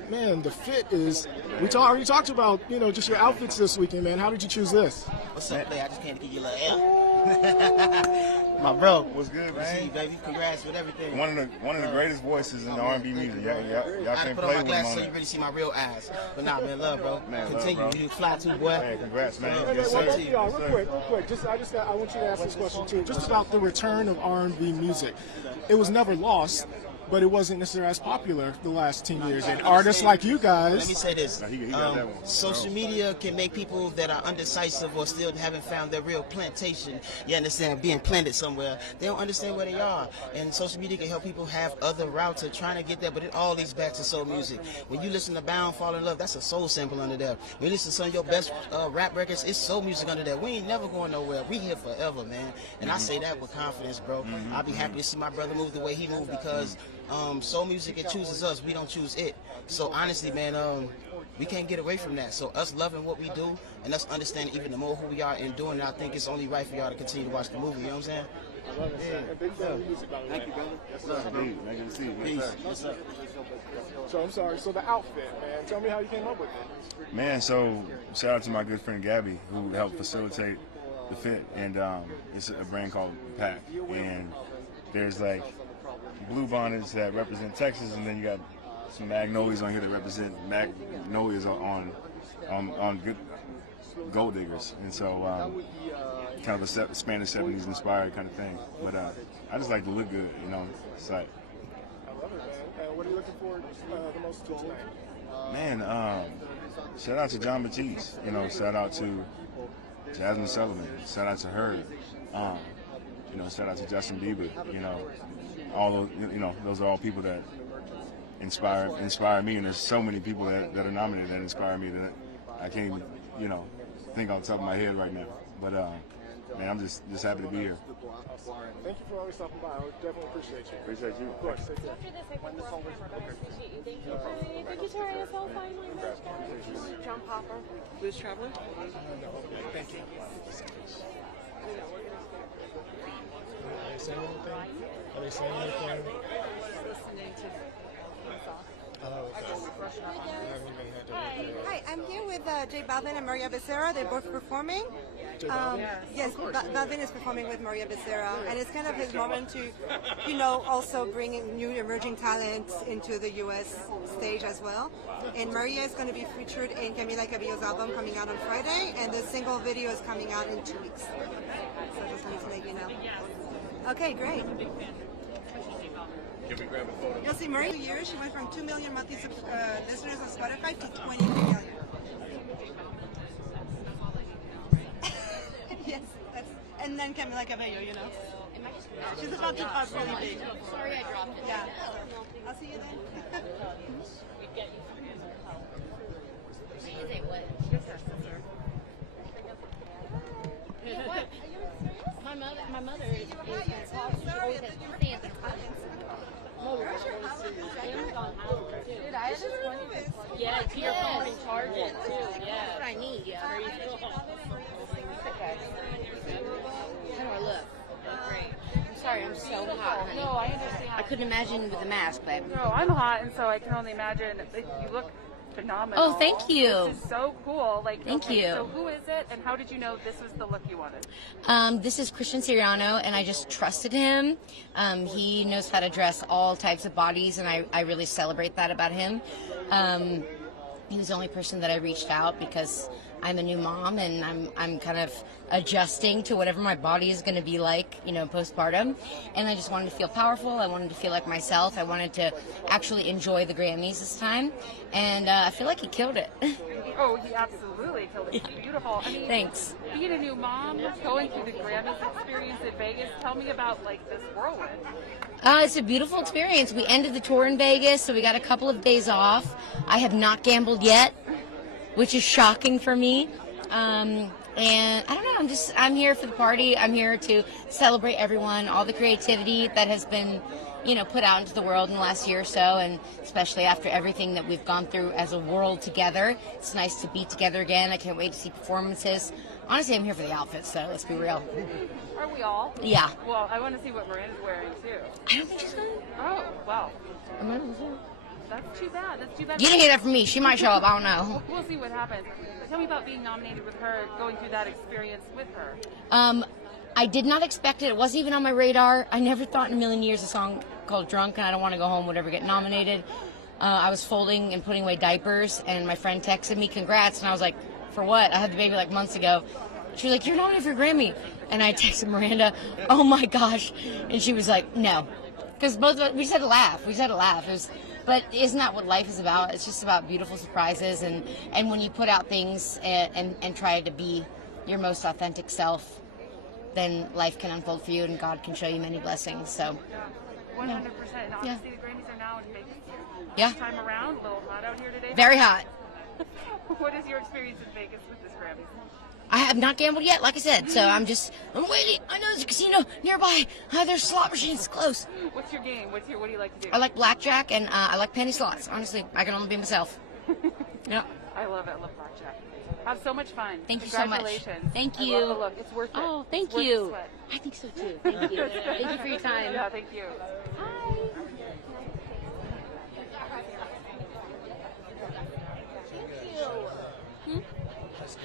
man, the fit is. We already talked about, just your outfits this weekend, man. How did you choose this? What's up, Clay? I just came to give you a little L. My bro. What's good, man? man? Baby, congrats with everything. One of the greatest voices in the R&B music. Y'all I can't put play on my with him glasses on so it. you really see my real eyes. But nah, man, love, bro. Man, Continue. love, bro. You fly too, boy. Man, congrats, man. Hey, one more thing, y'all, real quick. I want you to ask this question too, just about the return of R&B music. It was never lost, but it wasn't necessarily as popular the last 10 years. And artists like you guys. Let me say this. Social media can make people that are undecisive or still haven't found their real plantation, you understand, being planted somewhere. They don't understand where they are. And social media can help people have other routes of trying to get there, but it all leads back to soul music. When you listen to Bound, Fall in Love, that's a soul sample under there. When you listen to some of your best rap records, it's soul music under there. We ain't never going nowhere. We here forever, man. And I say that with confidence, bro. I'll be happy to see my brother move the way he moved because soul music, it chooses us. We don't choose it. So honestly, man, we can't get away from that. So us loving what we do and us understanding even the more who we are and doing it, I think it's only right for y'all to continue to watch the movie. You know what I'm saying? I love it, Thank you, brother. What's up, man? Good to see you. Peace. What's up? So I'm sorry. So the outfit, man. Tell me how you came up with it. Man, so shout out to my good friend Gabby who helped facilitate the fit, and it's a brand called Pack, and there's like blue bonnets that represent Texas, and then you got some magnolias on here that represent magnolias on good gold diggers, and so kind of a Spanish 70s inspired kind of thing. But I just like to look good, It's like, I love it, man. What are you looking for the most to tonight? Man, shout out to John Batiste, shout out to Jasmine Sullivan, shout out to her, shout out to Justin Bieber, all those, those are all people that inspire me, and there's so many people that are nominated that inspire me that I can't even, think on the top of my head right now. But man, I'm just happy to be here. Thank you for always stopping by. I definitely appreciate you. Appreciate you. Of course. Take care. Thank you, Terry. It's all finally John Popper. Blues Traveler? Thank you. Are they saying anything? Are they saying anything? Listening to Hi, I'm here with J Balvin and Maria Becerra. They're both performing. J Balvin? Yes, Balvin is performing with Maria Becerra, and it's kind of his moment to, also bring in new emerging talents into the U.S. stage as well. And Maria is going to be featured in Camila Cabello's album coming out on Friday, and the single video is coming out in 2 weeks. So just need to let you know. Okay, great. Can we grab a photo? You'll see Maria 2 years. She went from 2 million monthly listeners on Spotify to 20 million. Yes, and then Camila Cabello, She's about to pop really big. Sorry, I dropped it. Yeah. I'll see you then. She is a what? What? My mother is she always has stands in comments. Dude, I just wanted to. Yeah, to your phone and charge it too. Yeah. That's what I need, yeah. Okay. How do I look? Great. I'm sorry, I'm so hot, honey. No, I understand. I couldn't imagine with a mask, babe. No, I'm hot, and so I can only imagine. You look phenomenal. Oh, thank you. This is so cool. Thank you. So who is it, and how did you know this was the look you wanted? This is Christian Siriano, and I just trusted him. He knows how to dress all types of bodies, and I really celebrate that about him. He was the only person that I reached out because I'm a new mom, and I'm kind of adjusting to whatever my body is going to be like, postpartum. And I just wanted to feel powerful. I wanted to feel like myself. I wanted to actually enjoy the Grammys this time, and I feel like he killed it. Oh, he absolutely killed it. It's beautiful. I mean, Thanks. Being a new mom, going through the Grammys experience in Vegas, tell me about this whirlwind. It's a beautiful experience. We ended the tour in Vegas, so we got a couple of days off. I have not gambled yet, which is shocking for me. And I don't know, I'm here for the party. I'm here to celebrate everyone, all the creativity that has been, put out into the world in the last year or so, and especially after everything that we've gone through as a world together. It's nice to be together again. I can't wait to see performances. Honestly, I'm here for the outfits, though. Let's be real. Are we all? Yeah. Well, I want to see what Miranda's wearing, too. I don't think she's going. Oh, wow. You That's too bad. didn't hear that from me. She might show up. I don't know. We'll see what happens. But tell me about being nominated with her, going through that experience with her. I did not expect it. It wasn't even on my radar. I never thought in a million years a song called Drunk and I Don't Want to Go Home would ever get nominated. I was folding and putting away diapers, and my friend texted me, congrats, and I was like, for what? I had the baby months ago. She was like, you're nominated for a Grammy. And I texted Miranda, oh my gosh. And she was like, no. Because both of us, we just had to laugh. But isn't that what life is about? It's just about beautiful surprises, and when you put out things and try to be your most authentic self, then life can unfold for you and God can show you many blessings. So, 100%. And obviously the Grammys are now in Vegas. Yeah. This time around, a little hot out here today. Very hot. What is your experience in Vegas with this Grammys? I have not gambled yet, like I said, so I'm waiting. I know there's a casino nearby. There's slot machines close. What's your game? What do you like to do? I like blackjack, and I like penny slots. Honestly, I can only be myself. Yeah. I love it. I love blackjack. Have so much fun. Thank you so much. Congratulations. Thank I you. love the look. It's worth it. Oh, thank It's worth you. the sweat. I think so too. Thank you. Thank you for your time. Yeah, thank you. Hi.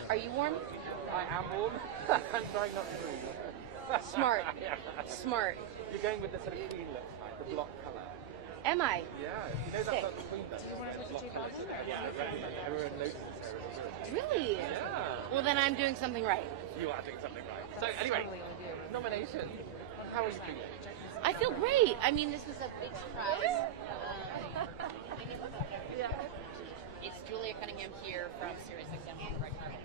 Are you warm? I am warm. I'm trying not to breathe. Smart. Smart. You're going with the sort of queen look, like the block colour. Am I? Yeah. You know Sick. that's the queen look. Do you want to switch your Yeah, everyone notices her as a Really? Yeah. Well, then I'm doing something right. You are doing something right. So anyway, nomination. How are you feeling? I feel great. I mean, this was a big surprise. It's Julia Cunningham here from SiriusXM on the Red Carpet.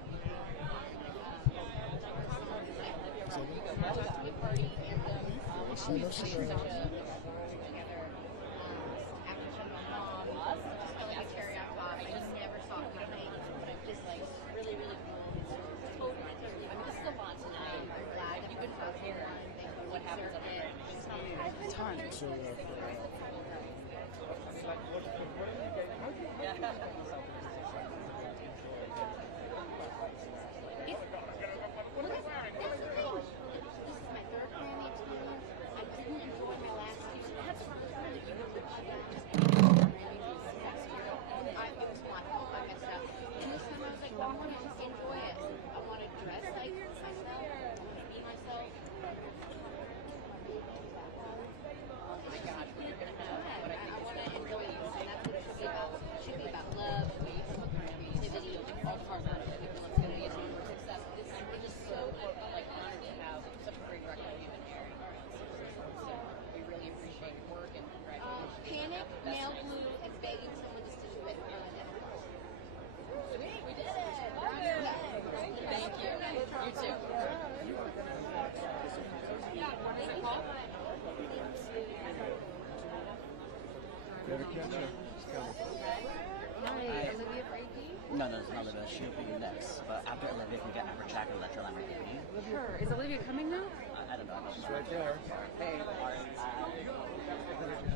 No, it's not Olivia. She'll be next. But after Olivia, can get Amber Jack and Electra Lamborghini. Sure. Is Olivia coming now? I don't know. She's right there. Hey,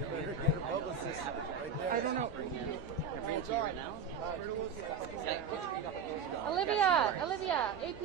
Get her publicist right there. I don't know. bring it to you right now. Olivia, AP.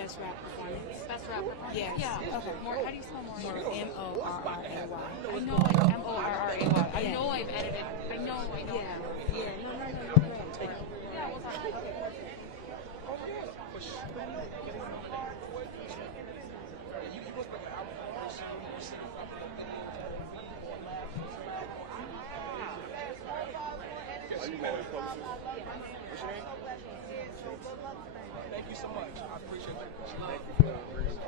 best rap performance. Best rap performance? Yes. Yeah. Okay. More, how do you spell more? M-O-R-R-A-Y. I know M-O-R-R-A-Y. I know I've edited. I know. Yeah. No. Yeah, we'll talk about it. Thank you so much. I appreciate that. Thank you for bringing it.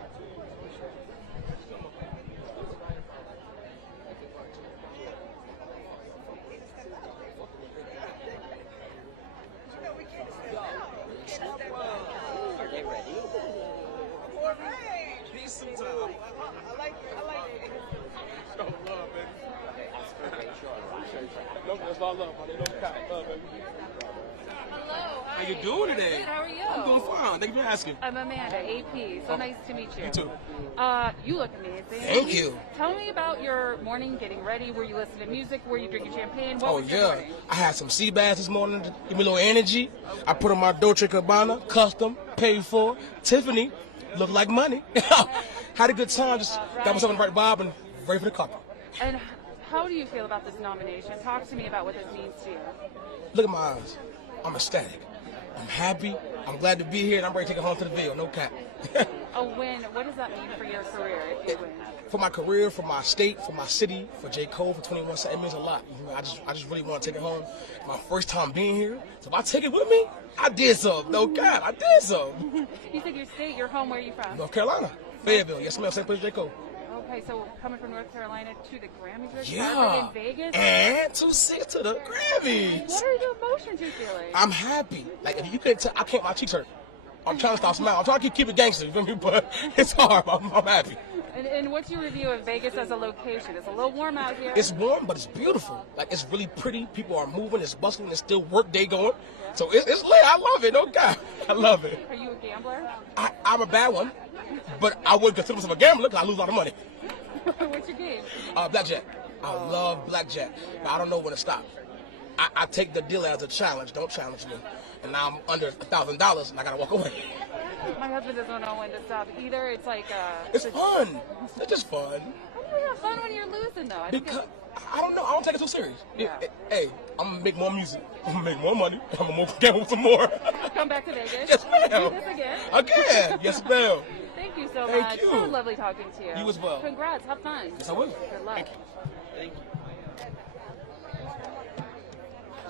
Are they ready? All right. Peace sometime. I like it. Show love, baby. No, that's all love, buddy. No cap. Love, baby. Hello. How you doing today? Good, how are you? I'm doing fine. Thank you for asking. I'm Amanda, AP. So nice to meet you. You too. You look amazing. Thank you. Tell me about your morning getting ready. Were you listening to music? Were you drinking champagne? What Oh was your yeah, morning? I had some sea bass this morning to give me a little energy. I put on my Dolce & Gabbana, custom, paid for, Tiffany, looked like money. Had a good time, just got myself in the right vibe and ready for the couple. And how do you feel about this nomination? Talk to me about what this means to you. Look at my eyes. I'm ecstatic. I'm happy. I'm glad to be here, and I'm ready to take it home to the Ville. No cap. A win, what does that mean for your career if you win? For my career, for my state, for my city, for J. Cole, for 21 Cent, it means a lot. You know, I just really want to take it home. My first time being here, so if I take it with me, I did something. No cap, I did something. You said your state, your home, where are you from? North Carolina, Fayetteville. Yes, ma'am. Same place J. Cole. Okay, so coming from North Carolina to the Grammys, this Yeah. Saturday in Vegas? And to sit to the Grammys. What are the emotions you're feeling? I'm happy. Like, if you couldn't tell, I can't, my cheeks hurt. I'm trying to stop smiling. I'm trying to keep it gangster, you feel me? But it's hard. I'm happy. And what's your review of Vegas as a location? It's a little warm out here. It's warm, but it's beautiful. Like, it's really pretty. People are moving. It's bustling. It's still work day going. So it's lit. I love it. No cap. I love it. Are you a gambler? I'm a bad one, but I wouldn't consider myself a gambler because I lose a lot of money. What's your game? Blackjack. I love blackjack, but I don't know when to stop. I take the deal as a challenge. Don't challenge me. And now I'm under $1,000 and I gotta walk away. My husband doesn't know when to stop either. It's like It's fun. It's just fun. How do you have fun when you're losing though? Because I don't know. I don't take it too serious. Hey, I'm gonna make more music. I'm gonna make more money. I'm gonna gamble some more. Come back to Vegas. Yes, ma'am. Do this again. Again. Yes, ma'am. Thank you so Thank much. you. So lovely talking to you. You as well. Congrats. Have fun. Yes, I will. Good luck. Thank you.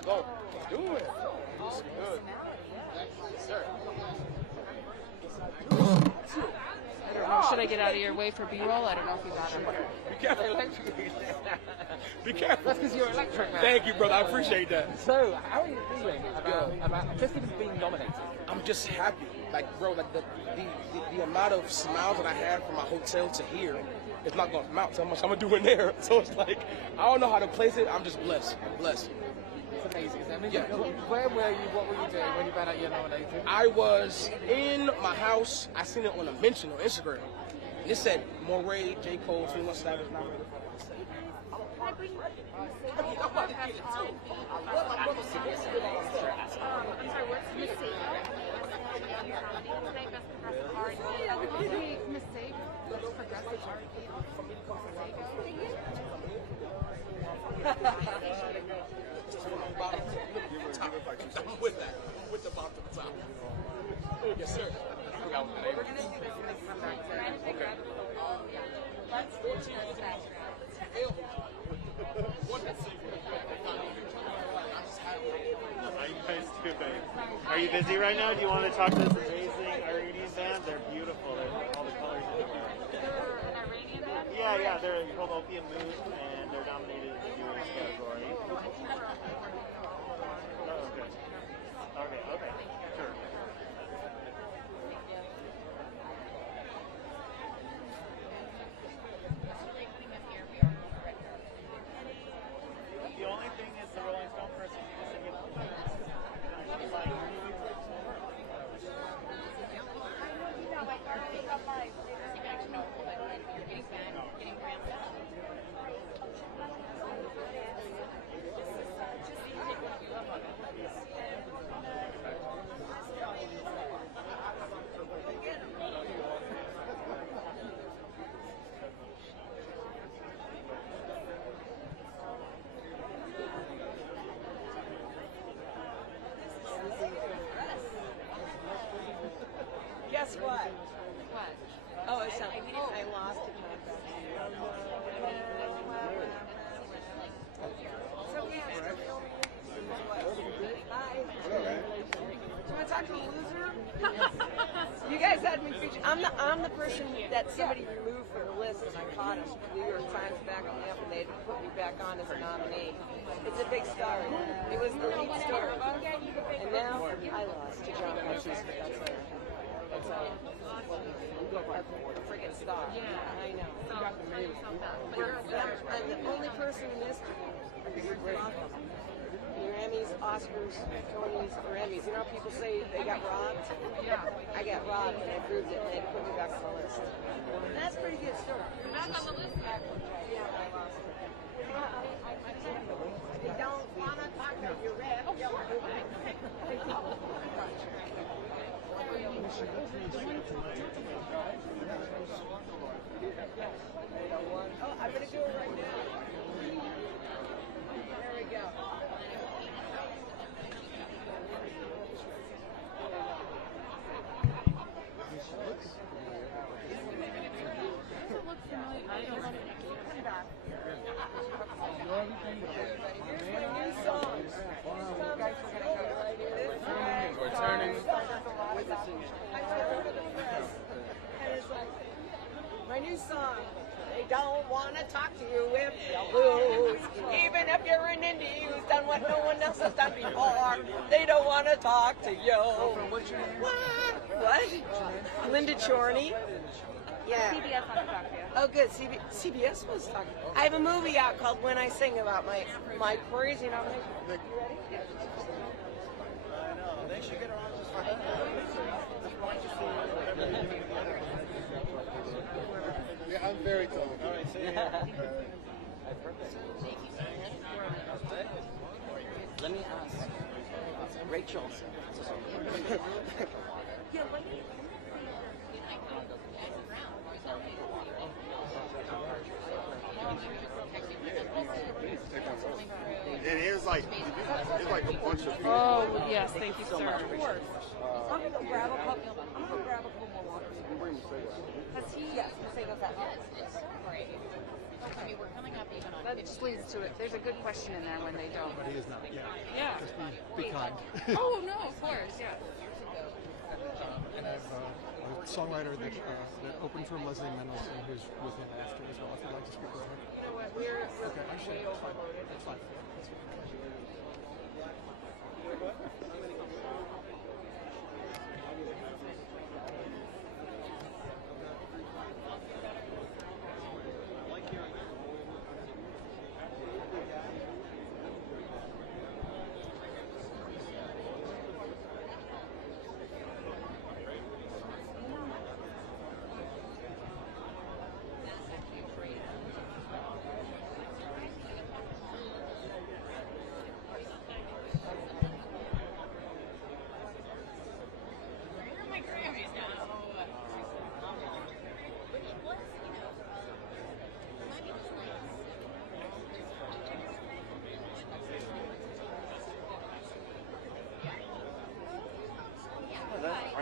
Go. Do it. Good. Sir. I don't know. Should I get out of your way for B-roll? I don't know if you got it. Be careful. Be careful. That's because you're electric, man. Thank you, brother. I appreciate that. So, how are you feeling about just even being nominated? I'm just happy. Like, bro, like the amount of smiles that I had from my hotel to here, it's not going to amount to how much I'm going to do in there. So it's like, I don't know how to place it. I'm just blessed. I'm blessed. It's amazing. I mean, Yeah. Where were you? What were you doing when you found out you're nominated? I was in my house. I seen it on a mention on Instagram. And it said, Moray, J. Cole, 21 Savage nominated. I'm with that. With the bottom to the top. Yes, sir. We're going to do this Okay. Let's 14 years How you guys doing? Are you busy right now? Do you want to talk to this amazing Iranian band? They're beautiful. They're all the colors everywhere. They're an Iranian band? Yeah. They're called Opium Mood, and they're nominated in the newest category. Oh, okay. Sure. The only thing is the Rolling Stone person doesn't get Guess what? What? Oh, it's not. I lost it. So yeah, still filming it. Hi. Do you want to talk to a loser? You guys had me featured. I'm the person that somebody removed from the list, and I caught him. New York Times back on the and they put me back on as a nominee. It's a big story. It was the lead story, and now I lost to John Hutchins, but that's a freaking star. Yeah, I know. I'm the only person in history. Grammys, Oscars, Tonys, or Emmys. You know, people say they got robbed. Yeah. I got robbed, and they proved it, and they put me back on the list. And that's a pretty good story. Back on the list. Yeah, I lost it. They don't want to talk to you, Red. Oh, I'm going to do it right now. There we go. We're turning. My new song. They don't want to talk to you if you lose. Even if you're an indie who's done what no one else has done before, they don't want to talk to you. What? Linda Chorney. Yeah. CBS wants to talk to you. Oh, good. CBS was talking. I have a movie out called When I Sing about my crazy nomination. You ready? I know. They should get around just for that. Yeah, I'm very tall. All right, see you. Let me ask Rachel. And here's like a bunch of people. Oh, yes, thank you, sir. Of course. I'm going to go grab a couple more water. Has he? Yes, say those out. It's great. I mean, we're coming up even on That just leads to it. There's a good question in there when they don't. But he is not. Yeah. Yeah. Just be kind. Oh, no, of course, yeah. And I have a songwriter that opened for Leslie Mendelson, who's with him after as well. If you'd like to speak with her. You know what? We're Okay, I should. It's fine. It's fine. It's fine.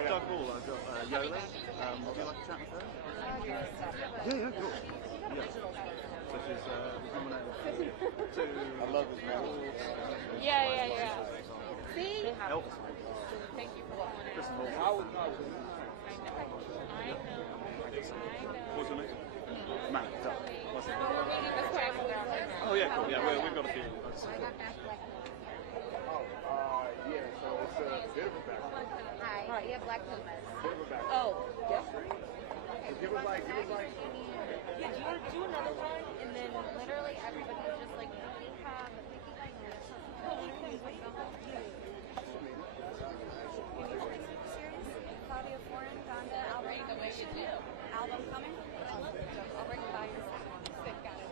Doug Hall, I've got Yola. Would you like to chat with her? Yeah, cool. Yeah. So she's nominated to. I love his man. Yeah. See? Help. Thank you for calling in. First of all, I know. what's your name? Matt. What's it? That's why I'm there. Oh yeah, cool. Yeah, we've got a few. Yeah, so it's a bit of a background. Hi. Right, you have black pumas. Bit of a background. Oh, yeah. Give us like. Yeah, do you want to do another one? And then literally everybody was just like, we have a picky like this. Claudia Foreign, Donda, album coming? I'll bring it by your sick, gotta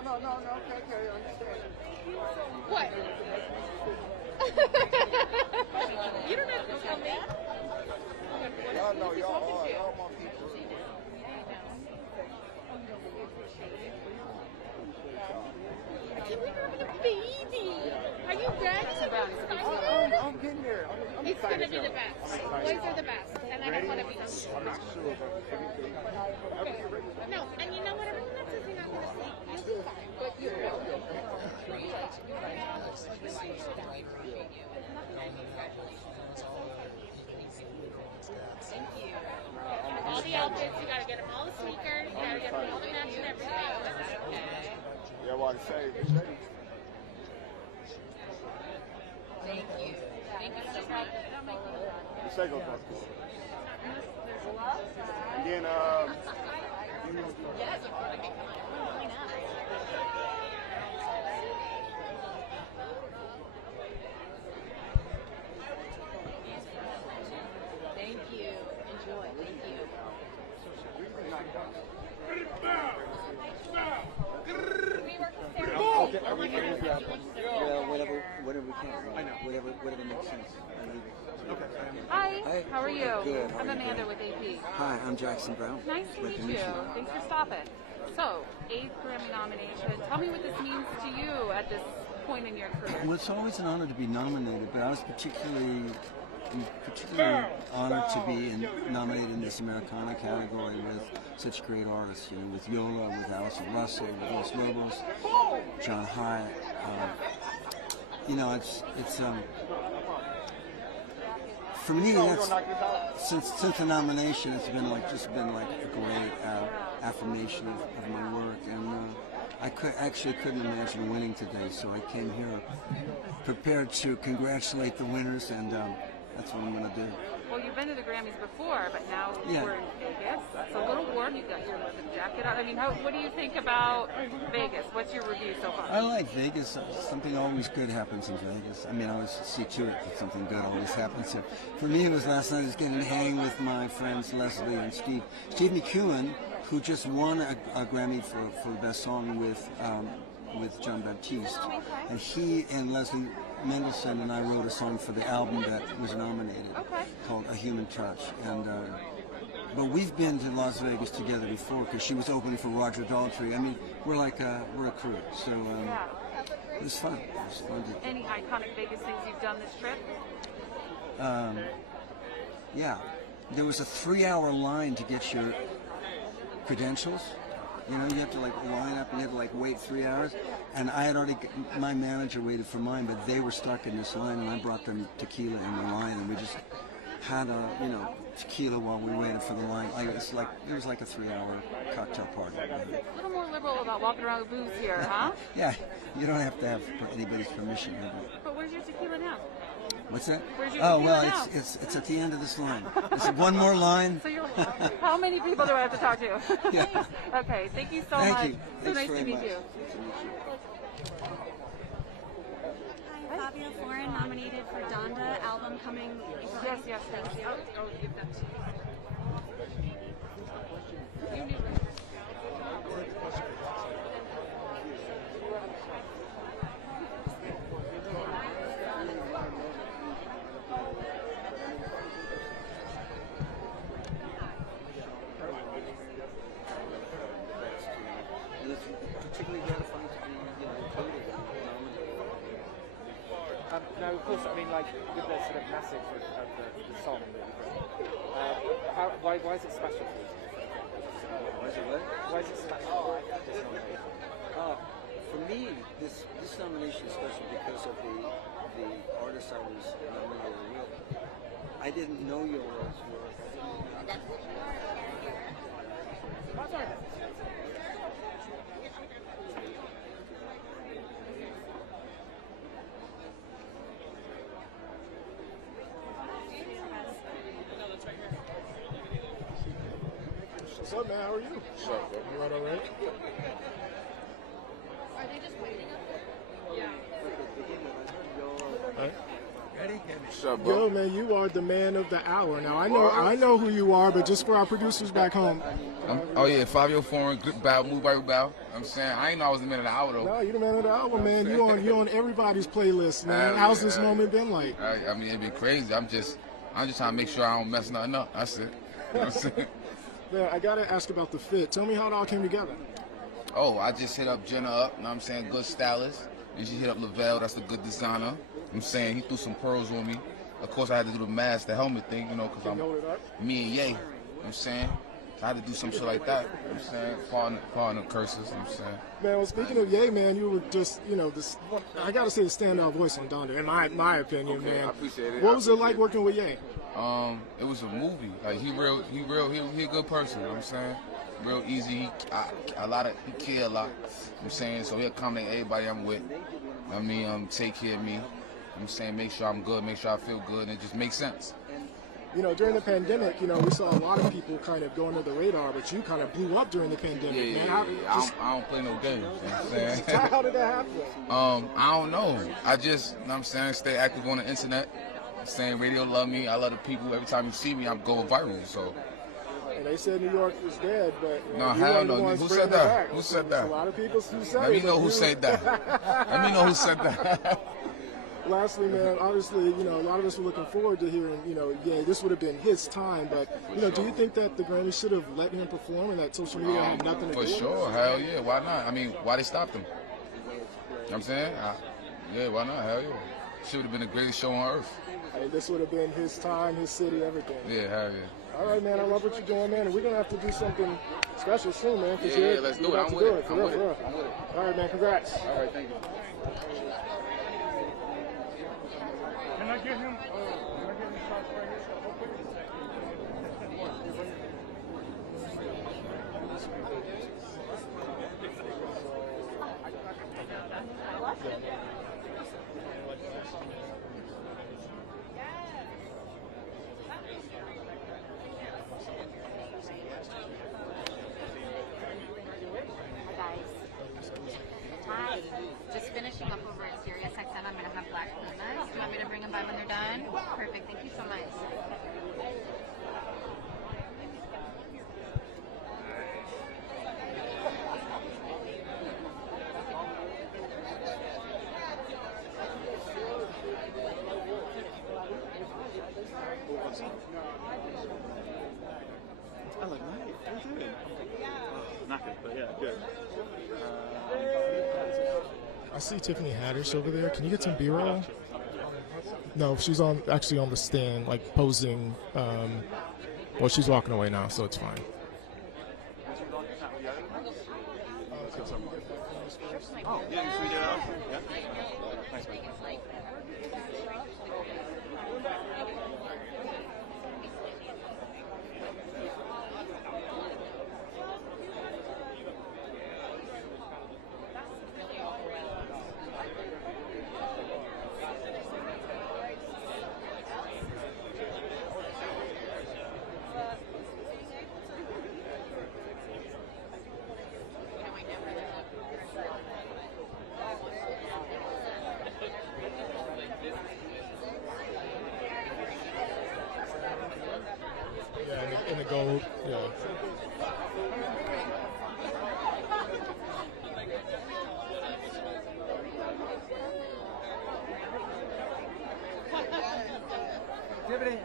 No, okay, I understand. What? You don't have to tell me. Y'all know, y'all my people. I can't believe you're having a baby. Are you you ready? I'm getting there. I'm It's excited. gonna be the best. Boys are the best, and I don't want to be them. I'm not sure about anything. No, and you know what? Everyone that says you're not gonna sleep, you'll be fine. But you will. Thank you. All the outfits, you gotta get them all the sneakers, you gotta get them all the matching everything. Yeah, well, I say, it's ready. Thank you. Thank you so much. The Sego Festival. And then, Yes. Thank you. Enjoy. Thank you. Well, whatever we can. I know. Whatever makes sense. Hi, how are you? Good. I'm Amanda with AP. Hi, I'm Jackson Brown. Nice to meet you. Thanks for stopping. So, 8th Grammy nomination. Tell me what this means to you at this point in your career. Well, it's always an honor to be nominated, but I was particularly honored to be nominated in this Americana category with such great artists, you know, with Yola, with Allison Russell, with Los Lobos, John Hyatt. You know, it's for me, that's, since the nomination, it's been like a great affirmation of my work, and I couldn't imagine winning today, so I came here prepared to congratulate the winners, and that's what I'm going to do. Well, you've been to the Grammys before, but now we're in Vegas. It's a little warm. You've got your leather jacket on. I mean, what do you think about Vegas? What's your review so far? I like Vegas. Something always good happens in Vegas. I mean, I always see to it that something good always happens here. For me, it was last night. I was getting to hang with my friends Leslie and Steve. Steve McEwen, who just won a Grammy for the best song with John Baptiste, and he and Leslie Mendelsohn and I wrote a song for the album that was nominated called A Human Touch. And but we've been to Las Vegas together before because she was opening for Roger Daltrey. I mean, we're a crew. So it was fun. It was fun to, Any iconic Vegas things you've done this trip? yeah, there was a 3-hour line to get your credentials. You know, you have to line up and you have to wait 3 hours. And I had already, my manager waited for mine, but they were stuck in this line, and I brought them tequila in the line, and we just had tequila while we waited for the line. It was like a 3-hour cocktail party. A little more liberal about walking around with booze here, huh? Yeah, you don't have to have anybody's permission. But where's your tequila now? What's that? Where's your tequila now? It's at the end of this line. It's one more line. So how many people do I have to talk to? Yeah. Okay, thank you so Thank much. you. So Thanks nice to very meet much. you. Hi, Fabio Foreign, nominated for Donda, album coming April 8th. Yes, thank you. I'll give that to you. Particularly gratifying to be included and nominated. No, of course, I mean, with the sort of message of the song that you've written, why is it special for you? Why is it what? Why is it special? For me, this nomination is special because of the artist I was nominated with. I didn't know Yola's work. What's up, man? How are you? What's up, bro? You all right? Are they just waiting up there? Yeah. All right. Ready? What's up, bro? Yo, man, you are the man of the hour. Now, I know who you are, but just for our producers back home. Oh yeah, Fabio Foreign, bow, move by bow. I'm saying I ain't know I was the man of the hour though. No, you're the man of the hour, man. You on everybody's playlist, man. How's this moment been like? I mean, it's been crazy. I'm just trying to make sure I don't mess nothing up. That's it. You know what I'm saying? Man, I gotta ask about the fit. Tell me how it all came together. Oh, I just hit up Jenna up. You know what I'm saying? Good stylist. You And she hit up Lavelle, that's a good designer. I'm saying he threw some pearls on me. Of course, I had to do the mask, the helmet thing, you know, because I'm me and Ye. You know what I'm saying? So I had to do some shit like that. You know what I'm saying? Pardon the curses, you know what I'm saying? Man, well, speaking of Ye, man, you were just, you know, this. I got to say the standout voice on Donda, in my opinion, man. I appreciate it. What was it like working with Ye? It was a movie. Like, he a good person, you know what I'm saying? Real easy. He care a lot. You know what I'm saying? So he'll accommodate everybody I'm with. I mean, take care of me. I'm saying, make sure I'm good, make sure I feel good, and it just makes sense. You know, during the pandemic, you know, we saw a lot of people kind of go under the radar, but you kind of blew up during the pandemic, man. I don't play no games, you know what I'm saying? How did that happen? I don't know. I just, you know what I'm saying, stay active on the internet. I'm saying radio love me, I love the people. Every time you see me, I'm going viral, so. And they said New York was dead, but no, hell no. Who said that? Who said that? A lot of people who said Let me know who said that. Let me know who said that. Lastly, man, obviously, you know, a lot of us were looking forward to hearing, you know, yeah, this would have been his time, but, you know, do you think that the Grammys should have let him perform and that social media had nothing to do with it? For sure, hell yeah, why not? I mean, why they stopped him? You know what I'm saying? Yeah, why not? Hell yeah. Should have been the greatest show on earth. I mean, this would have been his time, his city, everything. Yeah, hell yeah. All right, man, I love what you're doing, man, and we're going to have to do something special soon, man. Yeah, let's do it. I'm with it. I'm with it. All right, man, congrats. All right, thank you. Can I get him shots right here? Hi. Just finishing up over at Sirius XM. I'm going to have black pumas. Do you want me to bring them by when they're done? Perfect. Thank you so much. I look nice. How you doing? Knackered, but yeah, good. I see Tiffany Haddish over there. Can you get some B-roll? No, she's actually on the stand, like posing. Well, she's walking away now, so it's fine. Oh, yeah, should we do it after? Yeah? Thanks, man. Yeah, in the gold, yeah. Tiffany,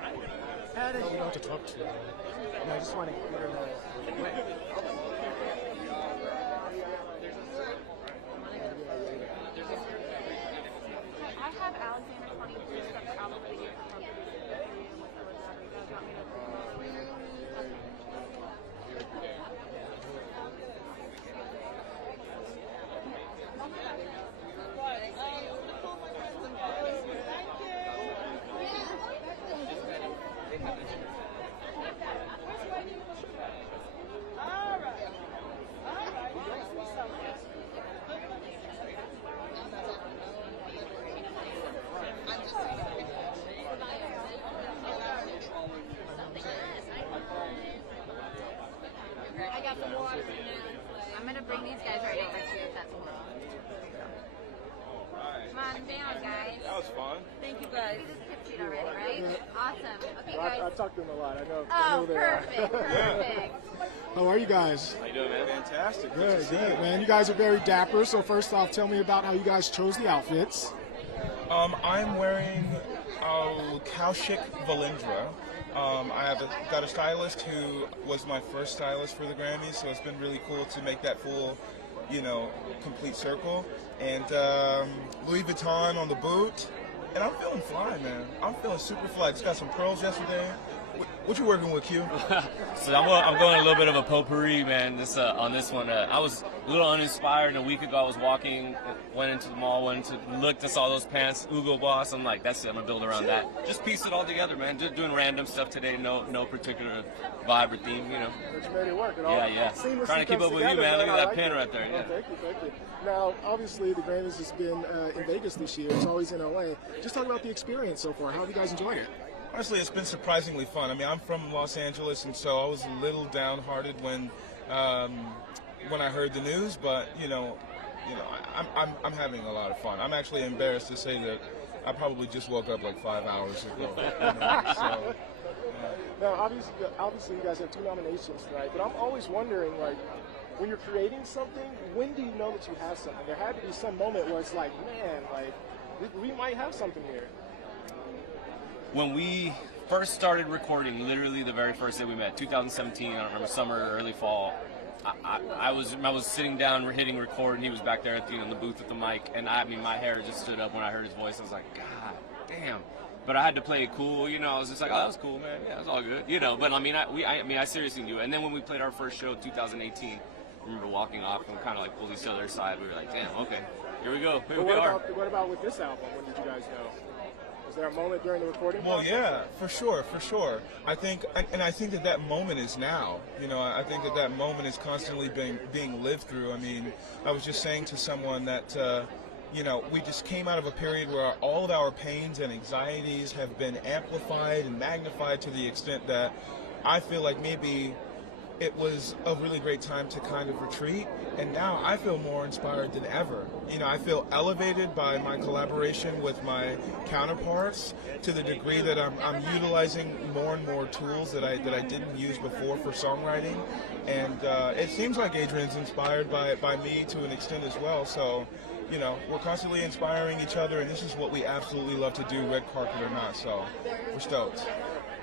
how did You don't have to talk to her. No, I just want to get her I have Alexander 22 stuff out of the year. I got the water. I'm going to bring these guys right over to you if that's cool. Come on down, guys. That was fun. Thank you, guys. You just kept it already, right? Awesome. Okay, Well, guys. I've talked to them a lot. I know. Oh, they perfect, are. perfect. How are you guys? How you doing, man? Fantastic. Good, good, man. You guys are very dapper. So first off, tell me about how you guys chose the outfits. I'm wearing Kaushik Valindra. I got a stylist who was my first stylist for the Grammys, so it's been really cool to make that full complete circle. And Louis Vuitton on the boot. And I'm feeling fly, man. I'm feeling super fly. Just got some pearls yesterday. What you working with, Q? So I'm going a little bit of a potpourri, man. On this one, I was a little uninspired. A week ago, I was walking, went into the mall, looked, I saw those pants, Hugo Boss. I'm like, that's it. I'm gonna build around that. Just piece it all together, man. Just doing random stuff today. No particular vibe or theme, But you made it work. It all Yeah. seamlessly Trying to keep comes up with you, together, man. Look at I that like pin it. right there. Yeah. Thank you. Now, obviously, the Grammys has been in Vegas this year. It's always in LA. Just talk about the experience so far. How have you guys enjoyed it? Honestly, it's been surprisingly fun. I mean, I'm from Los Angeles, and so I was a little downhearted when I heard the news. But I'm having a lot of fun. I'm actually embarrassed to say that I probably just woke up like 5 hours ago. So, now, obviously, you guys have 2 nominations tonight. But I'm always wondering, like, when you're creating something, when do you know that you have something? There had to be some moment where it's like, man, like we might have something here. When we first started recording, literally the very first day we met, 2017, I don't remember, summer or early fall, I was sitting down hitting record, and he was back there at in the booth with the mic, and my hair just stood up when I heard his voice. I was like, God damn. But I had to play it cool, I was just like, oh, that was cool, man. Yeah, it was all good, But I seriously knew it. And then when we played our first show, 2018, I remember walking off and kind of like pulled each other aside. We were like, damn, okay, here we go. Here we are. What about with this album? When did you guys know? Was there a moment during the recording process? Well, yeah, for sure. I think that moment is now. I think that moment is constantly being lived through. I mean, I was just saying to someone that, we just came out of a period where all of our pains and anxieties have been amplified and magnified to the extent that I feel like maybe it was a really great time to kind of retreat, and now I feel more inspired than ever. I feel elevated by my collaboration with my counterparts to the degree that I'm utilizing more and more tools that I didn't use before for songwriting, and it seems like Adrian's inspired by me to an extent as well. So, we're constantly inspiring each other, and this is what we absolutely love to do, red carpet or not. So, we're stoked.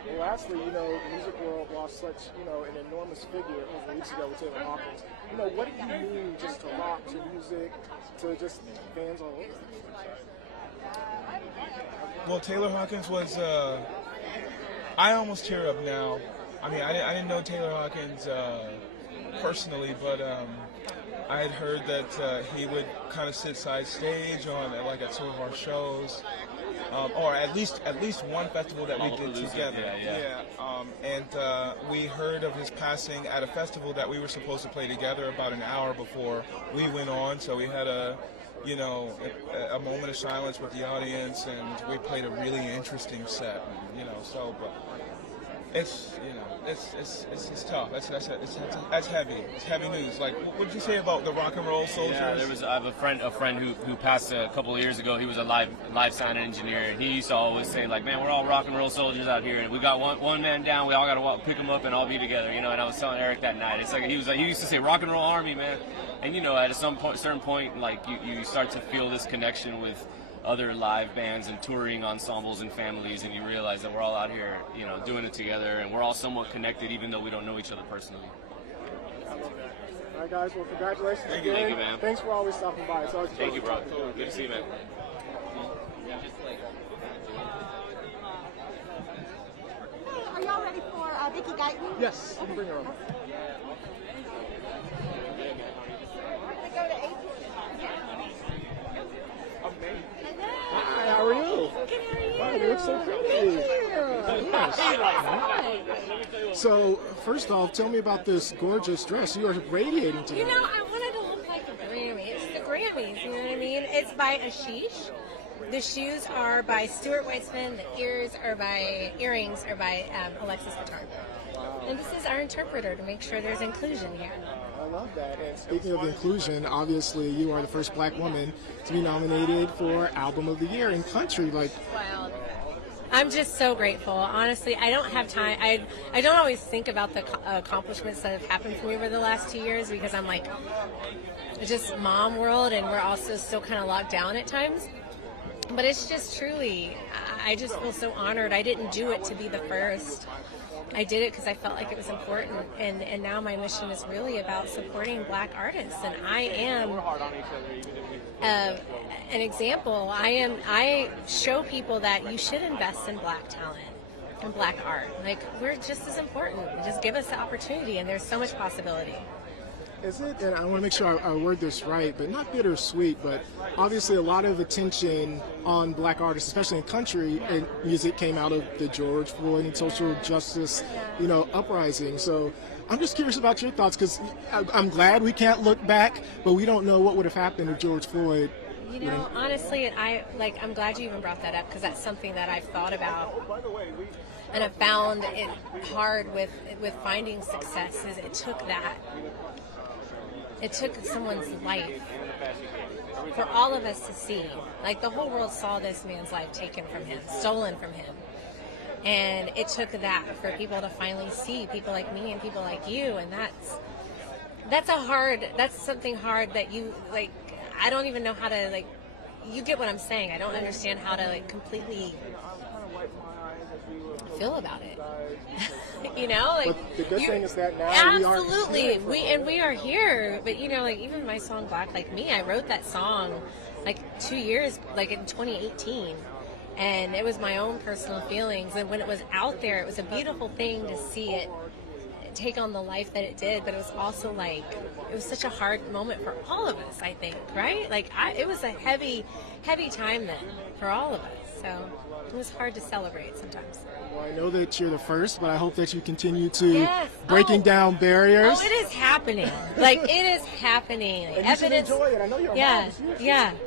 Well, lastly, the music world lost such, an enormous figure a couple weeks ago with Taylor Hawkins. What do you mean just to rock, to music, to just fans all over? Well, Taylor Hawkins was, I almost tear up now. I mean, I didn't know Taylor Hawkins personally, but I had heard that he would kind of sit side stage at some of our shows. Or at least one festival that we did together. And we heard of his passing at a festival that we were supposed to play together about an hour before we went on. So we had a moment of silence with the audience, and we played a really interesting set. But it's tough. That's heavy. It's heavy news. Like, what did you say about the rock and roll soldiers? Yeah, I have a friend who passed a couple of years ago. He was a live sound engineer, and he used to always say, like, man, we're all rock and roll soldiers out here, and we got one man down. We all got to pick him up and all be together, And I was telling Eric that night, it's like he used to say rock and roll army, man. And at a certain point, like you start to feel this connection with other live bands and touring ensembles and families, and you realize that we're all out here, doing it together, and we're all somewhat connected, even though we don't know each other personally. I love that. All right, guys. Well, congratulations again. Thank you, man. Thanks for always stopping by. It's always Thank you, bro. Good to see you, man. Are y'all ready for Vicky Guyton? Yes. You can bring her over. Hi, how are you? Wow, you look so pretty. Yes. So, first off, tell me about this gorgeous dress. You are radiating today. I wanted to look like a Grammy. It's the Grammys, you know what I mean? It's by Ashish. The shoes are by Stuart Weitzman. The earrings are by Alexis Guitar. And this is our interpreter to make sure there's inclusion here. I love that. And speaking of inclusion, obviously you are the first black woman to be nominated for Album of the Year in country. Wow. I'm just so grateful. Honestly, I don't have time. I don't always think about the accomplishments that have happened for me over the last 2 years because I'm like, it's just mom world, and we're also still kind of locked down at times. But it's just truly, I just feel so honored. I didn't do it to be the first. I did it because I felt like it was important, and now my mission is really about supporting Black artists, and I am an example. I show people that you should invest in Black talent and Black art. Like, we're just as important. Just give us the opportunity, and there's so much possibility. Is it, and I want to make sure I word this right, but not bittersweet, but obviously a lot of attention on Black artists, especially in country and music, came out of the George Floyd and social justice, uprising. So I'm just curious about your thoughts, because I'm glad we can't look back, but we don't know what would have happened if George Floyd. Honestly, I'm glad you even brought that up, because that's something that I've thought about, and I've found it hard with finding success. Is it took that. It took someone's life for all of us to see. Like, the whole world saw this man's life taken from him, stolen from him. And it took that for people to finally see people like me and people like you. And that's something hard that you, like, I don't even know how to, like, you get what I'm saying. I don't understand how to, like, completely feel about it. But the good thing is that now absolutely we are here. But even my song Black Like Me, I wrote that song like 2 years, like in 2018, and it was my own personal feelings. And when it was out there, it was a beautiful thing to see it take on the life that it did. But it was also like, it was such a hard moment for all of us, I think, right? Like, it was a heavy time then for all of us. So it was hard to celebrate sometimes. Well, I know that you're the first, but I hope that you continue to breaking down barriers. Oh, it is happening. Like, it is happening. And evidence. You should enjoy it. I know you're yeah.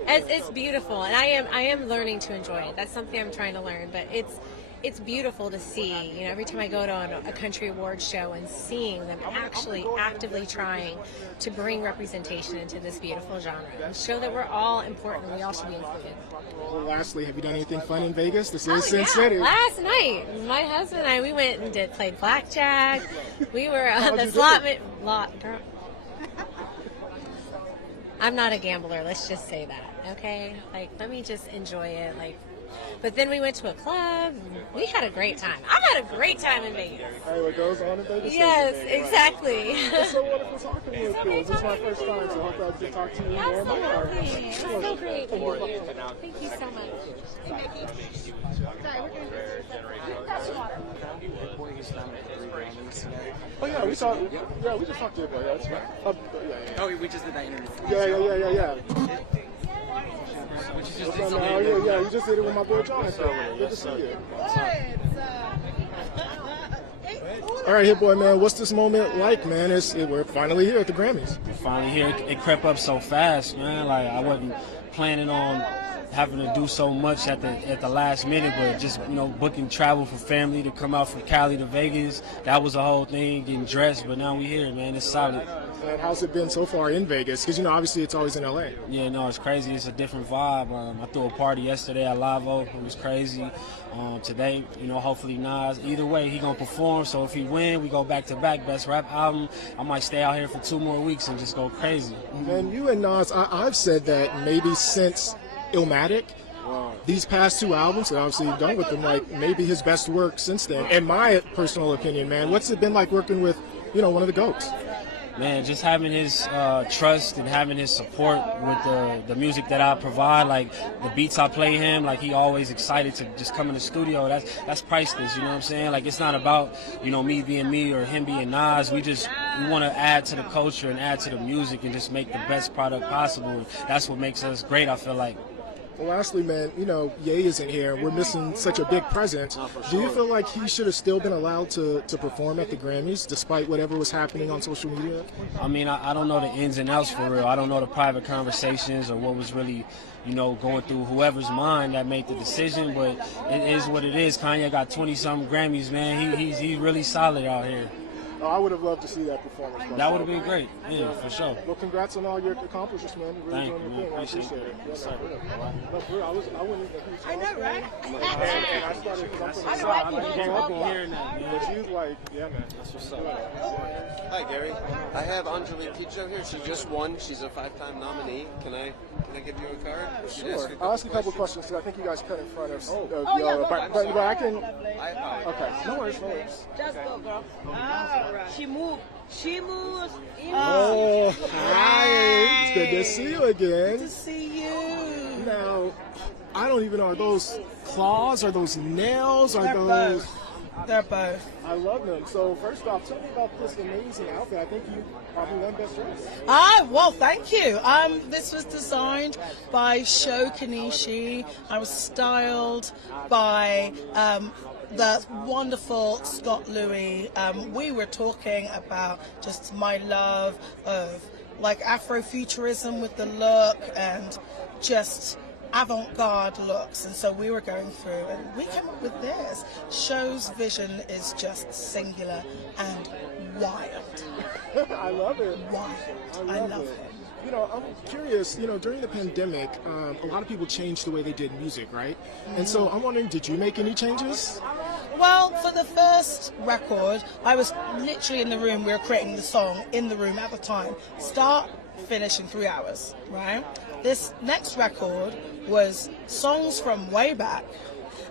It's beautiful, and I am learning to enjoy it. That's something I'm trying to learn, but it's beautiful to see. Every time I go to a country awards show and seeing them actually actively trying to bring representation into this beautiful genre, and show that we're all important. We all should be included. Well, lastly, have you done anything fun in Vegas? This is Sin City. Last night, my husband and I, we went and played blackjack. We were on the slot. Girl. I'm not a gambler. Let's just say that, okay? Like, let me just enjoy it. Like, but then we went to a club. We had a great time. I had a great time in Vegas. Hey, what goes on in Vegas? Yes, exactly. It's so wonderful talking with you. This is my first time, so I hope I can talk to you more. Absolutely. It's so great. Thank you so much. Oh yeah, we talked. Yeah, we just talked to you about that. Oh, we just did that interview. Yeah. Which you just did something. Yeah, you just did it with my boy John. Good to see you. All right, Hit Boy, man, what's this moment like, man? We're finally here at the Grammys. Finally here. It crept up so fast, man. Like, I wasn't planning on having to do so much at the last minute, but just, booking travel for family to come out from Cali to Vegas. That was the whole thing, getting dressed, but now we here, man. It's solid. And how's it been so far in Vegas? Because, obviously it's always in LA. Yeah, no, it's crazy. It's a different vibe. I threw a party yesterday at Live Oak. It was crazy. Today, hopefully Nas, either way, he going to perform. So if he win, we go back-to-back best rap album. I might stay out here for 2 more weeks and just go crazy. And you and Nas, I've said that maybe since Illmatic, these past 2 albums that obviously you've done with him, like maybe his best work since then. In my personal opinion, man, what's it been like working with, one of the GOATs? Man, just having his trust and having his support with the music that I provide, like the beats I play him, like he always excited to just come in the studio. That's priceless, you know what I'm saying? Like, it's not about, me being me or him being Nas. We want to add to the culture and add to the music and just make the best product possible. And that's what makes us great, I feel like. Well, lastly, man, Ye isn't here. We're missing such a big presence. Do you feel like he should have still been allowed to perform at the Grammys despite whatever was happening on social media? I mean, I don't know the ins and outs for real. I don't know the private conversations or what was really, going through whoever's mind that made the decision, but it is what it is. Kanye got 20-something Grammys, man. He's really solid out here. Oh, I would have loved to see that performance. That would have been great. Yeah, for sure. Well, congrats on all your accomplishments, man. You're really Thank doing you, your thing. man. I appreciate it. Yes, sir. No, for real, I wouldn't even think I know, right? And I started because I'm from the South. I grew up hearing that. But you, like, yeah, man. That's what's up. Hi, Gary. I have Anjali Picho here. She just won. She's a 5-time nominee. Can I give you a card? Sure. I'll ask you a couple of questions because I think you guys cut in front of but I can. Okay. No worries. Just go, girl. All right. She moves. Oh, hi. It's good to see you again. Good to see you. Now, I don't even know, are those claws? Are those nails? Are They're those... both. They're both. I love them. So first off, tell me about this amazing outfit. I think you probably won Best Dress. Well, thank you. This was designed by Sho Kanishi. I was styled by the wonderful Scott Louis. We were talking about just my love of like Afrofuturism with the look and just avant-garde looks, and so we were going through and we came up with this. Sho's vision is just singular and wild. I love it. Wild. I love it. You know, I'm curious, during the pandemic, a lot of people changed the way they did music, right? And so I'm wondering, did you make any changes? Well, for the first record, I was literally in the room. We were creating the song in the room at the time. Start, finish in 3 hours, right? This next record was songs from way back,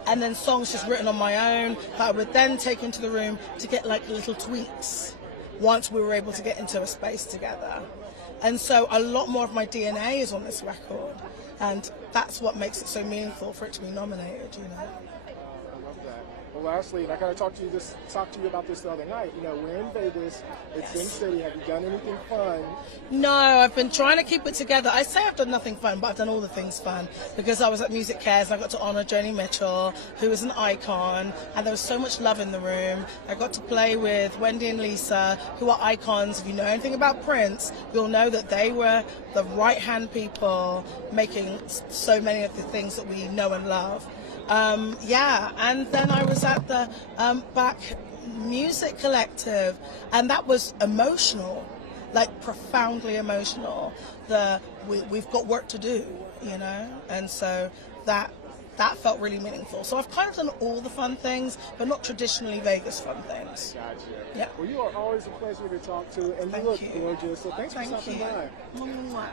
and then songs just written on my own that I would then take into the room to get like little tweaks once we were able to get into a space together. And so a lot more of my DNA is on this record, and that's what makes it so meaningful for it to be nominated, I love that. Well, lastly, and I kind of talked to you about this the other night. We're in Vegas. It's been city. Have you done anything fun? No, I've been trying to keep it together. I say I've done nothing fun, but I've done all the things fun because I was at Music Cares and I got to honor Joni Mitchell, who is an icon, and there was so much love in the room. I got to play with Wendy and Lisa, who are icons. If you know anything about Prince, you'll know that they were the right-hand people making so many of the things that we know and love. And then I was at the Back Music Collective, and that was emotional, like profoundly emotional. We've got work to do, and so that felt really meaningful. So I've kind of done all the fun things, but not traditionally Vegas fun things. Gotcha. Yeah. Well, you are always a pleasure to talk to, and you look gorgeous. So thanks for stopping by.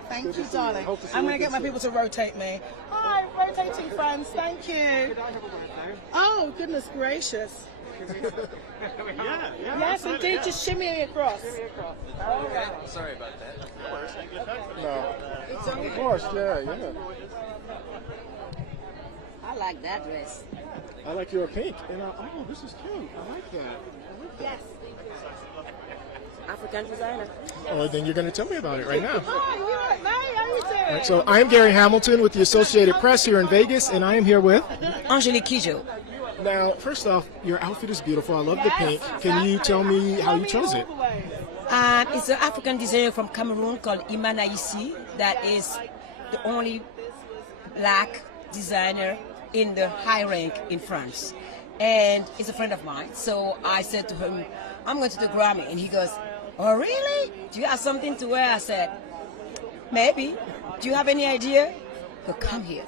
Thank you, darling. I'm going to get my people to rotate me. Hi, rotating friends. Thank you. Oh, goodness gracious. Yes, indeed. Just shimmy me across. Okay. Sorry about that. No. Of course, yeah. I like that dress. I like your pink. And this is cute. I like that. Yes. African designer. Oh, then you're going to tell me about it right now. Hi, you right, mate? How you doing? All right, so I'm Gary Hamilton with the Associated Press here in Vegas, and I am here with Angelique Kidjo. Now, first off, your outfit is beautiful. I love the pink. Can you tell me how you chose it? It's an African designer from Cameroon called Imana Isi that is the only black designer in the high rank in France. And he's a friend of mine. So I said to him, I'm going to the Grammy. And he goes, oh, really? Do you have something to wear? I said, maybe. Do you have any idea? Go, come here.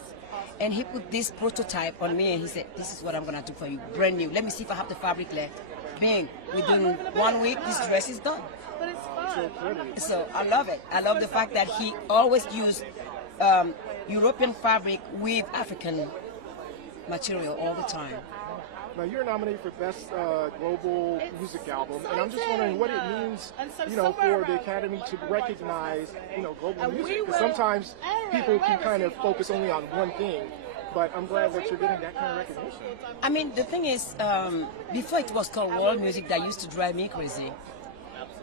And he put this prototype on me and he said, this is what I'm going to do for you, brand new. Let me see if I have the fabric left. Bing, within 1 week, this dress is done. But it's fun. So I love it. I love the fact that he always used European fabric with African material all the time. Now, you're nominated for Best Global Music Album, and I'm just wondering what it means, for the Academy to recognize, global music. Because sometimes people can kind of focus only on one thing, but I'm glad that you're getting that kind of recognition. I mean, the thing is, before it was called world music, that used to drive me crazy.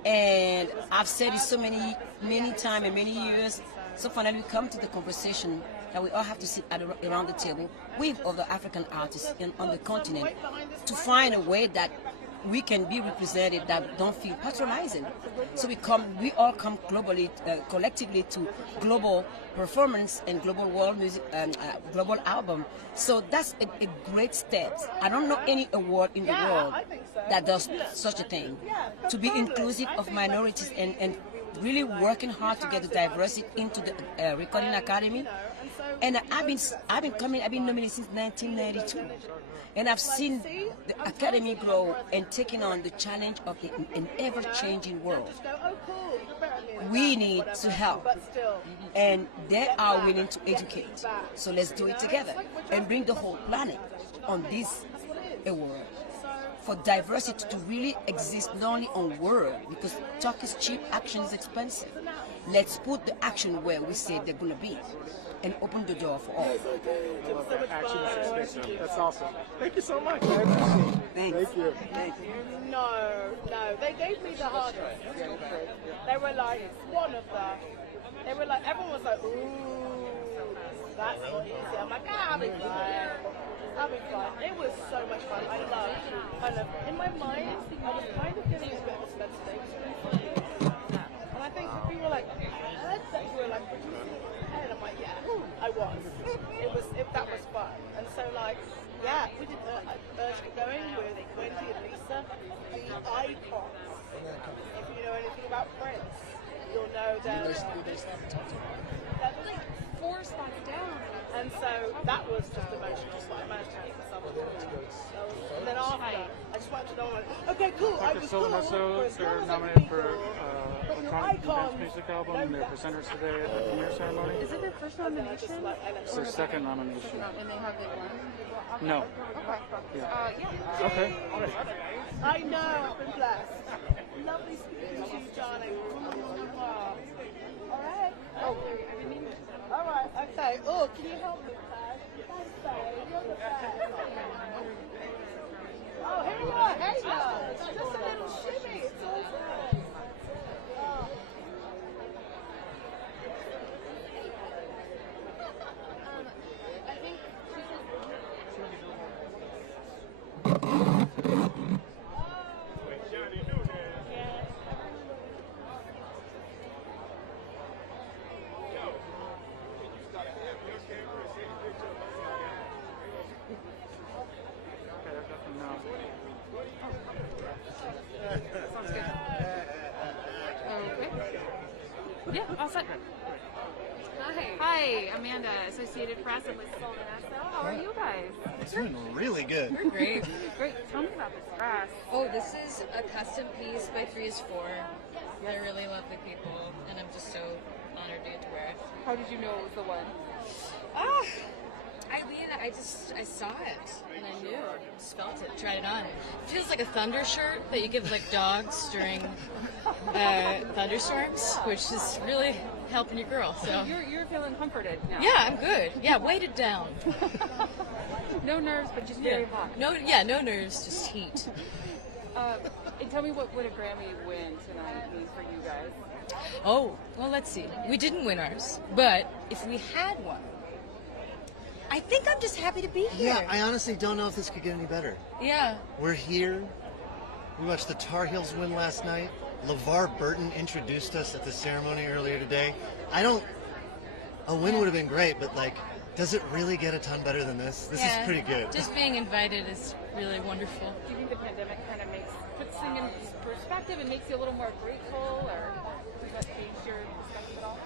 And I've said it so many times and many years. So finally, we come to the conversation that we all have to sit around the table with other African artists on the continent to find a way that we can be represented that don't feel patronizing. So we all come globally, collectively to global performance and global world music and global album. So that's a great step. I don't know any award in the world that does such a thing. To be inclusive of minorities and really working hard to get the diversity into the Recording Academy. And I've been nominated since 1992. And I've seen the Academy grow and taking on the challenge of an ever-changing world. We need to help, and they are willing to educate. So let's do it together and bring the whole planet on this award for diversity to really exist not only on word, because talk is cheap, action is expensive. Let's put the action where we say they're going to be, and open the door for all. That's awesome. Thank you so much. Thanks. Thank you. No, they gave me the hardest. They were like, one of them. They were like, everyone was like, ooh, that's not easy. I'm like, I'll be fine. I'll be fine. It was so much fun. I loved. In my mind, I was kind of getting a bit of a Spencer and I think people were like, that you were like, and I'm like, yeah, I was. That was fun. And so like, yeah, we did Urge going with Wendy and Lisa, the icons. If you know anything about Prince, you'll know them. That was like 4 spots down. And so that was just emotional. So I managed to keep myself on and then after, I just wanted to know, okay, cool, I was cool. They're nominated for Electronic Dance Music Album, and they're presenters today at the premiere ceremony. Is it their first nomination? It's their second nomination. And they have won? No. Okay. Yeah. Okay. I know, I've been blessed. Lovely speaking to you, darling. Alright. Alright, okay. Oh, can you help me, Taz? Thanks, babe. You're the best. Oh, here you are. Hey, love. Just a little shimmy. It's all good. Oh. I think yeah, all set. Hi, Amanda, Associated Press and Liz Soldanesso. How are you guys? It's doing really good. We're great. Great. Tell me about this dress. Oh, this is a custom piece by 3 is 4. They're really lovely people, and I'm just so honored to get to wear it. How did you know it was the one? I saw it, and I knew. Just felt it, tried it on. It feels like a thunder shirt that you give like dogs during thunderstorms, which is really helping your girl. So you're feeling comforted now. Yeah, I'm good. Yeah, weighted down. No nerves, but just very hot. No nerves, just heat. And tell me what would a Grammy win tonight mean for you guys? Oh, well, let's see. We didn't win ours, but if we had one, I think I'm just happy to be here. Yeah, I honestly don't know if this could get any better. Yeah. We're here. We watched the Tar Heels win last night. LeVar Burton introduced us at the ceremony earlier today. A win would have been great, but like, does it really get a ton better than this? This is pretty good. Just being invited is really wonderful. Do you think the pandemic kind of puts things in perspective and makes you a little more grateful, or does that change your perspective at all?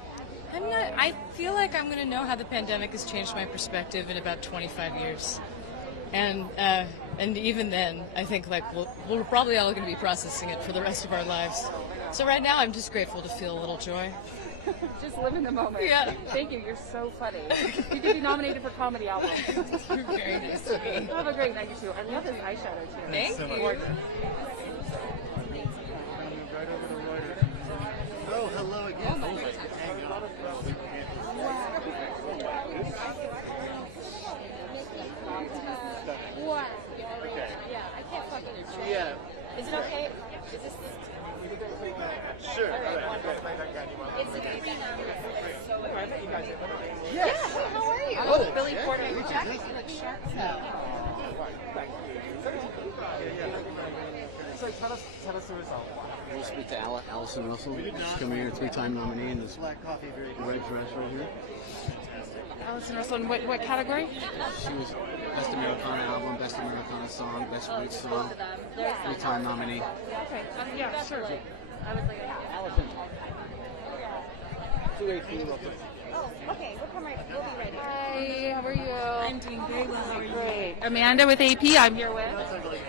I feel like I'm going to know how the pandemic has changed my perspective in about 25 years. And even then, I think like we're probably all going to be processing it for the rest of our lives. So right now, I'm just grateful to feel a little joy. Just live in the moment. Yeah. Thank you. You're so funny. You could be nominated for comedy album. You're very nice to me. Have a great night, you too. I love this eyeshadow too. Thank you. Gorgeous. Oh, hello again. Oh my goodness. Wow. Yeah, I can't fucking understand. Yeah. Is it okay? Is this? Sure. It's okay. So Yeah. How are you? Oh, Billy Porter. You look sharp. Allison Russell. She's coming here, 3-time nominee in this red dress right here. Allison Russell, in what category? She was Best Americana Album, Best Americana Song, Best Roots Song, 3-time nominee. Okay, yeah, sure. I would like Allison. 218 real quick. Oh, okay. We'll come right. We'll be ready. Hi, how are you? I'm doing very well. How are you? Great. Amanda with AP. I'm here with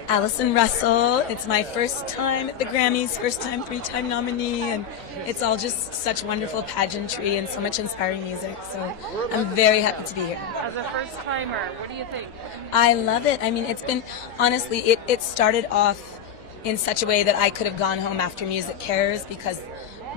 Allison Russell. It's my first time at the Grammys, first time 3-time nominee, and it's all just such wonderful pageantry and so much inspiring music. So I'm very happy to be here. as a first timer. What do you think? I love it. I mean, it's been, honestly, it started off in such a way that I could have gone home after Music Cares, because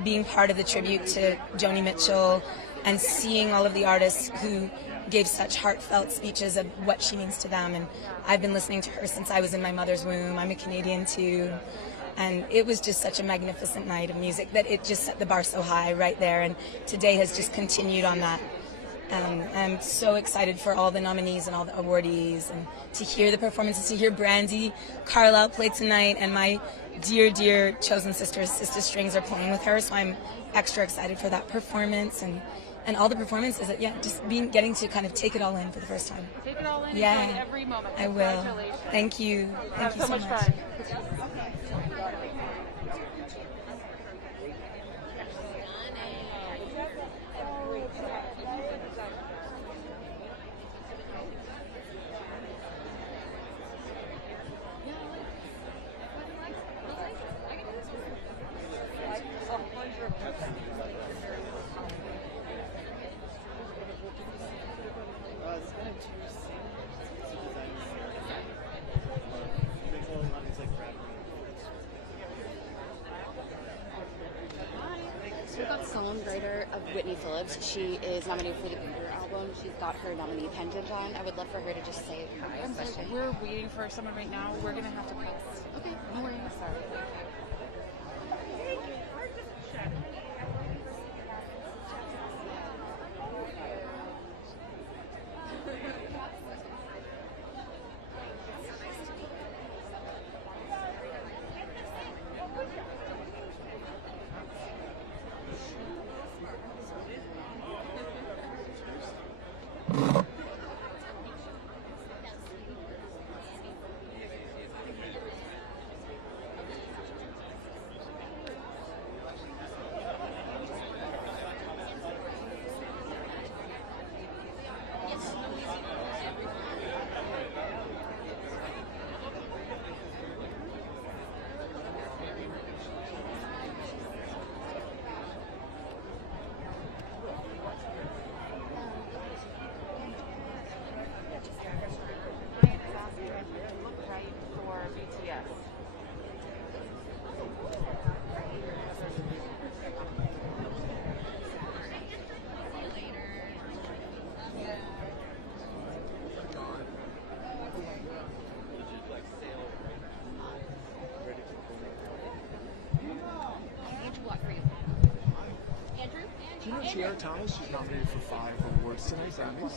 being part of the tribute to Joni Mitchell and seeing all of the artists who gave such heartfelt speeches of what she means to them. And I've been listening to her since I was in my mother's womb. I'm a Canadian too. And it was just such a magnificent night of music that it just set the bar so high right there. And today has just continued on that. I'm so excited for all the nominees and all the awardees, and to hear the performances, to hear Brandy Carlisle play tonight, and my dear, dear chosen sisters, Sister Strings, are playing with her. So I'm extra excited for that performance and all the performances. Yeah, just getting to kind of take it all in for the first time. Take it all in. Yeah, Enjoy every moment. I will. Congratulations. Thank you. Thank you so much fun. So we got songwriter of Whitney Phillips. She is nominated for the Bieber album. She's got her nominee pendant on. I would love for her to just say hi. I'm sorry, we're waiting for someone right now. We're going to have to pass. Okay, no worries. Sorry. Do you know Tiara Thomas? She's nominated for 5 awards tonight, Grammys.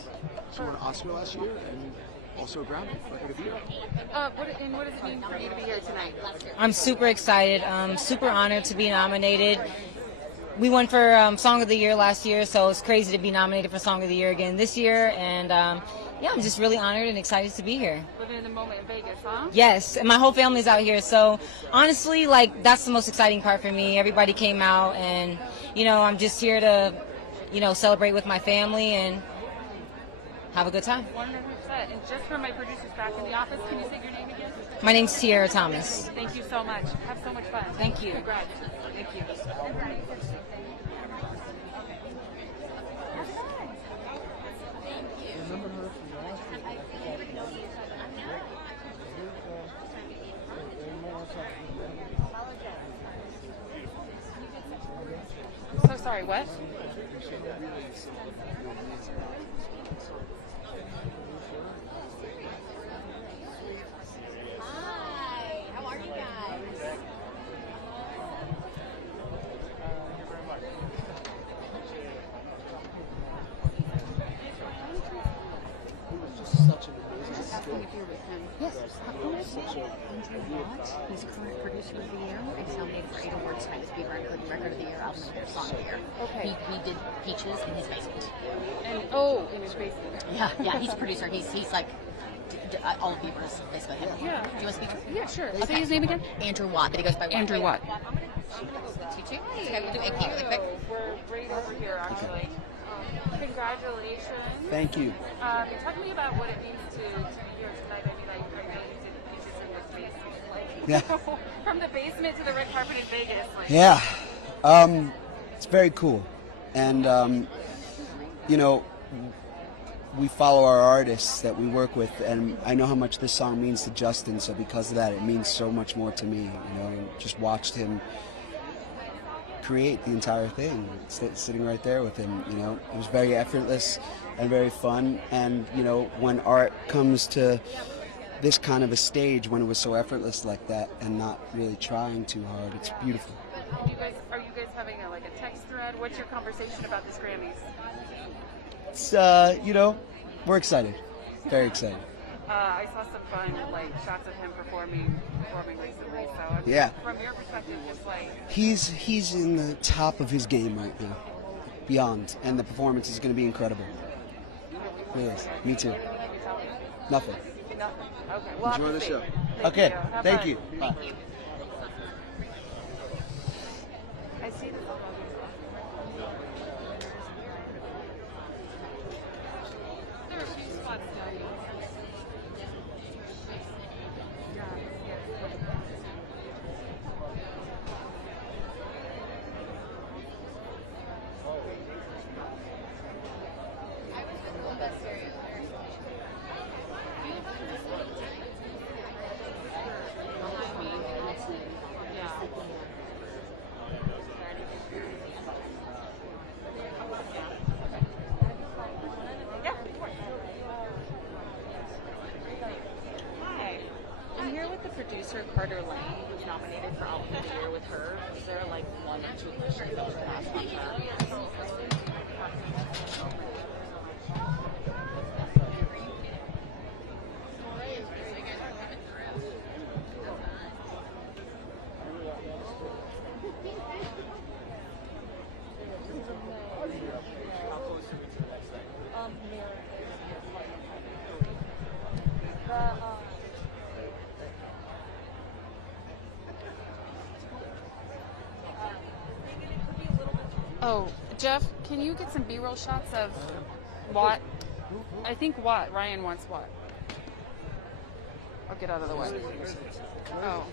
She won an Oscar last year and also a Grammy. What do you What does it mean for you to be here tonight? I'm super excited. Super honored to be nominated. We won for Song of the Year last year, so it's crazy to be nominated for Song of the Year again this year. And yeah, I'm just really honored and excited to be here. Living in the moment in Vegas, huh? Yes, and my whole family's out here. So honestly, like, that's the most exciting part for me. Everybody came out, and I'm just here to, celebrate with my family and have a good time. 100%. And just for my producers back in the office, can you say your name again? My name's Tiara Thomas. Thank you so much. Have so much fun. Thank you. Congrats. Thank you. So sorry, what? Hi, how are you guys? It was just such an amazing Just asking escape. if you're with him. Yes. Who is Andrew Watt? He's current producer of the year. He's nominated for 8 awards tonight. His Bieber including Record of the Year, Album of the Year, Song of the Year. Okay. He did Peaches in his basement. And in his basement. Yeah, he's a producer. He's like all of Bieber's basically him. Yeah. Do you want to speak? Yeah, sure. Okay. Say his name again. Andrew Watt, but he goes by Watt. Andrew Watt. Okay, we'll do AP really quick. We're right over here, actually. Congratulations. Thank you. Talk to me about what it means to be here tonight. I mean, I know you did Peaches in this basement. Like, Yeah. From the basement to the red carpet in Vegas. Like. Yeah. It's very cool. And, you know, we follow our artists that we work with, and I know how much this song means to Justin, so because of that, it means so much more to me, you know, and just watched him create the entire thing, sitting right there with him, you know. It was very effortless and very fun, and, you know, when art comes to this kind of a stage, when it was so effortless like that and not really trying too hard, it's beautiful. Are you guys having a text thread? What's your conversation about this Grammys? It's, you know, we're excited, very excited. I saw some fun shots of him performing recently. So Yeah. From your perspective, just He's in the top of his game right now, beyond, and the performance is going to be incredible. It is. Me too. Nothing. Nothing. Okay. Well, Enjoy the show. Thank Okay. You. Have Thank fun. you. Bye. I see this. There are a few spots down here. Hi, I'm here with the producer Carter Lane, who's nominated for Album of the Year with her. Is there one or two questions that we can ask on her? Oh, Jeff, can you get some B-roll shots of Watt? I think Watt. Ryan wants Watt. I'll get out of the way. Oh.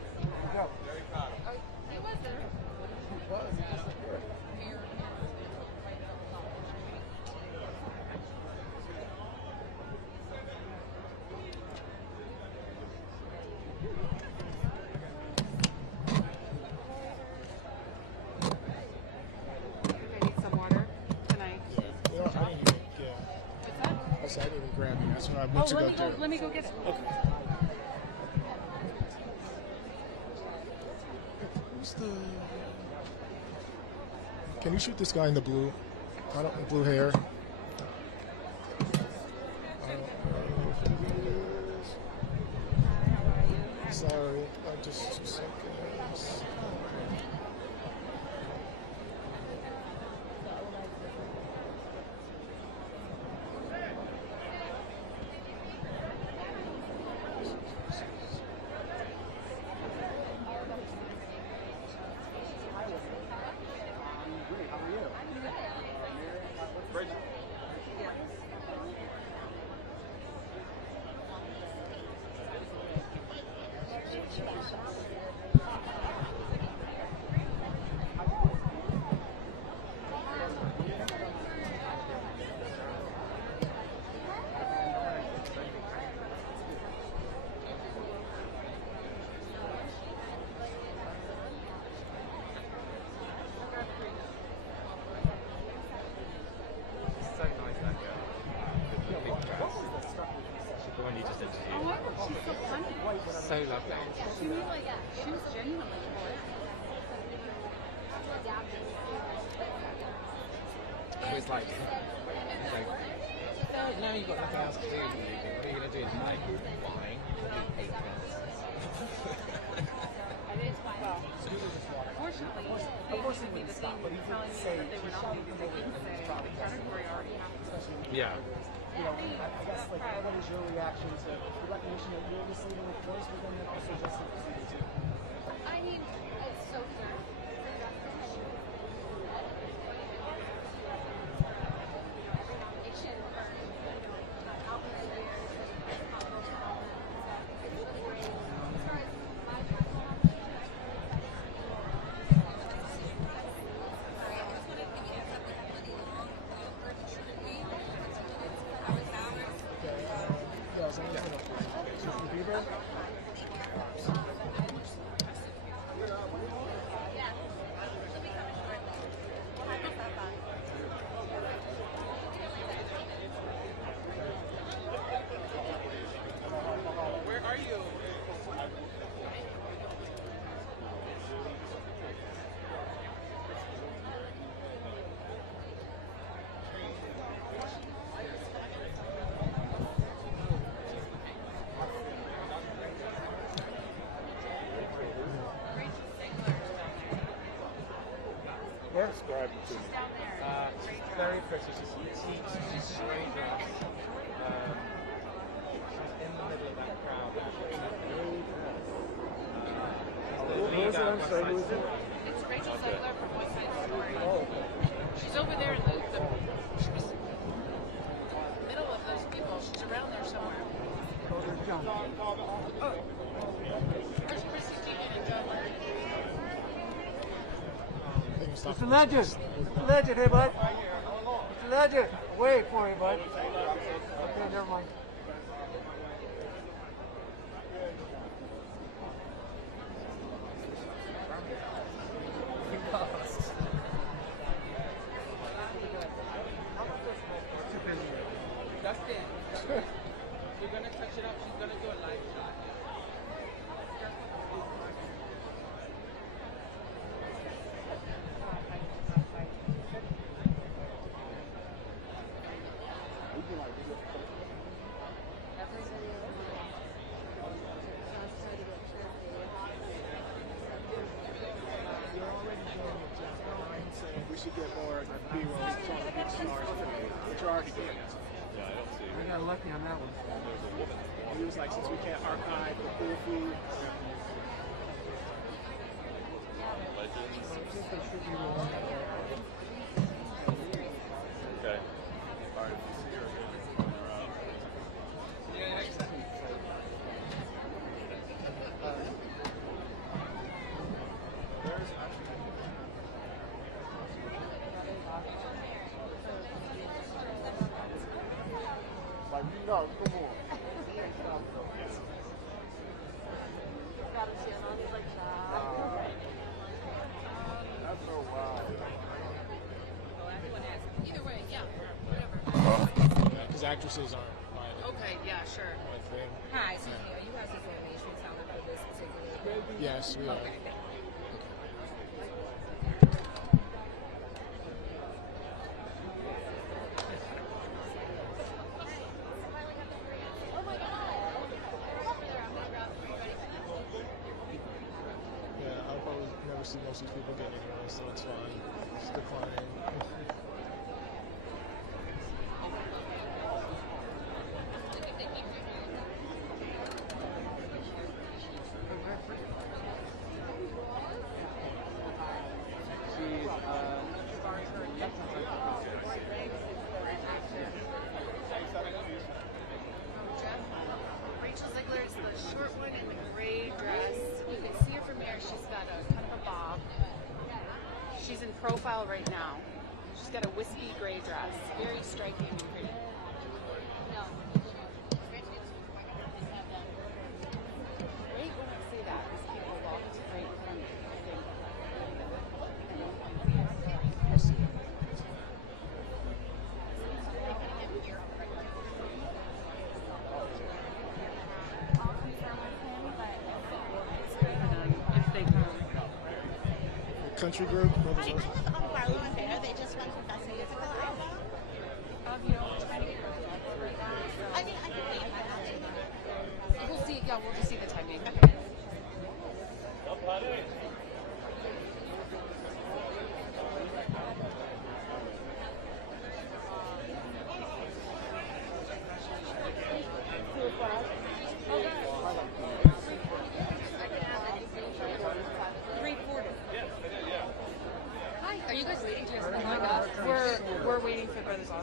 I didn't even grab it. That's what I went to go do. Let me go get it. Okay. Who's the... Can you shoot this guy in the blue? I don't blue hair. Sorry, I just 2 seconds. So lovely. She was genuinely It was like now you've got nothing else to do. What are you going to do? Like, wine? Hate Unfortunately, the team was telling me that they were not leaving. They didn't say the category already happened. Yeah. You know, I guess, like, what is your reaction to the recognition that you're receiving, of course, but then also just the procedure too? I mean, it's so clear. Describe it to me. She's very pretty. She's straight dress. She's in the middle of that crowd. It's Rachel Zegler from West Side Story. She's over there in the middle of those people. She's around there somewhere. Oh. Where's Chrissy Teigen and John Lennon? Mr. Legend! Mr. Legend, hey, bud! Mr. Legend! Wait for you, bud. Okay, never mind. Dustin, you're gonna touch it up. She's gonna do a live shot. We should get more B-rolls on the big stars, which are already getting. I got lucky on that one. He was like, since we can't archive the cool food. Okay. All right. Yeah, exactly. No, come on. That's so wild. Either way, yeah, whatever. Because actresses aren't my Okay, yeah, sure. thing. Hi, excuse me. Are you guys the mainstream talent for this particular? Yes, we are. Okay. Yeah, I'll probably never see most of these people get anyway, so it's fine. It's declining. Rachel Zegler is the short one in the gray dress. You can see her from here. She's got a kind of a bob. She's in profile right now. She's got a wispy gray dress. Very striking and pretty. Right when I say that, these people walked right in front of me, I think. If they come. Country group? What was I it? was on Barlow Fair. They just went for Best Musical Album. You know, trying to get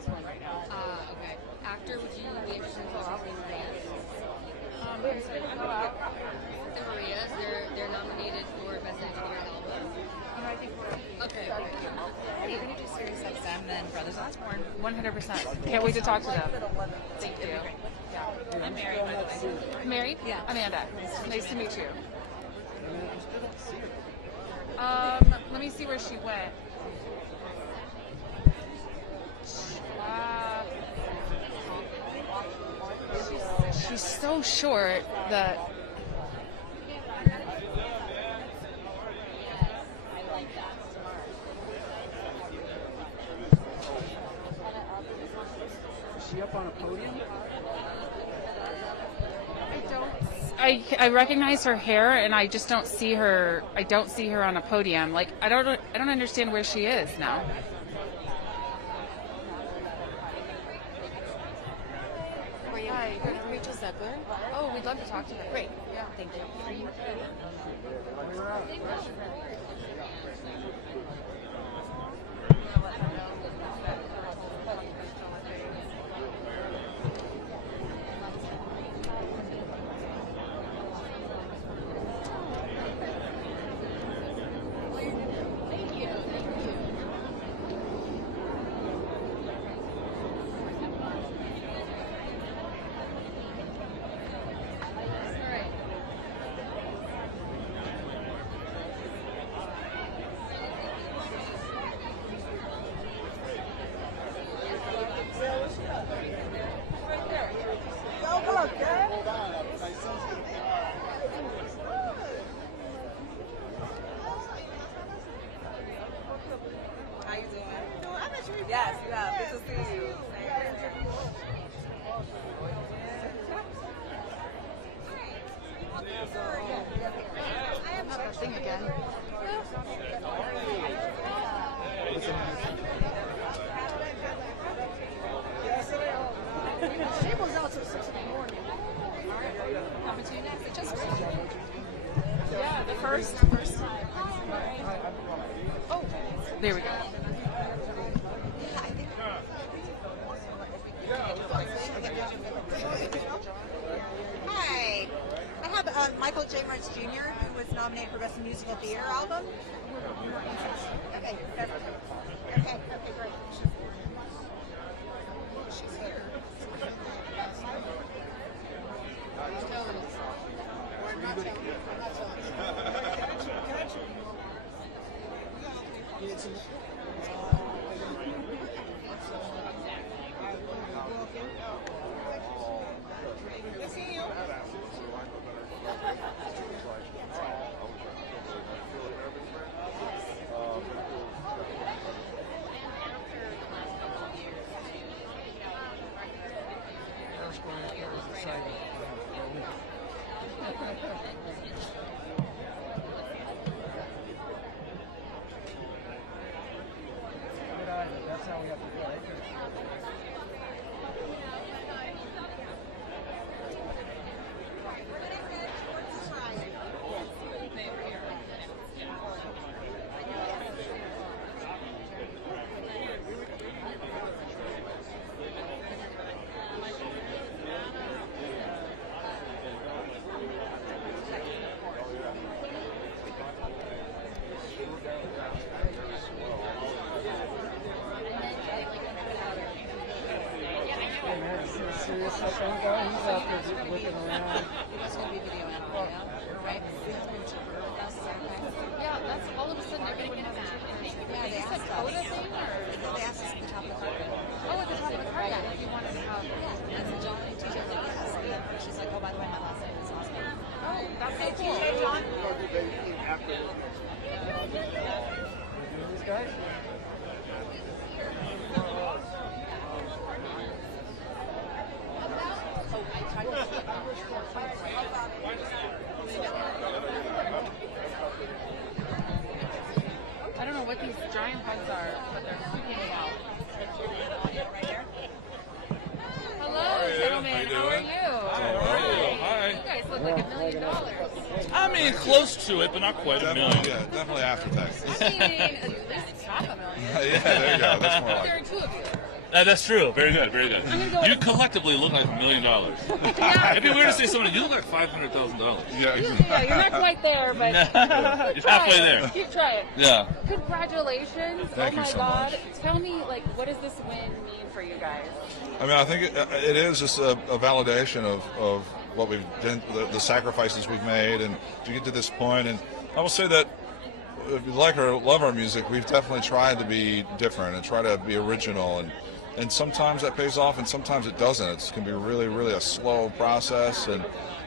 one right now. Okay. Actor, would you be interested in talking to Maria? The Marias, they're nominated for Best Engineered Album. I think we're Okay. Hey, you're gonna do Sirius XM then Brothers Osborne. 100%. Can't wait to talk to them. Thank you. Yeah. I'm Mary, by the way. Mary? Yeah. Amanda. Nice to meet you. Let me see where she went. She's so short that. Is she up on a podium? I recognize her hair, and I just don't see her. I don't see her on a podium. Like I don't understand where she is now. Hi, Rachel Zepler. Oh, we'd love to talk to her. Great. Yeah. Thank you. Yes, yeah, good to see you. Not that thing again. Table's out till 6 in the morning. Coming to you next. Just Yeah, the first. Oh, there we go. Hi. I have Michael J. Martz Jr., who was nominated for Best Musical of the Year album. Okay, okay, great. She's here. That's how we have to do it. Serious second guy, he's out there looking around. That's going to be video now, right? Yeah, that's all of a sudden everyone has a trip. Yeah, they said asked quota us. thing, or They asked us at the top of the carpet. oh, at the top of the card, if you wanted to have. Yeah, and then John and TJ were like, yes. She's like, oh, by the way, my last name is Osborne. Oh, that's so cool. TJ, John. These guys? I don't know what these giant bugs are, but they're freaking me out. Hello, gentlemen. How are you? Hi. You guys look like $1 million. I mean, close to it, but not quite a million. Yeah, definitely after tax. I mean, at least it's half $1 million. Yeah, there you go. That's more like There are two of you. That's true. Very good. Very good. I'm gonna go You with- collectively look like $1 million. Yeah. It'd be weird to say somebody, you look like $500,000. Yeah, you're not quite there, but You're keep trying. halfway there. Keep trying. Yeah. Congratulations. Thank oh you my so God. much. Tell me, like, what does this win mean for you guys? I mean, I think it is just a validation of what we've done, the sacrifices we've made, and to get to this point. And I will say that if you like or love our music, we've definitely tried to be different and try to be original. And sometimes that pays off, and sometimes it doesn't. It can be really, really a slow process. And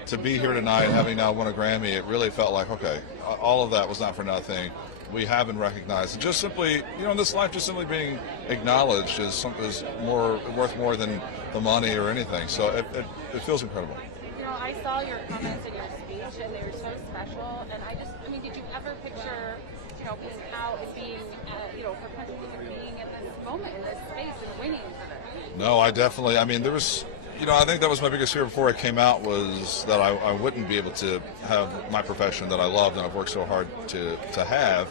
to be here tonight, having now won a Grammy, it really felt like, okay, all of that was not for nothing. We have been recognized, and just simply, in this life, just simply being acknowledged is worth more than the money or anything. So it feels incredible. I saw your comments in your speech, and they were so special. And I mean, did you ever picture, being, for country music being in this moment, in this space, and winning for this? No, I mean, there was, I think that was my biggest fear before it came out, was that I wouldn't be able to have my profession that I loved and I've worked so hard to have.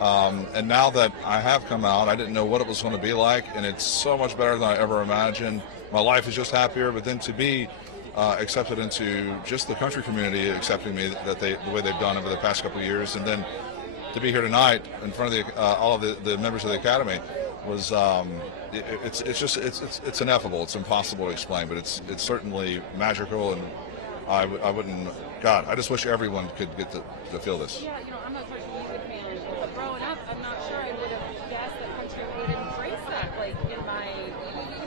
And now that I have come out, I didn't know what it was going to be like, and it's so much better than I ever imagined. My life is just happier, but then to be accepted into just the country community accepting me the way they've done over the past couple of years, and then to be here tonight in front of all of the members of the Academy was it's ineffable. It's impossible to explain, but it's certainly magical, and I wouldn't. God, I just wish everyone could get to feel this. Yeah, I'm a country music fan, but growing up, I'm not sure I would have guessed that country would embrace that, like in my.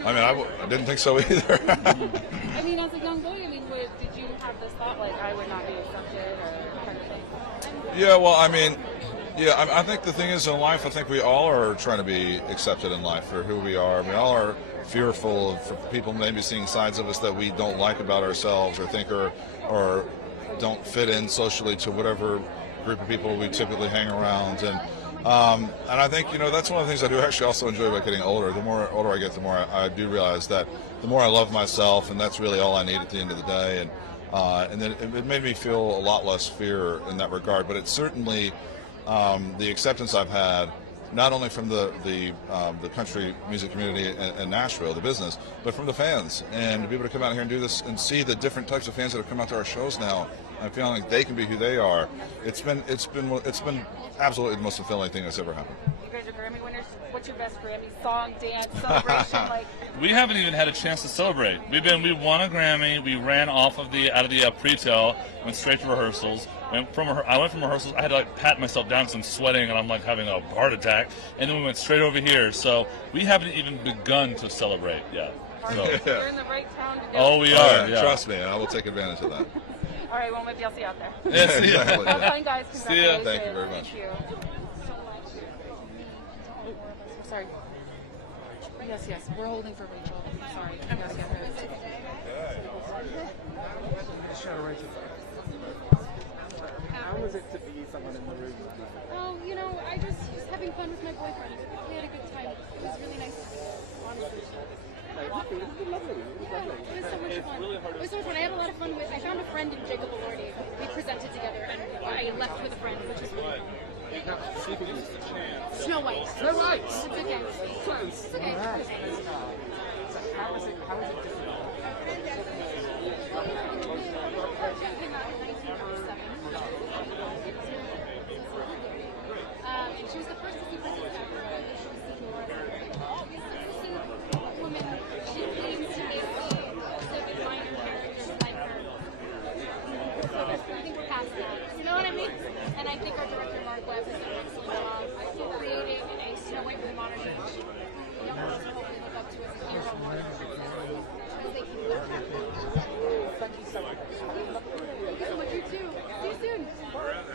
I mean, I didn't think so either. I mean, as a young boy, did you have this thought like I would not be accepted or kind of thing? Yeah, well, I mean. Yeah, I think the thing is in life, I think we all are trying to be accepted in life for who we are. We all are fearful of people maybe seeing sides of us that we don't like about ourselves or think or don't fit in socially to whatever group of people we typically hang around. And I think, that's one of the things I do actually also enjoy about getting older. The more older I get, the more I do realize that the more I love myself, and that's really all I need at the end of the day. And then it made me feel a lot less fear in that regard. But it's certainly... the acceptance I've had, not only from the country music community in Nashville, the business, but from the fans, and to be able to come out here and do this and see the different types of fans that have come out to our shows now, and feeling like they can be who they are. It's been absolutely the most fulfilling thing that's ever happened. You guys are Grammy winners. What's your best Grammy song, dance, celebration like? We haven't even had a chance to celebrate. We won a Grammy. We ran out of the pre-tail, went straight to rehearsals. I went from rehearsals. I had to pat myself down because I'm sweating and I'm having a heart attack. And then we went straight over here. So we haven't even begun to celebrate yet. So. You're in the right town to do it. Oh, we are. Yeah. Trust me, I will take advantage of that. All right, well, maybe I'll see you out there. Yeah, see ya. Exactly, Have yeah. fun, guys. See ya. Congratulations. Thank you very much. Thank you. Sorry. Yes. We're holding for Rachel. Sorry. I gotta get her. How was it to be someone in the room? Oh, I just was having fun with my boyfriend. We had a good time. It was really nice, honestly. It was lovely. Yeah, it was so much fun. It was so much fun. I had a lot of fun with. I found a friend in Jacob Elordi. We presented together, and I left with a friend, which was really fun. Snow White. Snow White. It's okay. Close. It's okay. So how is it different? Came out in 1997. And she was the first Disney princess ever. She was the woman. She claims to make so good minor characters like her. I think we're past that. You know what I mean? And I think our director Mark Webb has done an excellent job creating a Snow White with monitors. Young girls will hopefully look up to as a hero more as they keep looking. Thank you so much. Thank you so much. You too. See you soon.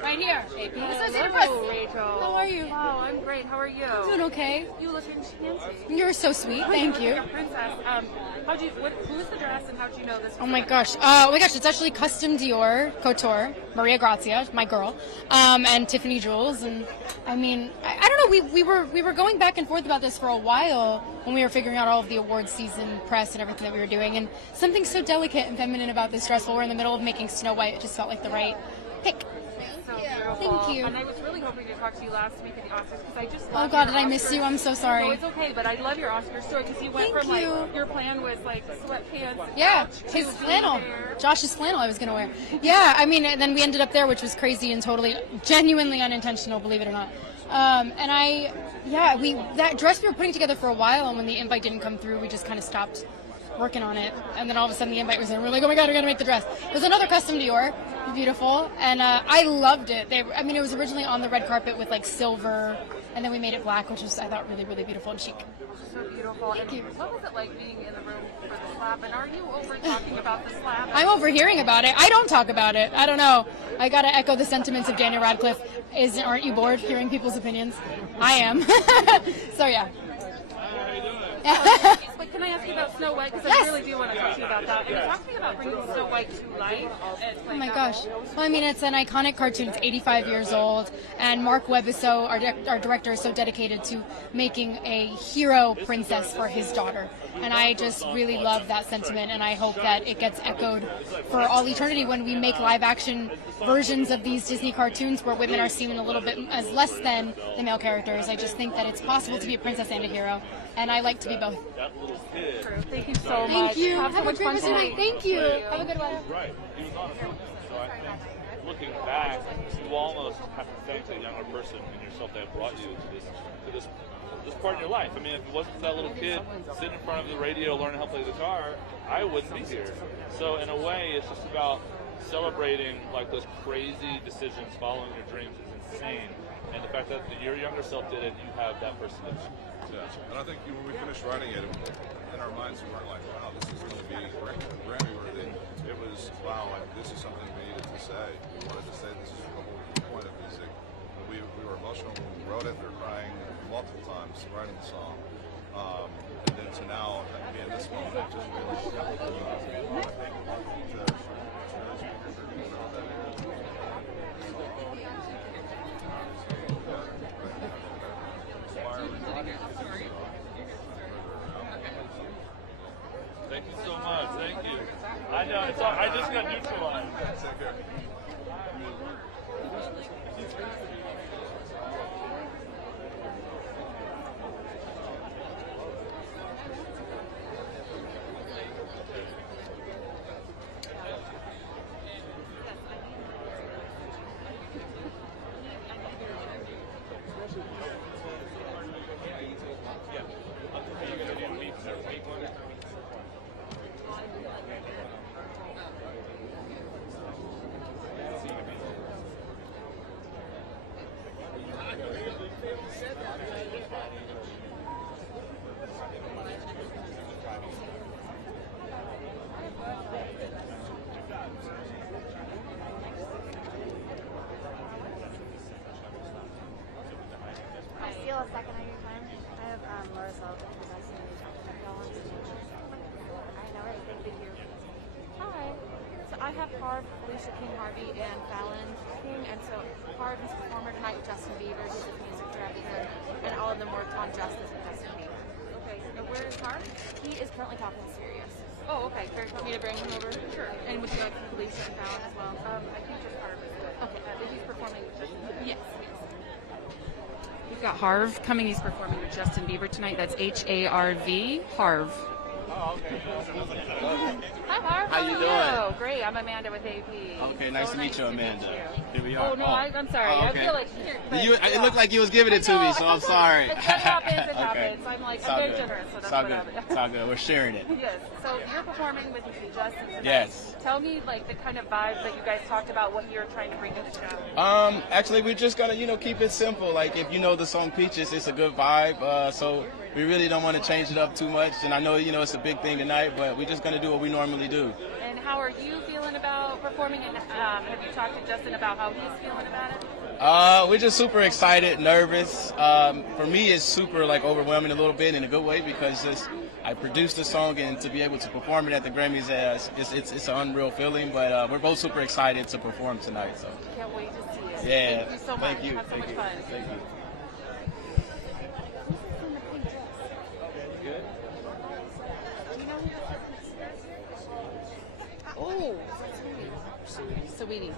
Right here. AP. Hello, Rachel. How are you? Oh, I'm great. How are you? Doing okay. You look enchanting. You're so sweet. Thank you. Like a princess. Who was the dress, and how did you know this? Oh my gosh. It's actually custom Dior Couture, Maria Grazia, my girl, and Tiffany Jewels. And I mean, I don't know. We were going back and forth about this for a while when we were figuring out all of the awards season press and everything that we were doing. And something so delicate and feminine about this dress while we're in the middle of making Snow White, it just felt like the right pick. So beautiful. Thank you. And I was really hoping to talk to you last week at the Oscars because I just Oh love God, your did I miss Oscar- you? I'm so sorry. No, it's okay, but I love your Oscar story because you went Thank from you. like your plan was like sweatpants. Yeah, couch, his to flannel. being there. Josh's flannel I was going to wear. Yeah, I mean, and then we ended up there, which was crazy and totally, genuinely unintentional, believe it or not. That dress we were putting together for a while, and when the invite didn't come through, we just kind of stopped working on it. And then all of a sudden the invite was in. We're like, oh my God, we got to make the dress. It was another custom Dior. It was beautiful. And I loved it. It was originally on the red carpet with like silver, and then we made it black, which was, I thought, really, really beautiful and chic. So beautiful. Thank and you. What was it like being in the room for the slap? And are you over talking about the slap? I'm overhearing about it. I don't talk about it. I don't know. I got to echo the sentiments of Daniel Radcliffe. Aren't you bored hearing people's opinions? I am. So, yeah. But can I ask you about Snow White? Because Yes. I really do want to talk to you about that. And talk to me about bringing Snow White to life. Oh my gosh. Well, I mean, it's an iconic cartoon. It's 85 years old. And Mark Webb is our director is so dedicated to making a hero princess for his daughter. And I just really love that sentiment. And I hope that it gets echoed for all eternity when we make live action versions of these Disney cartoons where women are seen a little bit as less than the male characters. I just think that it's possible to be a princess and a hero. And I like to be both. True. Thank you so much. Thank you. Have so Have a much great fun rest of the tonight. night. Thank you. Have a good one. Right. He was on a film. So I think looking back, you almost have to thank the younger person in yourself that brought you to this part in your life. I mean, if it wasn't for that little kid sitting in front of the radio learning how to play the guitar, I wouldn't be here. So in a way, it's just about celebrating like those crazy decisions, following your dreams is insane. And the fact that your younger self did it, you have that person. Yeah, and I think when we finished writing it, in our minds we weren't like, wow, this is going to be Grammy worthy. It was, wow, like this is something we needed to say. We wanted to say this is the whole point of music. And we were emotional when we wrote it. We were crying multiple times writing the song. And then to now be in this moment, it just really Thank you so much. Thank you. I know. It's all, I just got neutralized. Steal a second of your time. I have Laura Sullivan presenting the I know, right? Thank you. Hi. So I have Harv, Alicia King Harvey, and Fallon King, and so Harv is a performer tonight with Justin Bieber, who's his music director, and all of them worked on Justice with Justin Bieber. Okay. And where is Harv? He is currently talking to Sirius. Oh, okay. Very cool. Want me to bring him over? Sure. And would you like Alicia and Fallon as well? I think just Harv is good. Okay. But he's performing with Justin Bieber. Yes. We've got Harv coming. He's performing with Justin Bieber tonight. That's Harv. Harv. Oh, okay. Hi, Harv. How you are doing? Great. I'm Amanda with AP. Okay, nice to meet you, Amanda. Here we are. Oh, no, I'm sorry. Oh, I okay. feel like It looked like you was giving it to me, so I'm sorry. It happens. It Okay. happens. I'm like, It's I'm all very good. generous, so that's It's all what good. happened. It's all good. We're sharing it. Yes. So you're performing with Justin tonight. Yes. Tell me, like, the kind of vibe that you guys talked about, what you're trying to bring to the show. Actually, we're just gonna, keep it simple. Like, if you know the song Peaches, it's a good vibe. So we really don't want to change it up too much. And I know, it's a big thing tonight, but we're just gonna do what we normally do. And how are you feeling about performing? And have you talked to Justin about how he's feeling about it? We're just super excited, nervous. For me, it's super overwhelming a little bit in a good way because I produced the song and to be able to perform it at the Grammys, it's an unreal feeling. But we're both super excited to perform tonight. So Can't wait to see it. yeah, Thank you so much. thank you, Have so thank much you, fun. thank you. Oh, Sweetie.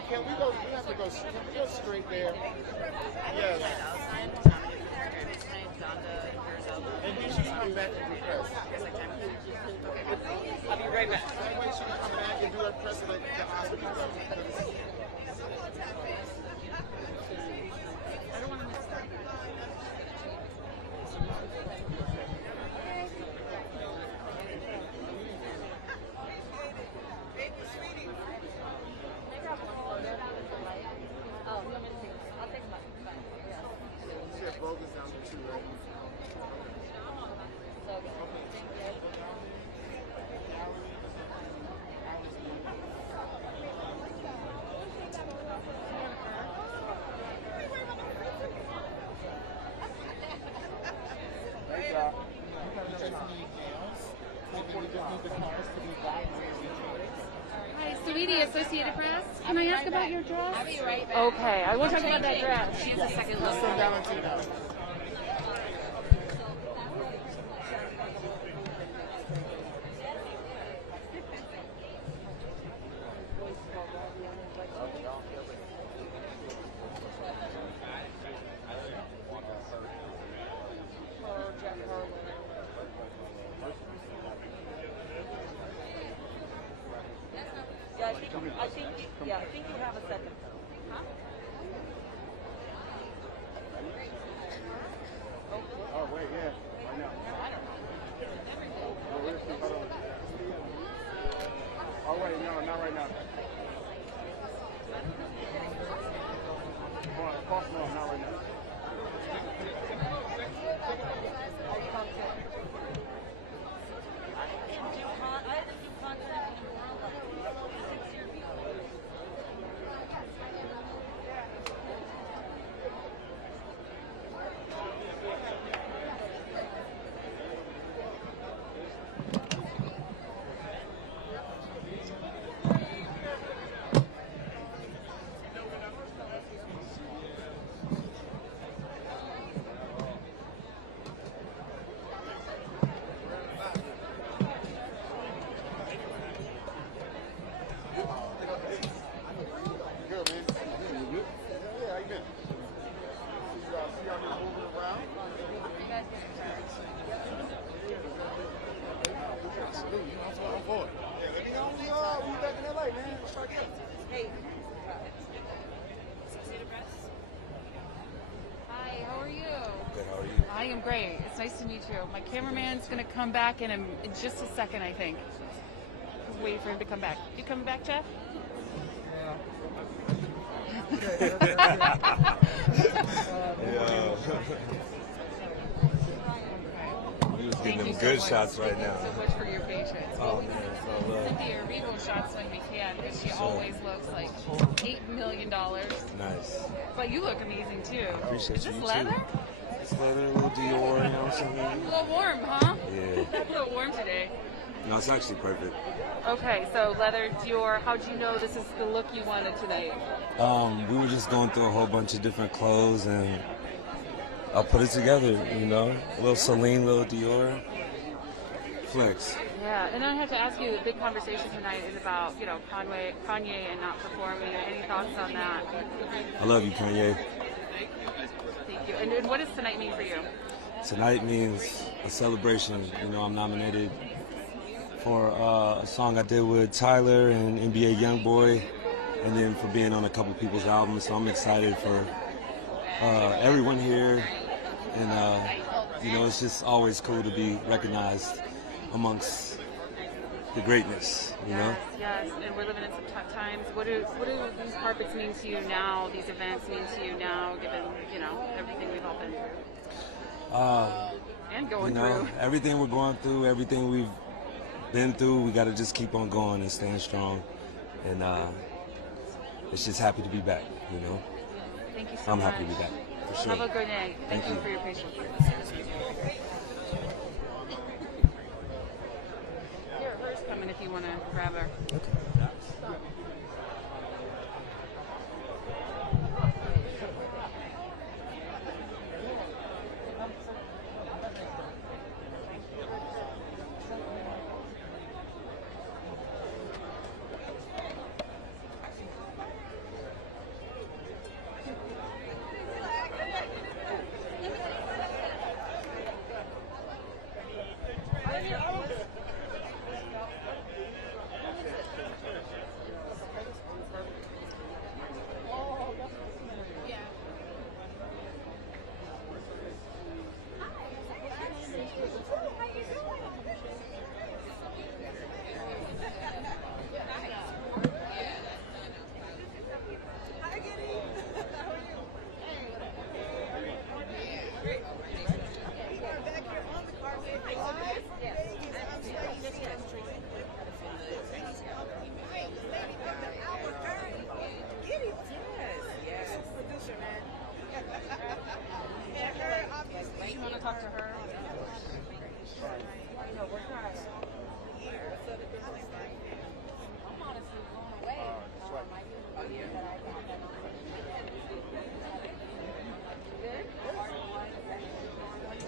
Oh, can we go? We have to go. Can we go straight there? Yes. And then she can come back and do press. I'll be right back. That way she can come back and do her press of the Oscars. I don't want to miss that. She has Bogus down there too, right? Hi, Sweetie, Associated Press. Can I ask about your dress? I'll be right back. Okay, I want to talk about that dress. She has a second look. So Valentino. I think you have a second. Oh, wait, yeah. Right now. Oh, where's the, hold on. Oh, wait, no, not right now. False, no, not right now. Hi, how are you? Good, how are you? I am great. It's nice to meet you. My cameraman's going to come back in just a second, I think. Just wait for him to come back. You coming back, Jeff? You was Thank getting you them so good much. shots right Thank now. you so much for your patience. Oh, man, it's all love. Cynthia Erivo shots when we can because she Sure. always looks like $8 million. Nice. But you look amazing too. Appreciate Is this you, leather? too. It's leather, a little Dior, you know what I'm saying? A little warm, huh? Yeah. A little warm today. No, it's actually perfect. Okay, so leather, Dior. How'd you know this is the look you wanted tonight? We were just going through a whole bunch of different clothes, and I put it together, you know? A little Celine, a little Dior. Flex. Yeah, and I have to ask you, the big conversation tonight is about, Kanye and not performing. Any thoughts on that? I love you, Kanye. Thank you. And what does tonight mean for you? Tonight means a celebration. You know, I'm nominated for a song I did with Tyler and NBA Youngboy, and then for being on a couple people's albums. So I'm excited for everyone here, and it's just always cool to be recognized amongst the greatness. You know. Yes, and we're living in some tough times. What do these carpets mean to you now? These events mean to you now, given everything we've all been through and going through. Everything we're going through, everything we've been through, we got to just keep on going and staying strong. And it's just happy to be back. You know. Thank you so I'm much. happy to be back for sure. Have a good night. Thank you for your patience. Here, hers coming if you want to grab her. Okay.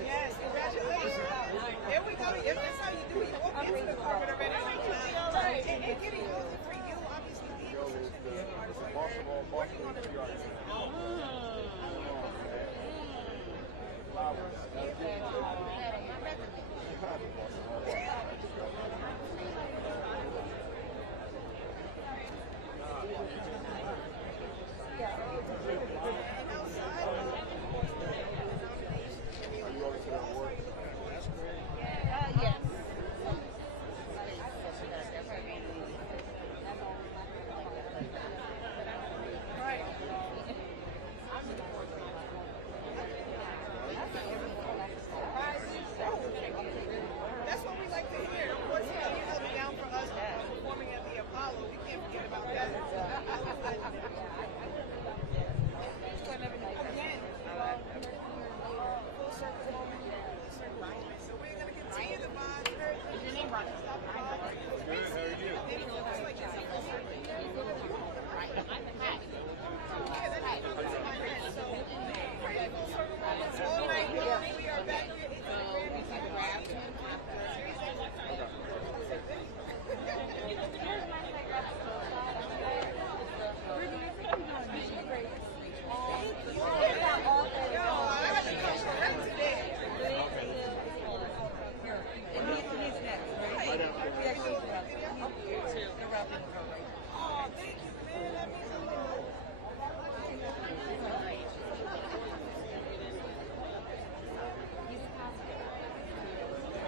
Yes, congratulations. Here we go. If that's how you do it, you walk into the carpet already. And getting music for you, obviously, being a music artist, working on the Yes. That's what we like to hear. Of course, you held it down for us performing at the Apollo. We can't forget about that. Again, full circle moment, full circle moment. So we're going to continue the vibe. Is your name Ronnie? Good, how are you? It looks like it's a full circle. Right, I'm a hat. Yeah, that's my hat. So, full circle moments all night long. We are back here.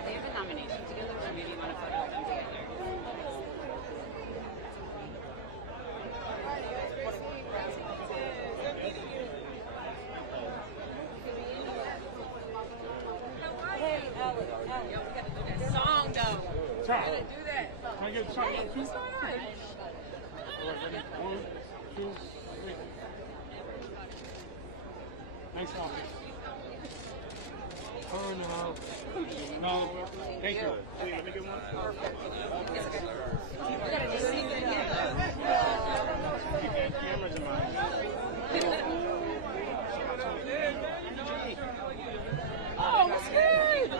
They have a nomination together, or maybe you want to photo them together. Song though. Ciao. Do that. Can I get a shot? Hey, what's going on? All right, ready? 1, 2, 3. Nice one. Oh no. No. Thank you. Wait, let me get one. Cameras in mine. Oh, what's good?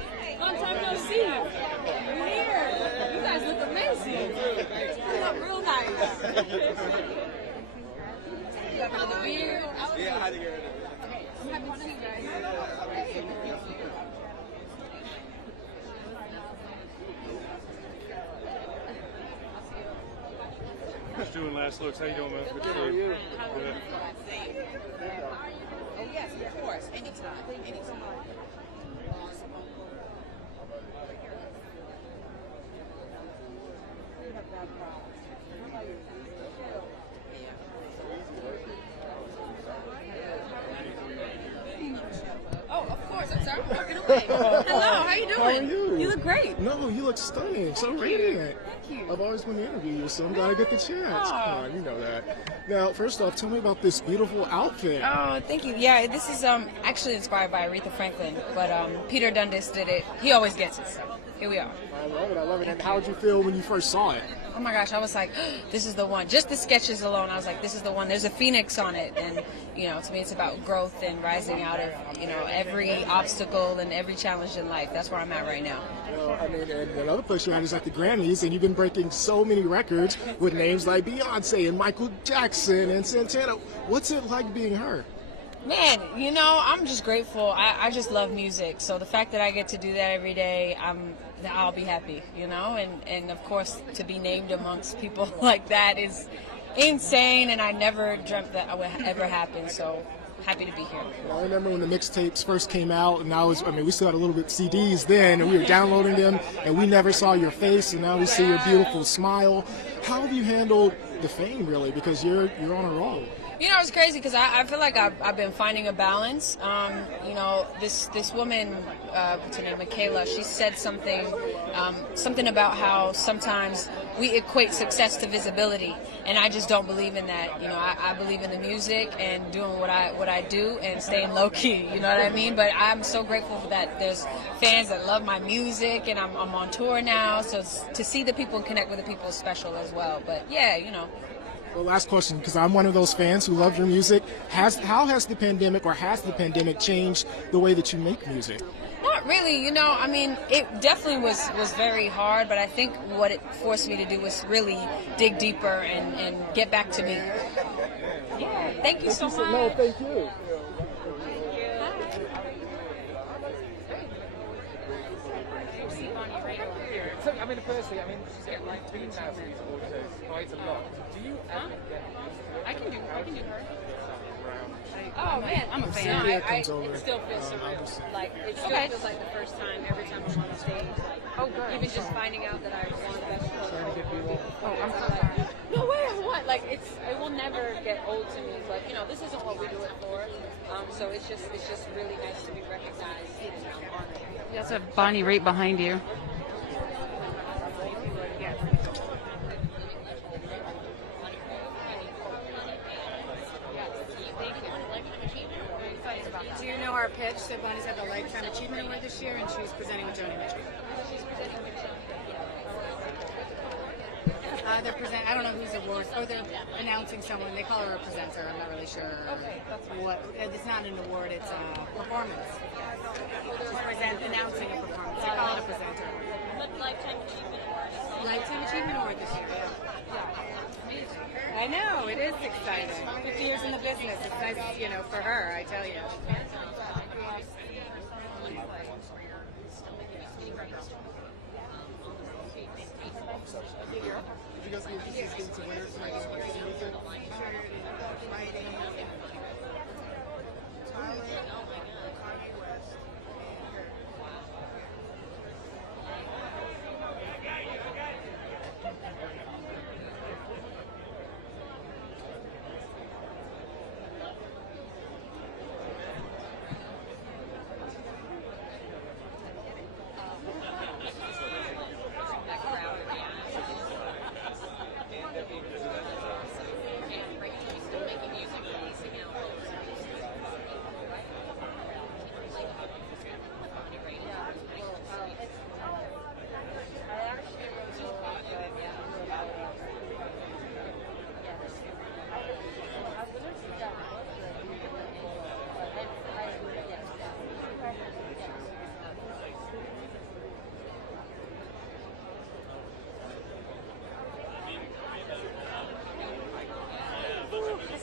Long time no see. You're here. You guys look amazing. You look real nice. You got the beard. Yeah, I had to get rid of it. I'm happy to see you guys. Just doing last looks. How you doing, man? Good to How see are you. you? Good. Oh yes, of course. Anytime. Anytime. Oh, of course. I'm sorry. I'm walking away. Hello. How you doing? How are you? You look great. No, you look stunning. So Thank you. radiant. Thank you. I've always wanted to interview you, so I'm glad I get the chance. Oh. Come on, you know that. Now, first off, tell me about this beautiful outfit. Oh, thank you. Yeah, this is actually inspired by Aretha Franklin, but Peter Dundas did it. He always gets it, so here we are. I love it. I love it. And how did you feel when you first saw it? Oh my gosh, I was like, this is the one. Just the sketches alone, I was like, this is the one. There's a phoenix on it, and to me, it's about growth and rising out of every obstacle and every challenge in life. That's where I'm at right now. I mean, and another place you're at is at the Grammys, and you've been breaking so many records with names like Beyonce and Michael Jackson and Santana. What's it like being her? Man, I'm just grateful. I just love music, so the fact that I get to do that every day, I'll be happy, and of course to be named amongst people like that is insane, and I never dreamt that would ever happen, so happy to be here. I remember when the mixtapes first came out, and we still had a little bit CDs then, and we were downloading them, and we never saw your face, and now we see your beautiful smile. How have you handled the fame, really, because you're on a roll? It's crazy because I feel like I've been finding a balance. This woman, what's her name, Michaela, she said something about how sometimes we equate success to visibility, and I just don't believe in that. I believe in the music and doing what I do and staying low key. You know what I mean? But I'm so grateful for that. There's fans that love my music, and I'm on tour now, so to see the people and connect with the people is special as well. But yeah, Well, last question, because I'm one of those fans who love your music. How has the pandemic changed the way that you make music? Not really, you know. I mean, it definitely was very hard, but I think what it forced me to do was really dig deeper and get back to me. Yeah, thank you so much. No, thank you. So, I mean, firstly, she's getting like been now for these awards quite a lot. Do you ever get used to it? I can do her. Oh man, I'm a fan. Cynthia I comes over. it still feels surreal. Like it still feels like the first time every time I'm on stage. Like, oh, good. Even just finding out that I won Best Vocal. Oh, I'm so sorry. No way, I won. Like it will never get old to me. Like this isn't what we do it for. So it's just really nice to be recognized. That's a Bonnie right behind you. Do you know our pitch? So Bonnie's had the Lifetime Achievement Award this year, and she's presenting with Joni Mitchell. I don't know whose award. Oh, they're announcing someone. They call her a presenter. I'm not really sure what. It's not an award. It's a performance. Announcing a performance. They call it a presenter. Lifetime Achievement Award. Lifetime Achievement Award this year. Yeah. I know. It is exciting. 50 years in the business. It's nice, for her. I tell you. Did you guys get interested in winners tonight?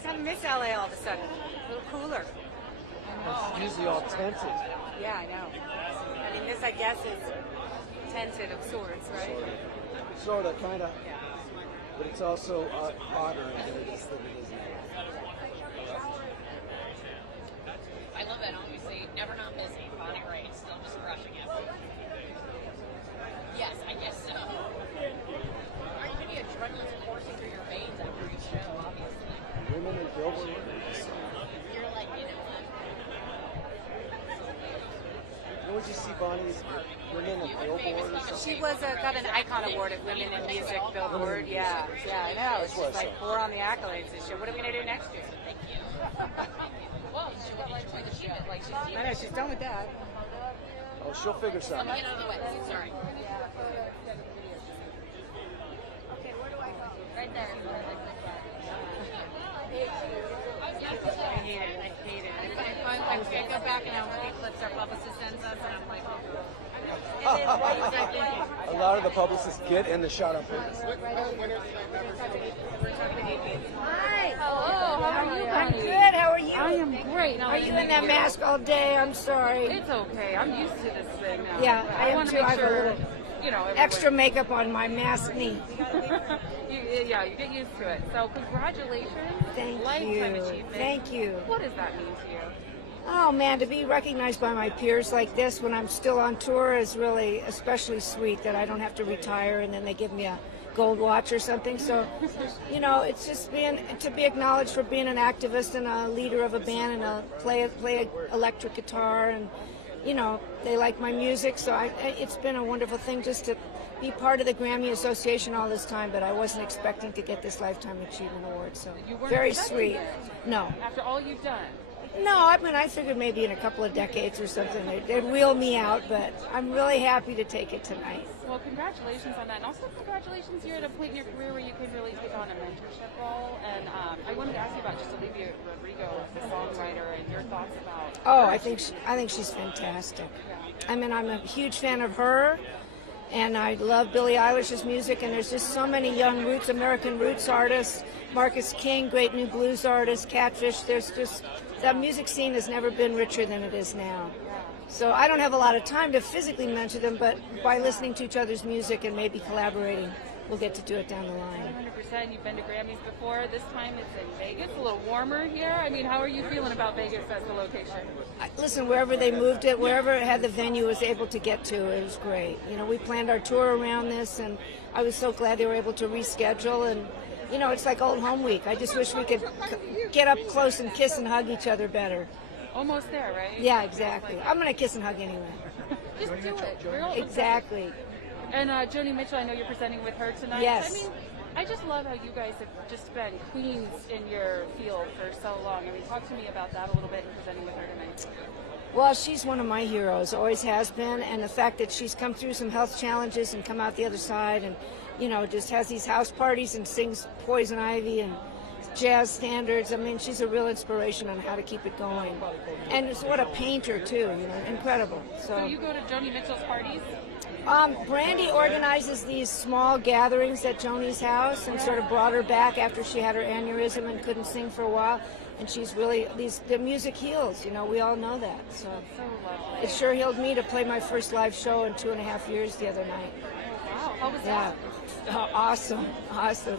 I miss LA all of a sudden. A little cooler. It's usually all tented. Yeah, I know. I mean, this, I guess, is tented of sorts, right? Sort of, kind of. Yeah. But it's also hotter in Vegas than it is now. I love it, obviously. Never not busy. Bonnie Raitt, still just crushing it. Yes, I guess so. Are you going to be adrenaline coursing through your veins after each show, obviously? Women in Billboard. You're like, Where did you see Bonnie's Women in Billboard or something? She was got an icon award at Women in Music Billboard. Yeah, I know. She's like 4 on the accolades this year. What are we going to do next year? Thank you. Well, she got Lifetime Achievement. Like, I know, she's done with that. Oh, she'll figure something. Get out of the way. Sorry. Okay, where do I go? Right there. I hate it. I go back and I look at clips our publicist sends us, and I'm like, A lot of the publicists get in the shot on purpose. Hi. Hello. How are you? I'm good. How are you? I am great. Are you in that mask all day? I'm sorry. It's okay. I'm used to this thing now. Yeah, I am want to too. make I have a sure, little extra makeup on my mask knee. you get used to it. So congratulations. Thank Lifetime you. Achievement. Thank you. What does that mean to you? Oh man, to be recognized by my peers like this when I'm still on tour is really especially sweet, that I don't have to retire and then they give me a gold watch or something. So, it's just to be acknowledged for being an activist and a leader of a band and play electric guitar, and they like my music. So it's been a wonderful thing just to be part of the Grammy Association all this time, but I wasn't expecting to get this Lifetime Achievement Award. So You weren't very expecting sweet. it. No. After all you've done. No, I mean, I figured maybe in a couple of decades or something they'd wheel me out, but I'm really happy to take it tonight. Well, congratulations on that, and also congratulations, you're at a point in your career where you can really take on a mentorship role, and I wanted to ask you about just Olivia Rodrigo, the songwriter, and your thoughts about Oh, her. I think she's fantastic. I mean, I'm a huge fan of her, and I love Billie Eilish's music, and there's just so many young American roots artists. Marcus King, great new blues artist, Catfish. There's just, that music scene has never been richer than it is now. So I don't have a lot of time to physically mentor them, but by listening to each other's music and maybe collaborating, we'll get to do it down the line. 100%. You've been to Grammys before. This time it's in Vegas, a little warmer here. I mean, how are you feeling about Vegas as the location? Listen, wherever they moved it, wherever it had the venue was able to get to, it was great. You know, we planned our tour around this, and I was so glad they were able to reschedule. And, you know, it's like old home week. I just wish we could get up close and kiss and hug each other better. Almost there, right? Yeah, exactly. I'm going to kiss and hug anyway. Just do it. Exactly. And Joni Mitchell, I know you're presenting with her tonight. Yes. I mean, I just love how you guys have just been queens in your field for so long. I mean, talk to me about that a little bit and presenting with her tonight. Well, she's one of my heroes, always has been, and the fact that she's come through some health challenges and come out the other side and, you know, just has these house parties and sings Poison Ivy and jazz standards. I mean, she's a real inspiration on how to keep it going. And what a painter, too, you know, incredible. So you go to Joni Mitchell's parties? Brandy organizes these small gatherings at Joni's house and sort of brought her back after she had her aneurysm and couldn't sing for a while. And she's really, the music heals, you know, we all know that. So it sure healed me to play my first live show in 2.5 years the other night. Wow, how was that? Oh, awesome,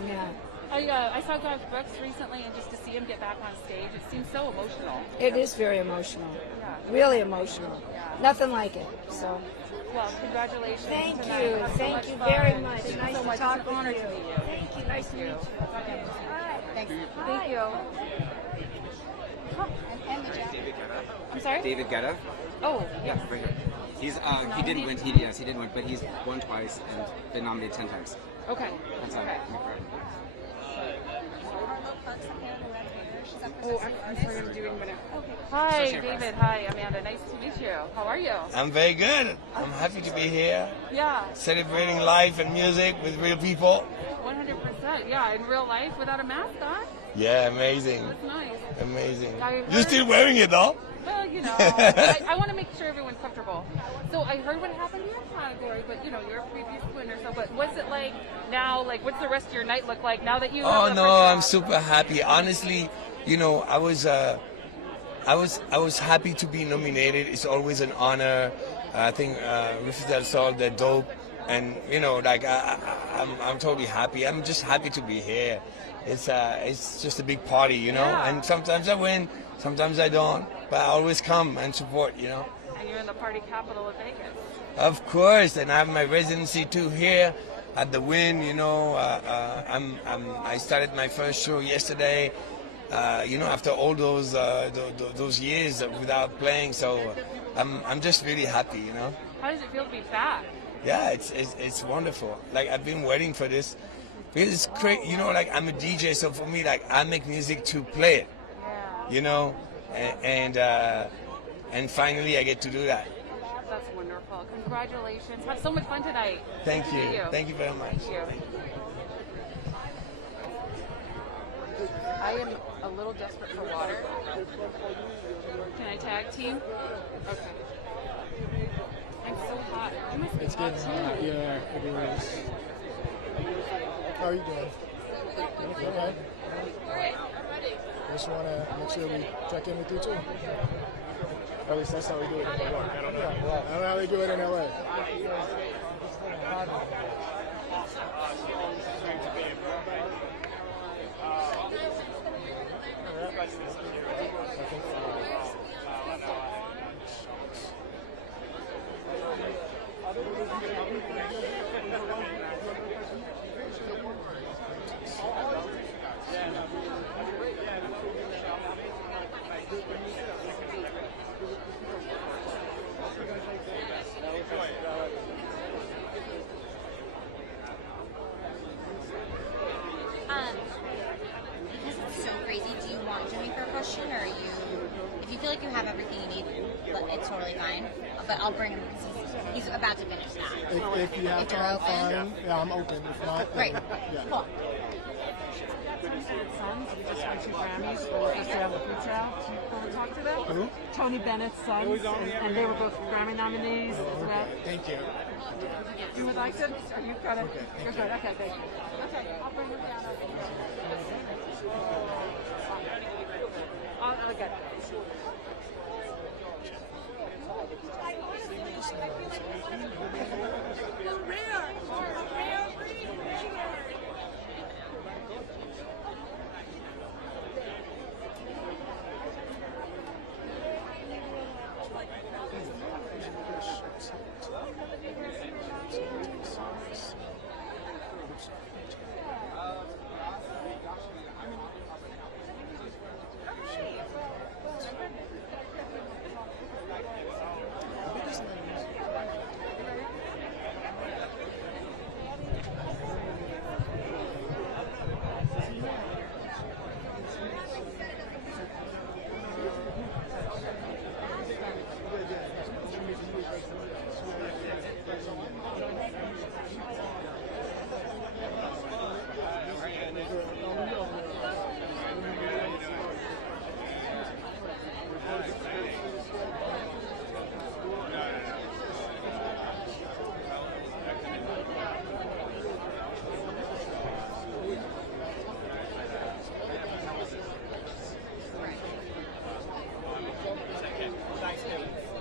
yeah. I saw Garth Brooks recently, and just to see him get back on stage, it seems so emotional. It is very emotional, Yeah. really emotional. Nothing like it, so. Well, congratulations. Thank tonight. you. Have so Thank much you fun. very much. Thank Nice you so to much. talk It's an honor with to you. meet you. Thank you. Nice to meet you. Thanks. Thank you. I'm sorry? David Guetta. Oh, yes. Right here. He's he didn't win. He didn't win, but he's won twice and been nominated 10 times. Okay. That's Okay. no problem. Oh, I'm sorry, I'm doing whatever. Hi, David. Hi, Amanda. Nice to meet you. How are you? I'm very good. I'm happy to be here, Yeah, celebrating life and music with real people. 100%. Yeah, in real life without a mask on. Yeah, amazing. That's nice. Amazing. I You're heard- still wearing it though? Well, you know, I want to make sure everyone's comfortable. So I heard what happened in your category, but you know, you're a previous winner. So, but what's it like now? Like, what's the rest of your night look like now that you? Oh have the no, first I'm round? super happy. Honestly, you know, I was happy to be nominated. It's always an honor. I think Rufus Del Sol, they're dope, and you know, like I'm totally happy. I'm just happy to be here. It's just a big party, you know. Yeah. And sometimes I win, sometimes I don't, but I always come and support, you know. And you're in the party capital of Vegas. Of course, and I have my residency too here at the Wynn. You know, I started my first show yesterday. You know, after all those years without playing, so I'm just really happy. You know. How does it feel to be back? Yeah, it's wonderful. Like I've been waiting for this. Because it's great, you know. Like I'm a DJ, so for me, like I make music to play it. You know, and finally I get to do that. That's wonderful. Congratulations. Have so much fun tonight. Thank Good to meet you. Thank you very much. Thank you. I am a little desperate for water. Can I tag team? Okay. I'm so hot. You must be It's hot getting too. hot. Yeah, it is. How are you doing? Okay. Just want to make sure we check in with you too. At least that's how we do it in New York. I don't know. I don't know how they do it in LA. Because it's so crazy, do you want Jimmy for a question, or are you, if you feel like you have everything you need, it's totally fine. But I'll bring him because he's about to finish now. If you have If you're time, open. fine. Yeah, I'm open. If not, Great. yeah. Cool. Sons, we just won 2 Grammys. We were just there on the food trail. Do you want to talk to them? Who? Tony Bennett's sons, and they were both Grammy nominees. So that, Thank you. you would like them? Are you kind of? You're good. Okay, thank you. Okay, I'll bring them down over here. Okay.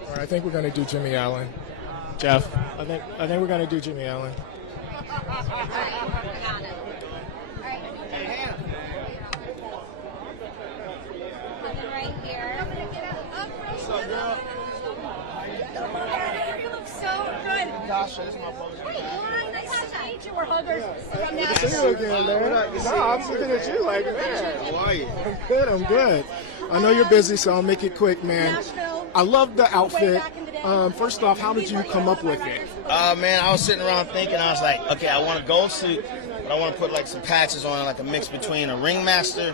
All right, I think we're going to do Jimmy Allen. Jeff, I think we're going to do Jimmy Allen. Right here. What's up, girl? You look so good. Dasha, this is my post. Hey, hi, nice to meet you. We're huggers. Good to see you again, man. No, I'm looking at you like, man. How are you? I'm good, I'm good. I know you're busy, so I'll make it quick, man. I love the outfit. First off, how did you come up with it? Man, I was sitting around thinking, I was like, okay, I want a gold suit, but I want to put like some patches on it, like a mix between a ringmaster,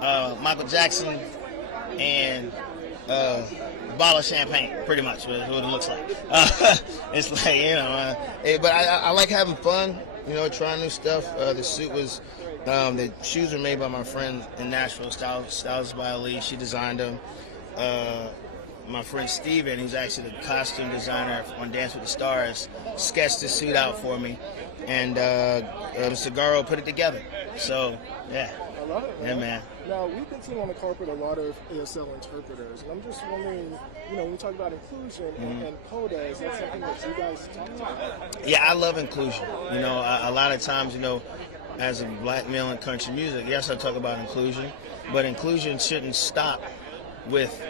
Michael Jackson, and a bottle of champagne, pretty much, is what it looks like. It's like, you know, but I like having fun, you know, trying new stuff. The suit was, the shoes were made by my friend in Nashville, Styles by Ali. She designed them. My friend Steven, who's actually the costume designer on Dance with the Stars, sketched the suit out for me, and Sagaro put it together. So, yeah. I love it, Yeah, man. Now, we've been seeing on the carpet a lot of ASL interpreters, and I'm just wondering, you know, when we talk about inclusion and PODA, is that something that you guys talk about? Yeah, I love inclusion. You know, a lot of times, you know, as a black male in country music, yes, I talk about inclusion, but inclusion shouldn't stop with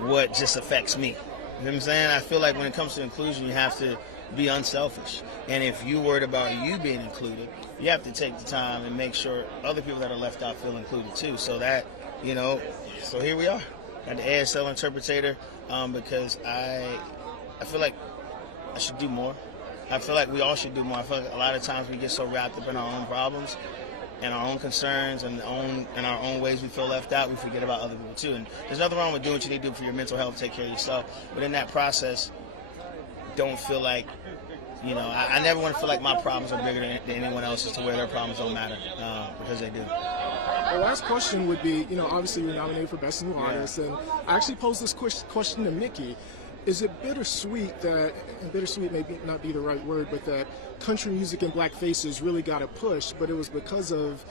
what just affects me. You know what I'm saying? I feel like when it comes to inclusion, you have to be unselfish. And if you're worried about you being included, you have to take the time and make sure other people that are left out feel included too. So that, you know, so here we are at the ASL interpreter, because I feel like I should do more. I feel like we all should do more. I feel like a lot of times we get so wrapped up in our own problems and our own concerns and our own ways we feel left out, we forget about other people too. And there's nothing wrong with doing what you need to do for your mental health, take care of yourself. But in that process, don't feel like, you know, I never want to feel like my problems are bigger than anyone else's to where their problems don't matter, because they do. The last question would be, you know, obviously you're nominated for Best New Artist, and I actually posed this question to Mickey. Is it bittersweet that, and bittersweet may not be the right word, but that country music and black faces really got a push, but it was because of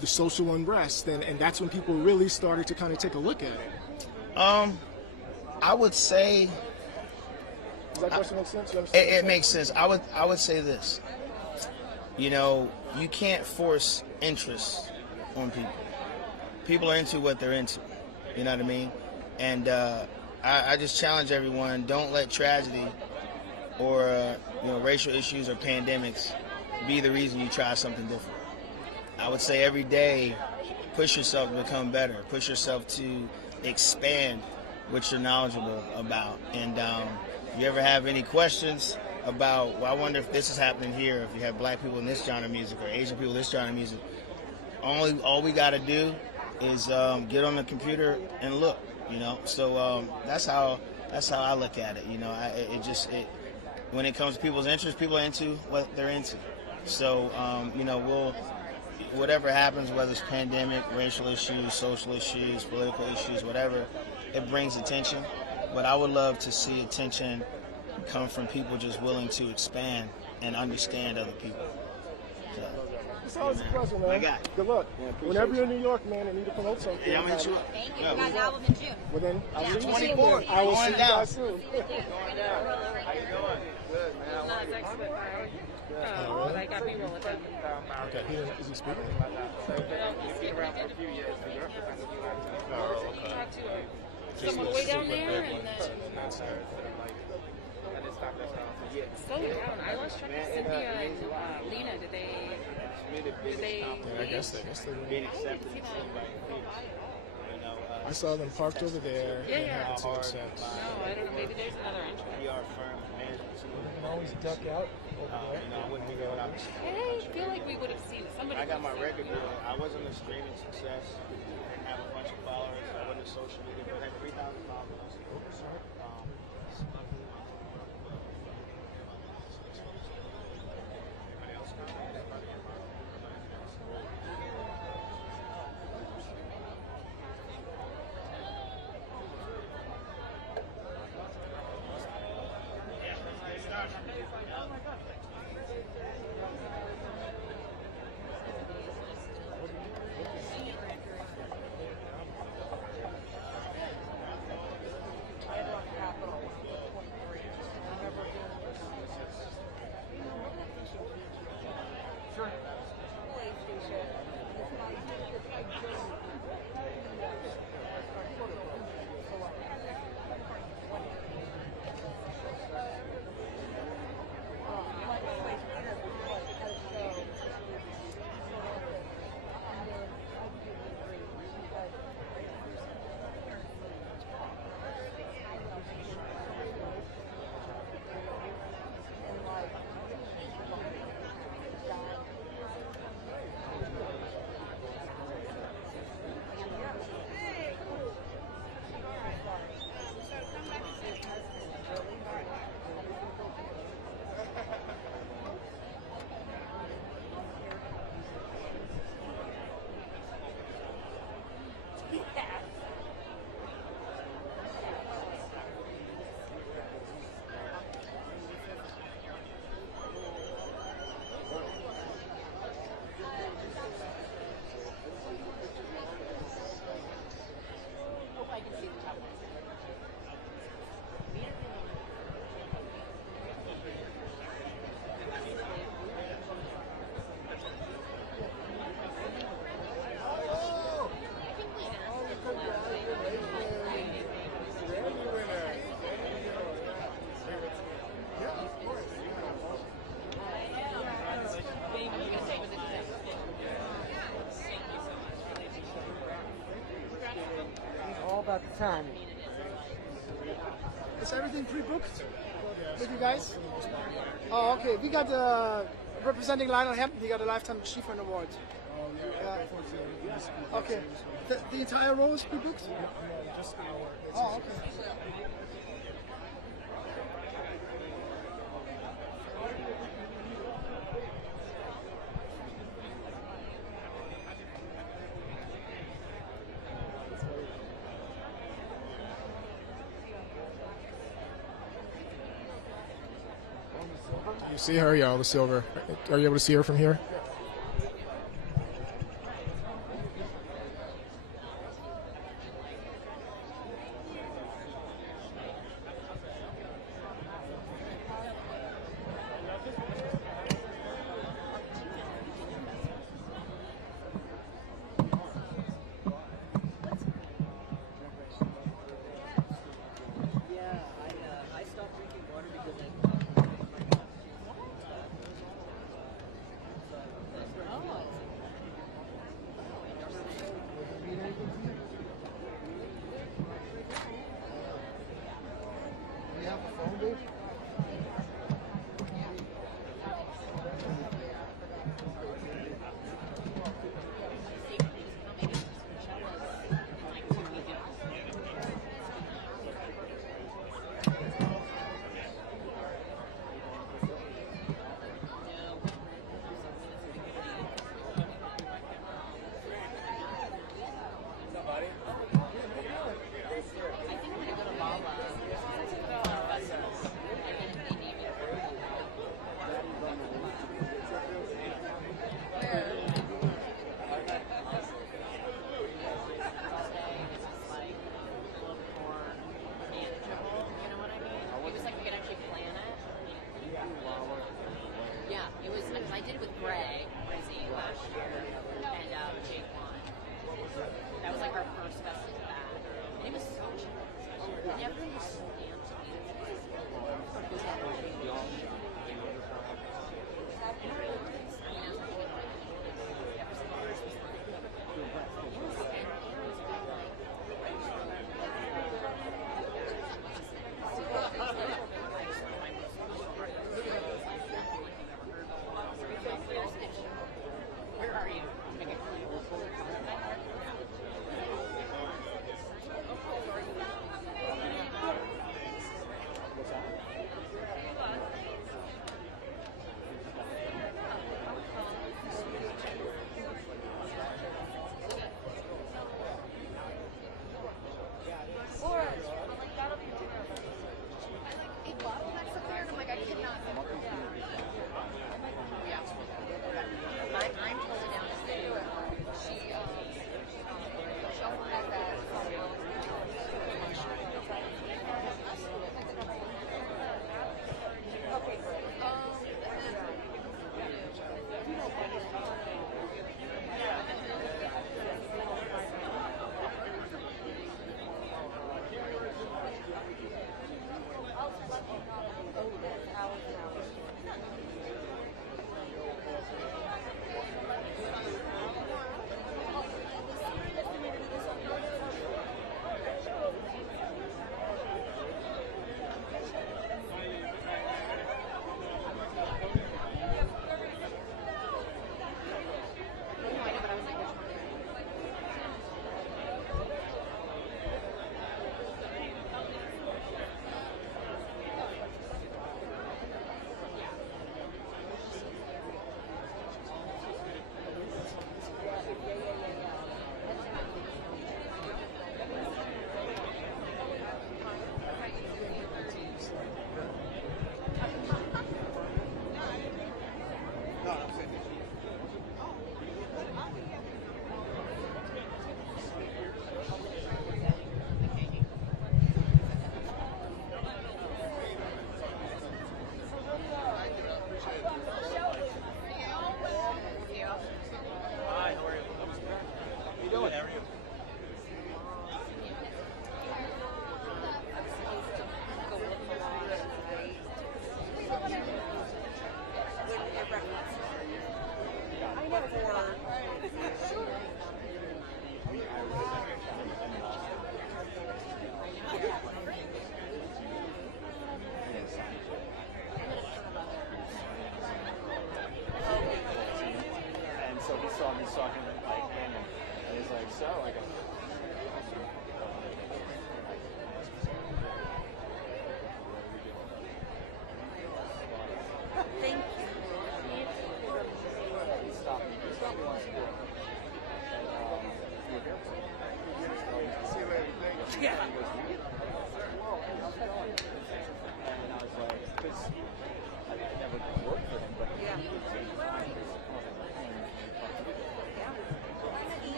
the social unrest, and that's when people really started to kind of take a look at it? I would say... Does that question make sense? It makes sense. I would say this. You know, you can't force interest on people. People are into what they're into. You know what I mean? And I just challenge everyone: don't let tragedy or you know, racial issues or pandemics be the reason you try something different. I would say every day, push yourself to become better. Push yourself to expand what you're knowledgeable about. And if you ever have any questions about, well, I wonder if this is happening here, if you have black people in this genre of music or Asian people in this genre of music, all we got to do is get on the computer and look. You know, so that's how I look at it. You know, when it comes to people's interests, people are into what they're into. So you know, whatever happens, whether it's pandemic, racial issues, social issues, political issues, whatever, it brings attention. But I would love to see attention come from people just willing to expand and understand other people. So, It's always a pleasure, man. My guy. Good luck. Yeah, appreciate Whenever you're in New York, man, and need to promote something. Yeah, I'm gonna hit you up. Thank you. We got an album in June. Well, then, I'll see you soon. 24th. I will see Going you down. guys soon. How you doing? Good, man. I like it. But I got B-roll with them. Okay, is he speaking? Been around for a few years. Oh, okay. Someone way down there, and then so down. I lost track of Cynthia and Lena. Did they? Yeah, I guess they were. I saw them parked over there. Yeah, and yeah. happened to accept. No, I don't know. Maybe there's another entrance. We are firm management. You can always duck out over there. You know, I wouldn't go without. I feel like we would have seen somebody. I got my record deal. I wasn't a streaming success. Didn't have a bunch of followers. I wasn't a social media, but I had 3,000 followers. About the time. Is everything pre-booked with you guys? Oh, okay. We got representing Lionel Hampton. He got a Lifetime Achievement Award. Yeah. Okay. The entire row is pre-booked? Oh, okay. You see her, y'all, the silver. Are you able to see her from here?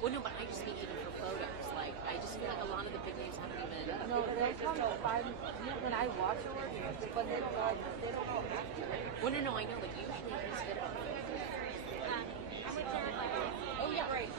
Well, no, but I just mean even for photos. Like, I just feel like a lot of the big names haven't even. No, they come to find when I watch it, but they don't have to. Well, no, I know. Like, usually he's good about photos. Oh, yeah, right.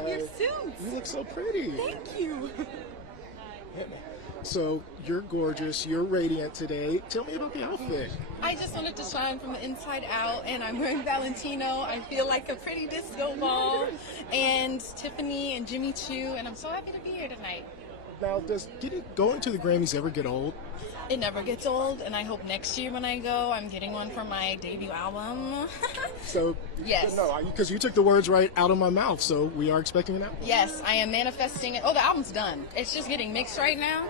love your suits. You look so pretty. Thank you. So you're gorgeous. You're radiant today. Tell me about the outfit. I just wanted to shine from the inside out, and I'm wearing Valentino. I feel like a pretty disco ball, and Tiffany and Jimmy Choo, and I'm so happy to be here tonight. Now, does going to the Grammys ever get old? It never gets old, and I hope next year when I go, I'm getting one for my debut album. So Yes. no, because you took the words right out of my mouth. So we are expecting an album. Yes, I am manifesting it. Oh, the album's done. It's just getting mixed right now,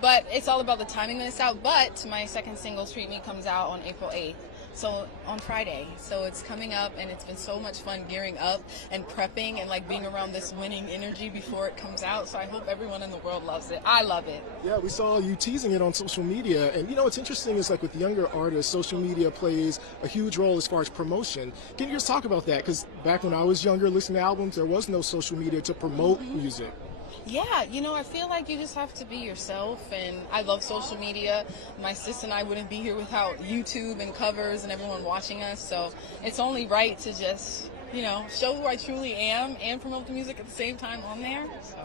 but it's all about the timing when it's out. But my second single, Treat Me, comes out on April 8th. So on Friday. So it's coming up, and it's been so much fun gearing up and prepping and like being around this winning energy before it comes out. So I hope everyone in the world loves it. I love it. Yeah, we saw you teasing it on social media, and you know what's interesting is like with younger artists, social media plays a huge role as far as promotion. Can you just talk about that? Because back when I was younger, listening to albums, there was no social media to promote music. Yeah, you know, I feel like you just have to be yourself, and I love social media. My sis and I wouldn't be here without YouTube and covers and everyone watching us, so it's only right to just, you know, show who I truly am and promote the music at the same time on there. So.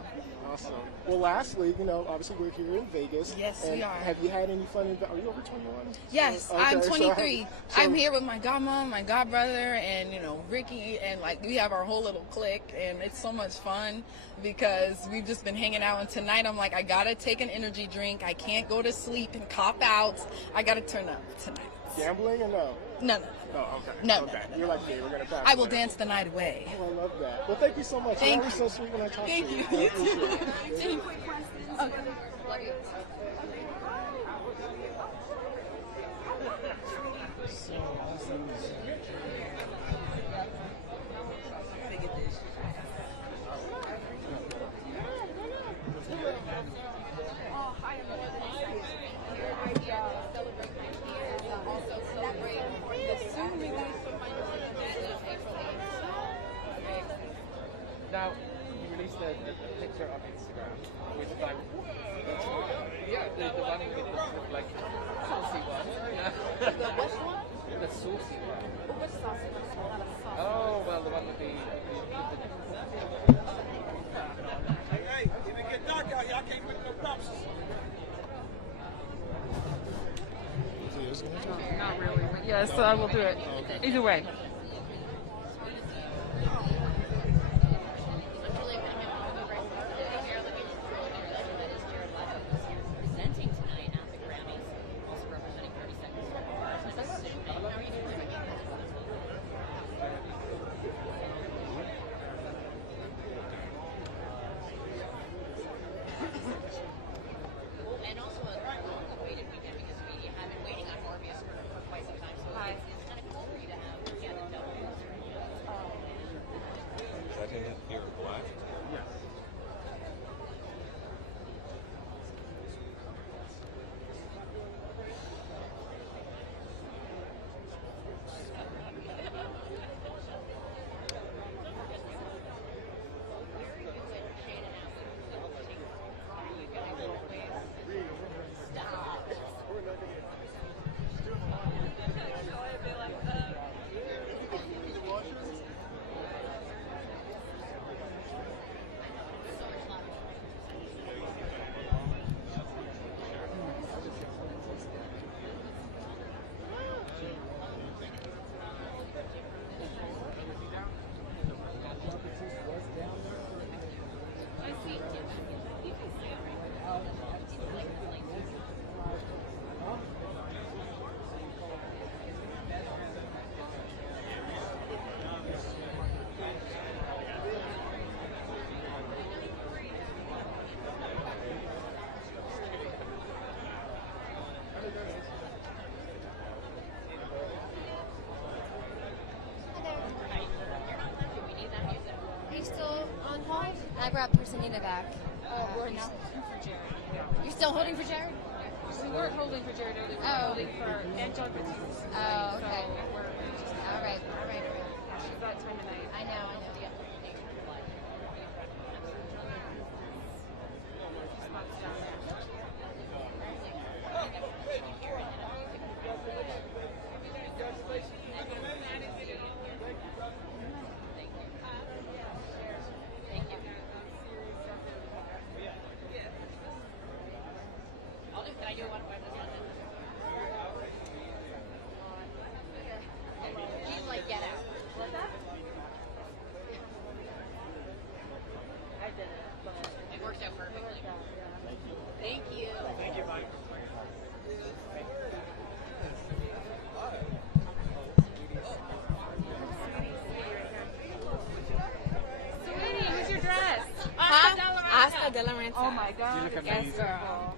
Awesome. Well, lastly, you know, obviously we're here in Vegas. Yes, and we are. Have you had any fun? Are you over 21? Yes, Okay, I'm so 23. I'm here with my godmom, my godbrother, and, you know, Ricky, and like we have our whole little clique, and it's so much fun because we've just been hanging out. And tonight I'm like, I gotta take an energy drink. I can't go to sleep and cop out. I gotta turn up tonight. Gambling or no? No. Oh, okay. No, okay. no, no. You're like, okay, we're gonna pass. I will later. dance the night away. Oh, I love that. Well, thank you so much. Thank You're always you. so sweet when I talk Thank to you. you. I appreciate it. Any quick questions? Okay. Love you. Now, you released a picture on Instagram, which is like, yeah, the one with the like saucy one. The which one? The saucy one. Which sauce? Not a sauce. Oh, well, the one with the Hey, if it get dark out here, I can't put no props. Not really, but yes, I will do it. Either way. Presenting tonight at the Grammys, also representing 30 Seconds to Mars. How are you doing? And also a long-awaited weekend because we have been waiting on Morbius for quite some time. So it's kind of cool for you to have the double. Is that in here black? Yes. Are you still on hold? I brought Personina back. We're now. for Jared. You're still holding for Jared? We weren't holding for Jared earlier. We were holding for Angelica Batiste. Oh, okay. So we're just All right. She's that time of night. I know. Yeah. Oh my God. You look Yes, amazing. girl.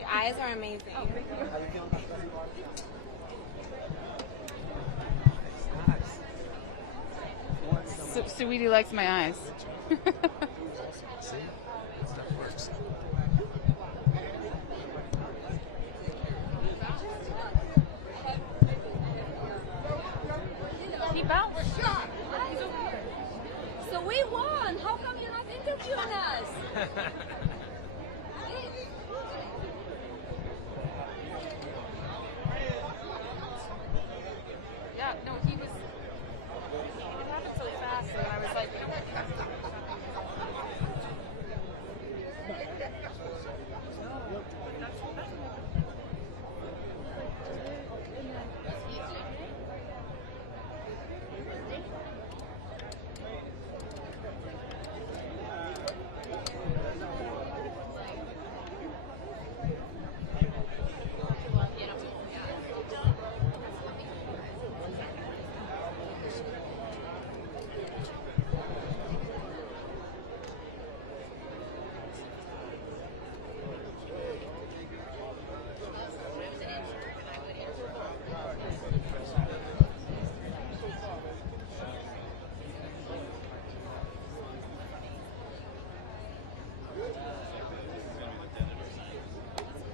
Your eyes are amazing. How you feeling about Sweetie likes my eyes. See? Stuff works. He bounced. He's over here. So we won. How come you're not interviewing us? Yeah, no, he was. It happened so fast, and I was like.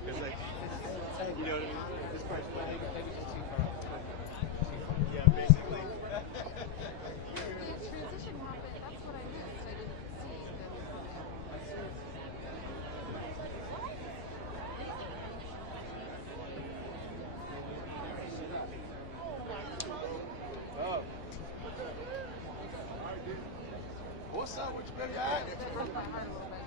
It's like, you know what I mean? This part's maybe just too far. Yeah, basically. Transition happened. That's what I missed. I didn't see. Oh. What's up with you, buddy? All right? It broke my heart a little bit.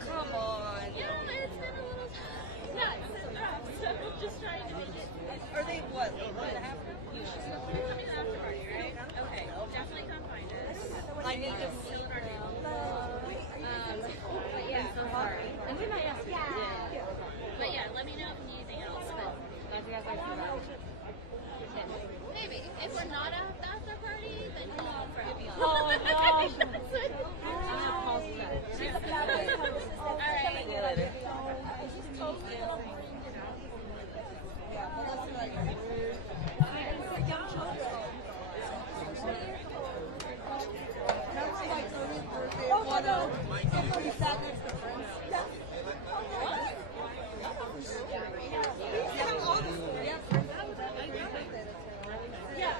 Come on. Yeah, it's been a little nuts and rough, so just trying to make it. Are they what? What after? We're coming to the after party, right? Okay, definitely come find us. I need to still in our but yeah, I'm so sorry. And we might ask you. Yeah. But yeah, let me know if you need anything else. But maybe if we're not at the after party, then call for help. Oh no. All right. See you later. Yeah.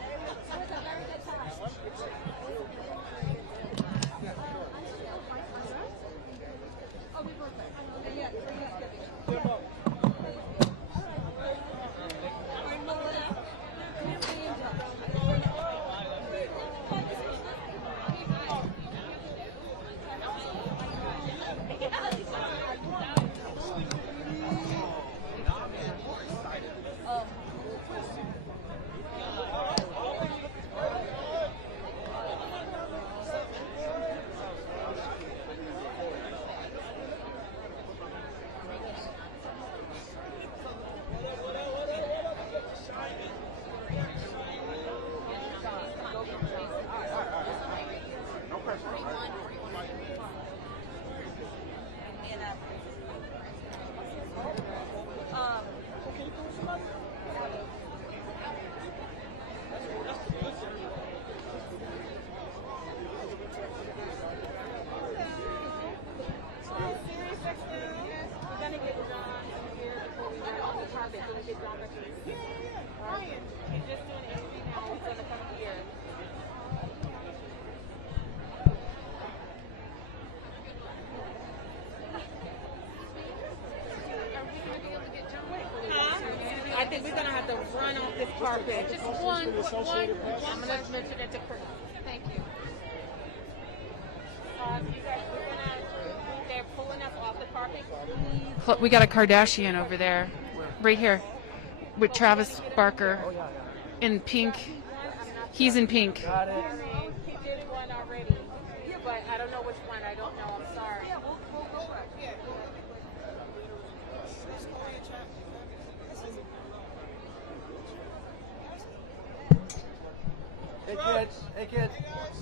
this carpet. Just one. I'm gonna mention it to Chris. Thank you. You guys, they're pulling us off the carpet. We got a Kardashian over there, right here, with Travis Barker in pink. He's in pink. He did one already, but I don't know which one. I don't know. I'm sorry. Hey kids, hey kids.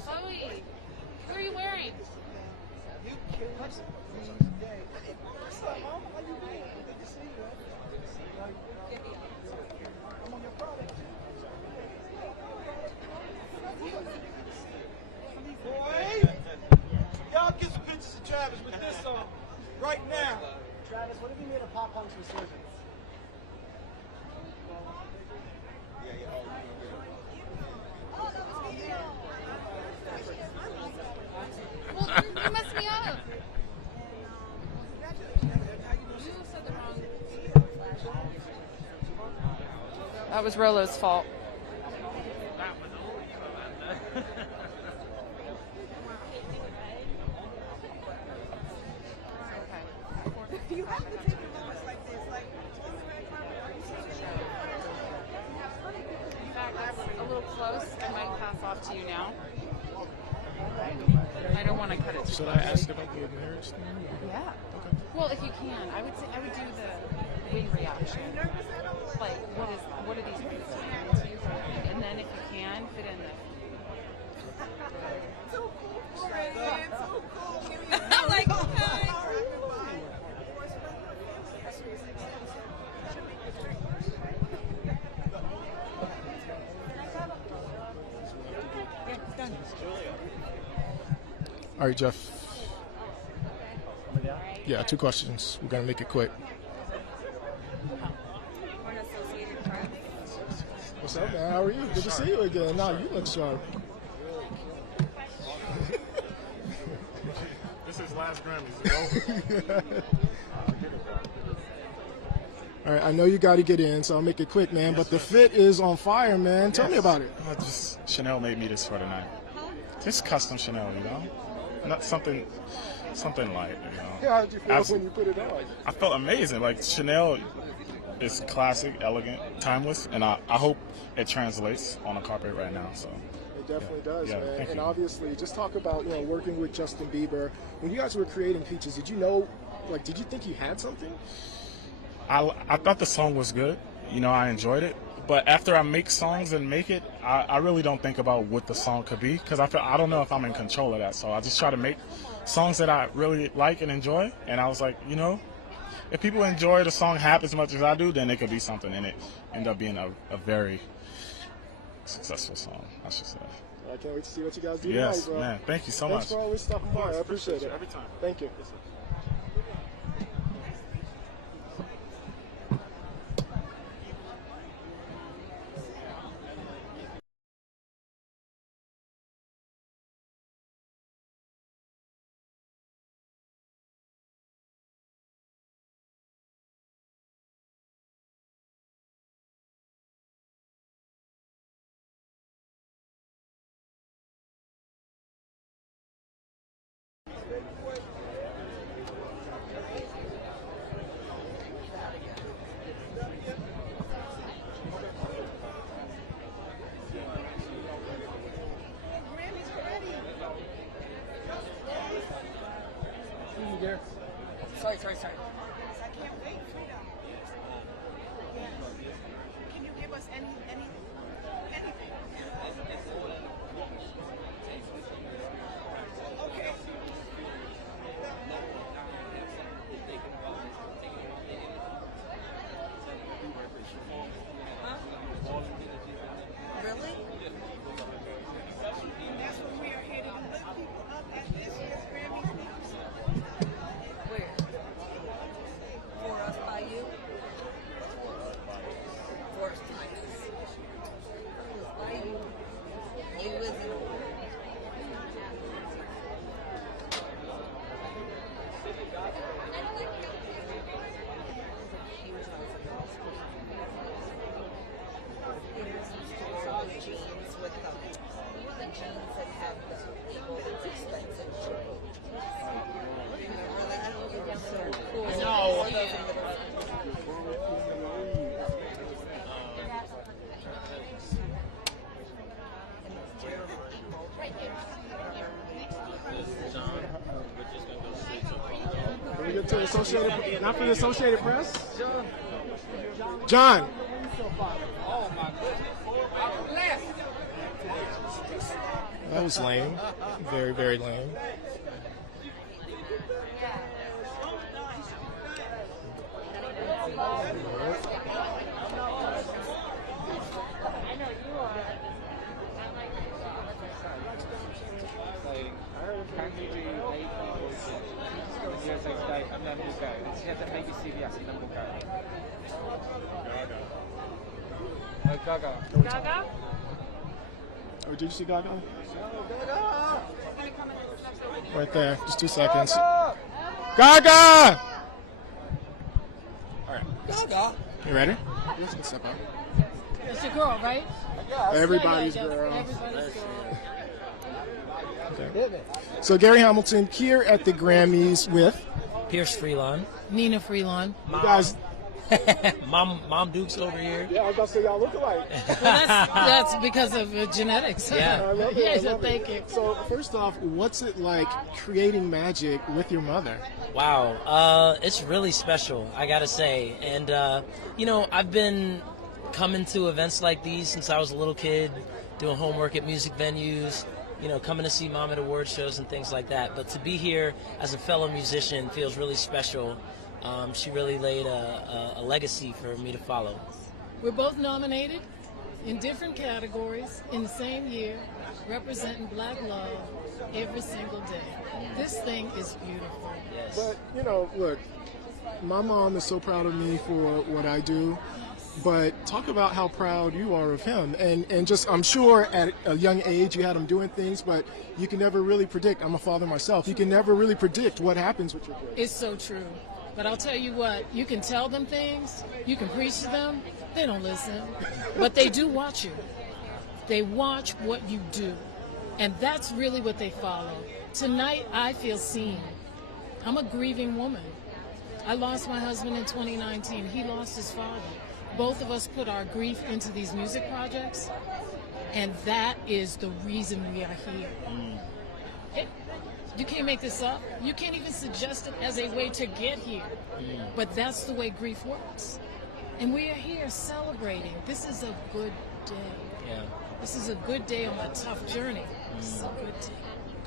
Chloe, what are you wearing? Boy, y'all get some pictures of Travis with this on right now. Travis, what if you made a pop punk's resurgence? Well, you messed me up. You said the wrong. That was Rolo's fault. You have to take moments like this, like on the red carpet. Are you In fact, that's a little close. I might pass off to you now. I don't want to cut it too Should close. I ask about the marriage thing? Yeah. Well, if you can, I would do the wing reaction. Like, what are these wings doing to you? And then if you can, fit in the. Too cool, man. Too cool. I'm like, okay. All right, Jeff. Yeah, 2 questions. We're gonna make it quick. What's up, man? How are you? Good to see you again. No, you look sharp. This is last Grammys. All right, I know you got to get in, so I'll make it quick, man. But the fit is on fire, man. Tell me about it. Just Chanel made me this for tonight. Just custom Chanel, you know, not something light, you know. How did you feel when you put it on? I felt amazing. Like Chanel is classic, elegant, timeless, and I hope it translates on the carpet right now. So. It definitely does, Yeah, man. thank And you. obviously, just talk about working with Justin Bieber. When you guys were creating Peaches, did you know, did you think you had something? I thought the song was good. You know, I enjoyed it. But after I make songs and make it, I really don't think about what the song could be because I don't know if I'm in control of that. So I just try to make songs that I really like and enjoy. And I was like, if people enjoy the song half as much as I do, then it could be something. And it ended up being a very successful song, I should say. I can't wait to see what you guys do Yes, tonight, bro. man. Thank you so Thanks much. for always stopping by. I appreciate it. Every time. Thank you. Sorry. I can't wait. Can you give us anything? Okay. Really? That's what we are here to lift people up at this year's Grammy. Where? To the Associated, not for the Associated Press. John. That was lame. Very, very lame. Can you do USA Today and then we'll go? Let's hear that maybe CBS and then we'll go. Gaga. Gaga? Oh, did you see Gaga? Right there. Just 2 seconds. Gaga! All right. Gaga. You ready? Let's step up. It's your girl, right? Everybody's Yeah, girl. Everybody's girl. Okay. So Gary Hamilton here at the Grammys with Pierce Freelon. Nina Freelon. you guys. Mom Dukes over here. Yeah, I was about to say y'all look alike. Well, that's because of genetics. Yeah. I love it. Yeah, I so love thank it. you. So first off, what's it like creating magic with your mother? Wow, it's really special, I gotta say. And you know, I've been coming to events like these since I was a little kid, doing homework at music venues, you know, coming to see Mom at award shows and things like that. But to be here as a fellow musician feels really special. She really laid a legacy for me to follow. We're both nominated in different categories in the same year, representing Black love every single day. This thing is beautiful. But you know, look, my mom is so proud of me for what I do. But talk about how proud you are of him, and just I'm sure at a young age you had him doing things, but you can never really predict. I'm a father myself. You can never really predict what happens with your kids. It's so true. But I'll tell you what, you can tell them things, you can preach to them, they don't listen. But they do watch you. They watch what you do. And that's really what they follow. Tonight, I feel seen. I'm a grieving woman. I lost my husband in 2019. He lost his father. Both of us put our grief into these music projects, and that is the reason we are here. You can't make this up. You can't even suggest it as a way to get here. But that's the way grief works. And we are here celebrating. This is a good day. Yeah. This is a good day on a tough journey. This is a good day.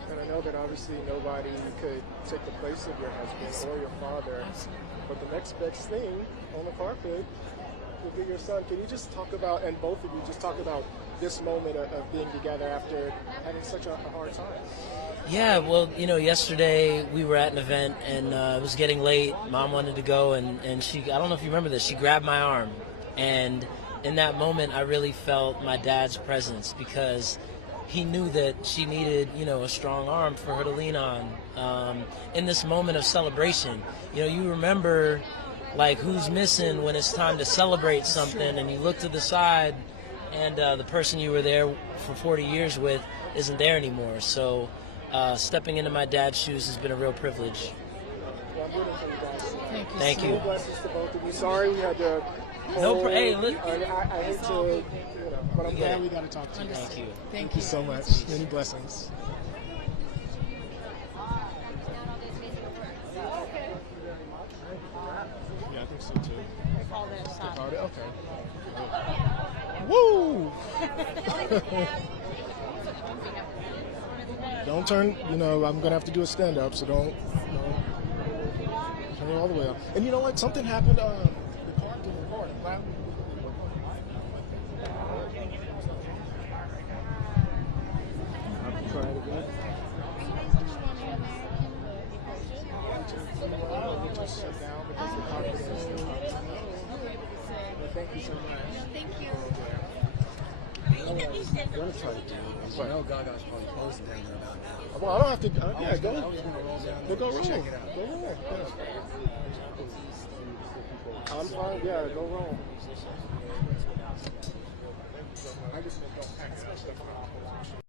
And I know that obviously nobody could take the place of your husband or your father, but the next best thing on the carpet would be your son. Can you just talk about, and both of you just talk about this moment of being together after having such a hard time? Yeah, well, you know, yesterday we were at an event and it was getting late. Mom wanted to go and she, I don't know if you remember this, she grabbed my arm. And in that moment, I really felt my dad's presence because he knew that she needed, you know, a strong arm for her to lean on in this moment of celebration. You know, you remember like who's missing when it's time to celebrate something and you look to the side and the person you were there for 40 years with isn't there anymore. So stepping into my dad's shoes has been a real privilege. Thank you. Blessings to both of you. Sorry we had to. Hey, look. I hate to, you know, but I'm glad we got to talk to you. Thank you. Thank you so much. Many blessings. Yeah, I think so too. Okay. Woo! Don't turn, you know, I'm going to have to do a stand-up, so don't turn it all the way up. And you know what? Something happened, the car didn't record. Wow. I'll try it again. Just sit down because the car is thank you so much. Thank you. I'm going to try to do it. I know Gaga's probably posting down there about now. Well, I don't have to. Yeah, I was go. gonna roll down Go there roll. and check it out. Go roll. Yeah. I'm fine. Yeah, go roll. I just don't pack stuff off.